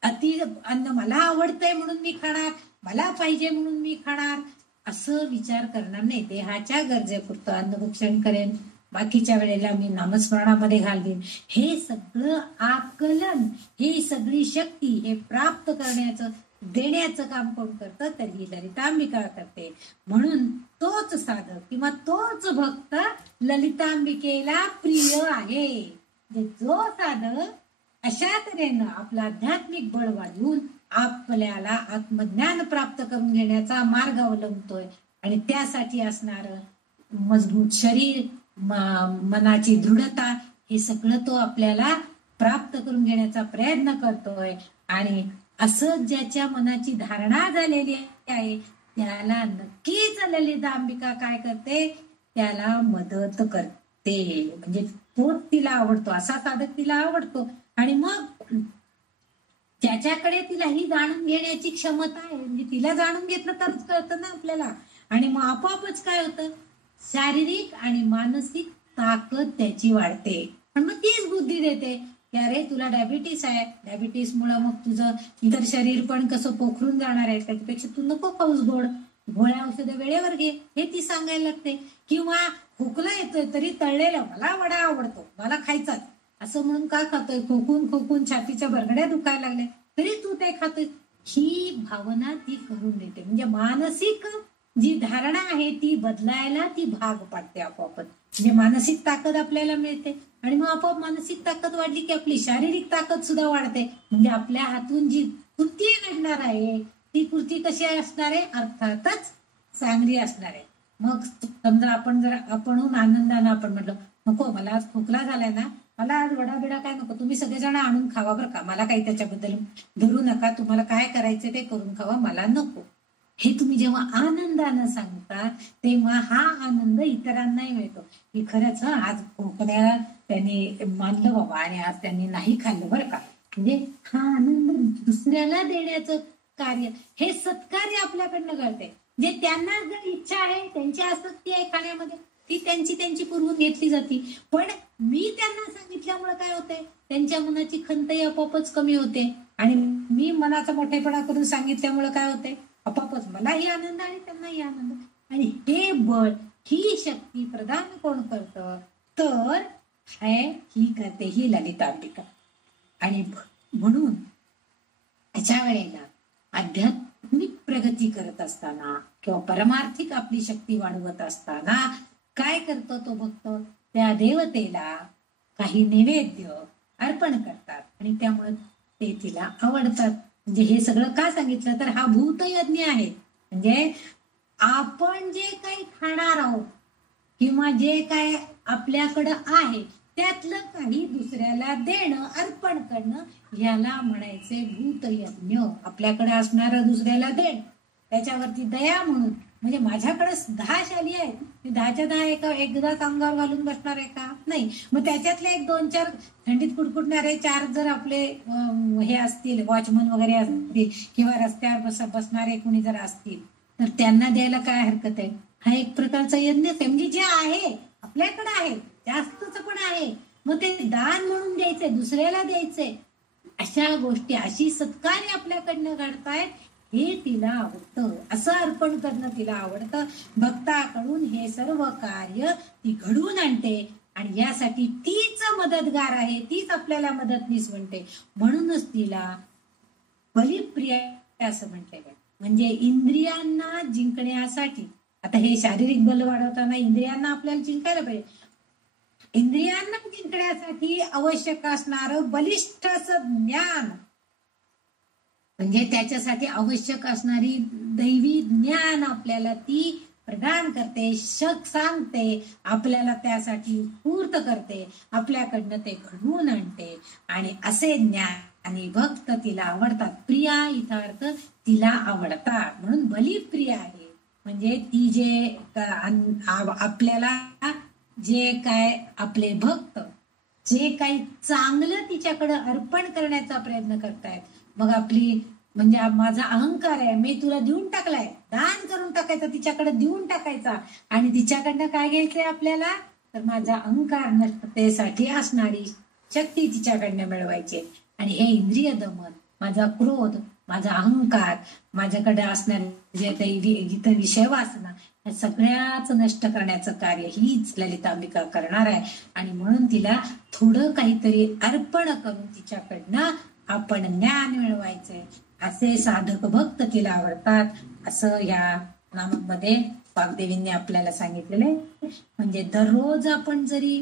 अति अन्न मला आवडतंय म्हणून मी खाणार, मला पाहिजे म्हणून मी खाणार, असं विचार करणार नाही. देहाच्या गरजेपुरतं अन्न भक्षण करेन, बाकीच्या वेळेला मी नामस्मरणामध्ये घालवीन. हे सगळं आकलन, ही सगळी शक्ती हे प्राप्त करण्याचं देण्याचं काम कोण करतं, तर ही ललितांबिका करते. म्हणून तोच साधक किंवा तोच भक्त ललितांबिकेला प्रिय आहे. जो साधक अशा तऱ्हेनं आपलं आध्यात्मिक बळ वाढवून आपल्याला आत्मज्ञान प्राप्त करून घेण्याचा मार्ग अवलंबतोय आणि त्यासाठी असणार मजबूत शरीर, मनाची दृढता, हे सगळं तो आपल्याला प्राप्त करून घेण्याचा प्रयत्न करतोय. आणि असं ज्याच्या मनाची धारणा झालेली आहे त्याला नक्कीच ललितांबिका काय करते, त्याला मदत करते. म्हणजे तोच तिला आवडतो, असा साधक तिला आवडतो. आणि मग ज्याच्याकडे तिला ही जाणून घेण्याची क्षमता आहे, म्हणजे तिला जाणून घेतलं तरच कळतं ना आपल्याला. आणि मग आपोआपच काय होतं, शारीरिक आणि मानसिक ताकद त्याची वाढते. पण मग तीच बुद्धी देते की अरे तुला डायबिटीस आहे, डायबिटीसमुळे मग तुझं इतर शरीर पण कसं पोखरून जाणार आहे, त्याच्यापेक्षा तू नको खाऊस गोड, गोळ्या औषधं वेळेवर घे, हे ती सांगायला लागते. किंवा खोकला येतोय तरी तळलेला मला वडा आवडतो, मला खायचाच, असं म्हणून का खातोय, खोकून खोकून छातीच्या बरगड्या दुखायला लागल्या तरी तू ते खातोय, ही भावना ती करून देते. म्हणजे मानसिक जी धारणा आहे ती बदलायला ती भाग पाडते आपोआपच. म्हणजे मानसिक ताकद आपल्याला मिळते आणि मग आपोआप मानसिक ताकद वाढली की आपली शारीरिक ताकद सुद्धा वाढते. म्हणजे आपल्या हातून जी कृती घडणार आहे ती कृती कशी असणार आहे, अर्थातच चांगली असणार आहे. मग समजा आपण जर आपणहून आनंदानं आपण म्हटलं नको मला आज खोकला झालाय ना, मला आज वडा बिडा काय नको, तुम्ही सगळेजण आणून खावा बरं का, मला काही त्याच्याबद्दल धरू नका, तुम्हाला काय करायचं ते करून खावा, मला नको, हे तुम्ही जेव्हा आनंदानं सांगता तेव्हा हा आनंद इतरांनाही मिळतो की खरंच आज खोकल्याला त्यांनी मानलं बाबा आणि आज त्यांनी नाही खाल्लं बरं का. म्हणजे हा आनंद दुसऱ्याला देण्याचं कार्य, हे सत्कार्य आपल्याकडनं घडते. जे त्यांना जर इच्छा आहे, त्यांची आसक्ती आहे खाण्यामध्ये, ती त्यांची पुरवून घेतली जाते. पण मी त्यांना सांगितल्यामुळे काय होते, त्यांच्या मनाची खंतही आपोआपच कमी होते. आणि मी मनाचा मोठेपणा करून सांगितल्यामुळे काय होते, आपोआपच मलाही आनंद आणि त्यांनाही आनंद. आणि हे बळ, ही शक्ती प्रदान कोण करतं, तर ही करते ही ललितांबिका. आणि म्हणून त्याच्या वेळेला आध्यात्मिक प्रगती करत असताना किंवा परमार्थिक आपली शक्ती वाढवत असताना काय करतो तो भक्त, त्या देवतेला काही नैवेद्य अर्पण करतात आणि त्यामुळे ते तिला आवडतात. म्हणजे हे सगळं का सांगितलं, तर हा भूतयज्ञ आहे. म्हणजे आपण जे काही खाणार आहोत किंवा जे काय आपल्याकडं आहे त्यातलं काही दुसऱ्याला देणं, अर्पण करणं, याला म्हणायचे भूतयज्ञ. आपल्याकडे असणारं दुसऱ्याला देणं, त्याच्यावरती दया म्हणून म्हणजे माझ्याकडे 10 शाली आहेत, मी 10च्या 10 एकदाच अंगावर घालून बसणार आहे का? नाही. मग त्याच्यातले एक 2-4 थंडीत कुडकुडणारे 4 जर आपले हे असतील, वॉचमन वगैरे असतील किंवा रस्त्यावर बसणारे कुणी जर असतील तर त्यांना द्यायला काय हरकत आहे? हा एक प्रकारचा यज्ञ आहे. म्हणजे जे आहे आपल्याकडे आहे, जास्तच पण आहे, मग ते दान म्हणून द्यायचंय, दुसऱ्याला द्यायचंय. अशा गोष्टी, अशी सत्कार्य आपल्याकडनं घडतायत, हे तिला आवडतं. असं अर्पण करणं तिला आवडतं. भक्ताकडून हे सर्व कार्य ती घडवून आणते आणि यासाठी तीच मदतगार आहे, तीच आपल्याला मदतनीस म्हणते. म्हणूनच तिला बलिप्रिया असं म्हटलेलं आहे. म्हणजे इंद्रियांना जिंकण्यासाठी, आता हे शारीरिक बल वाढवताना इंद्रियांना आपल्याला जिंकायला पाहिजे. इंद्रियांना जिंकण्यासाठी आवश्यक असणारं बलिष्ठ असं ज्ञान, म्हणजे त्याच्यासाठी आवश्यक असणारी दैवी ज्ञान आपल्याला ती प्रदान करते, सांगते, आपल्याला त्यासाठी पूर्त करते, आपल्याकडनं ते घडवून आणते. आणि असे ज्ञानी भक्त तिला आवडतात. प्रिया इथं अर्थ तिला आवडतात, म्हणून बलिप्रिया आहे. म्हणजे ती जे आपल्याला जे काय आपले भक्त जे काही चांगलं तिच्याकडे अर्पण करण्याचा प्रयत्न करतायत, मग आपली म्हणजे माझा अहंकार आहे, मी तुला देऊन टाकलाय, दान करून टाकायचा, तिच्याकडे देऊन टाकायचा आणि तिच्याकडनं काय घ्यायचंय आपल्याला, तर माझा अहंकार नष्टतेसाठी असणारी शक्ती तिच्याकडनं मिळवायची. आणि हे इंद्रिय दमन, माझा क्रोध, माझा अहंकार, माझ्याकडे असणारे जे काही विषय वासना, या सगळ्याच नष्ट करण्याचं कार्य हीच ललितांबिका करणार आहे. आणि म्हणून तिला थोडं काहीतरी अर्पण करून तिच्याकडनं आपण ज्ञान मिळवायचंय. असे साधक भक्त तिला आवडतात, असं या नामामध्ये वाग्देवींनी आपल्याला सांगितलेले. म्हणजे दररोज आपण जरी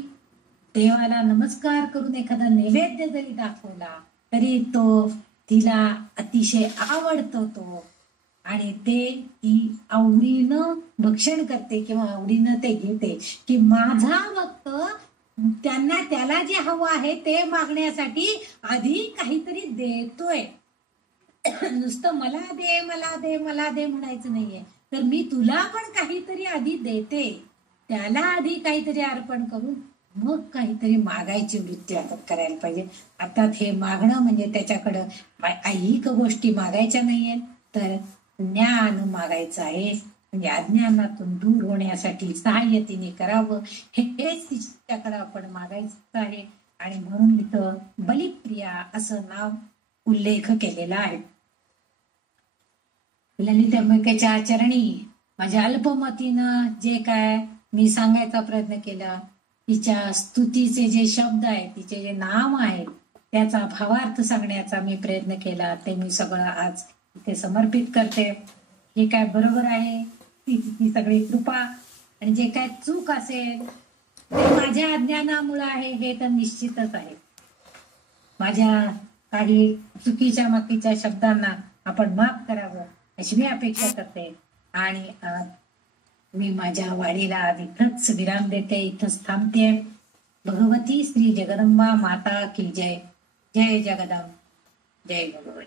देवाला नमस्कार करून एखादा नैवेद्य जरी दाखवला तरी तो तिला अतिशय आवडतो तो, आणि ते ती आवडीनं भक्षण करते किंवा आवडीनं ते घेते. की माझा भक्त त्याला जे हवं आहे ते मागण्यासाठी आधी काहीतरी देतोय. नुसतं मला दे मला दे मला दे म्हणायचं नाहीये, तर मी तुला पण काहीतरी आधी देते, त्याला आधी काहीतरी अर्पण करून मग काहीतरी मागायची वृत्ती आपण करायला पाहिजे. अर्थात हे मागणं म्हणजे त्याच्याकडं ऐहिक गोष्टी मागायच्या नाहीये, तर ज्ञान मागायचं आहे. म्हणजे अज्ञानातून दूर होण्यासाठी सहाय्य तिने करावं, हेच तिच्याकडे आपण मागायचं आहे. आणि म्हणून इथं बलिप्रिया असं नाव उल्लेख केलेला आहे. ललितांबिकेच्या चरणी माझ्या अल्पमतीनं जे काय मी सांगायचा प्रयत्न केला, तिच्या स्तुतीचे जे शब्द आहेत, तिचे जे नाम आहेत, त्याचा भावार्थ सांगण्याचा मी प्रयत्न केला. ते मी सगळं आज इथे समर्पित करते. जे काय बरोबर आहे ती सगळी कृपा, आणि जे काय चूक असेल ते माझ्या अज्ञानामुळे आहे, हे तर निश्चितच आहे. माझ्या काही चुकीच्या माकीच्या शब्दांना आपण माफ करावं अशी मी अपेक्षा करते. आणि मी माझ्या वाणीला इथंच विराम देते, इथंच थांबते. भगवती श्री जगदंबा माता की जय. जय जगदंब, जय भगवती.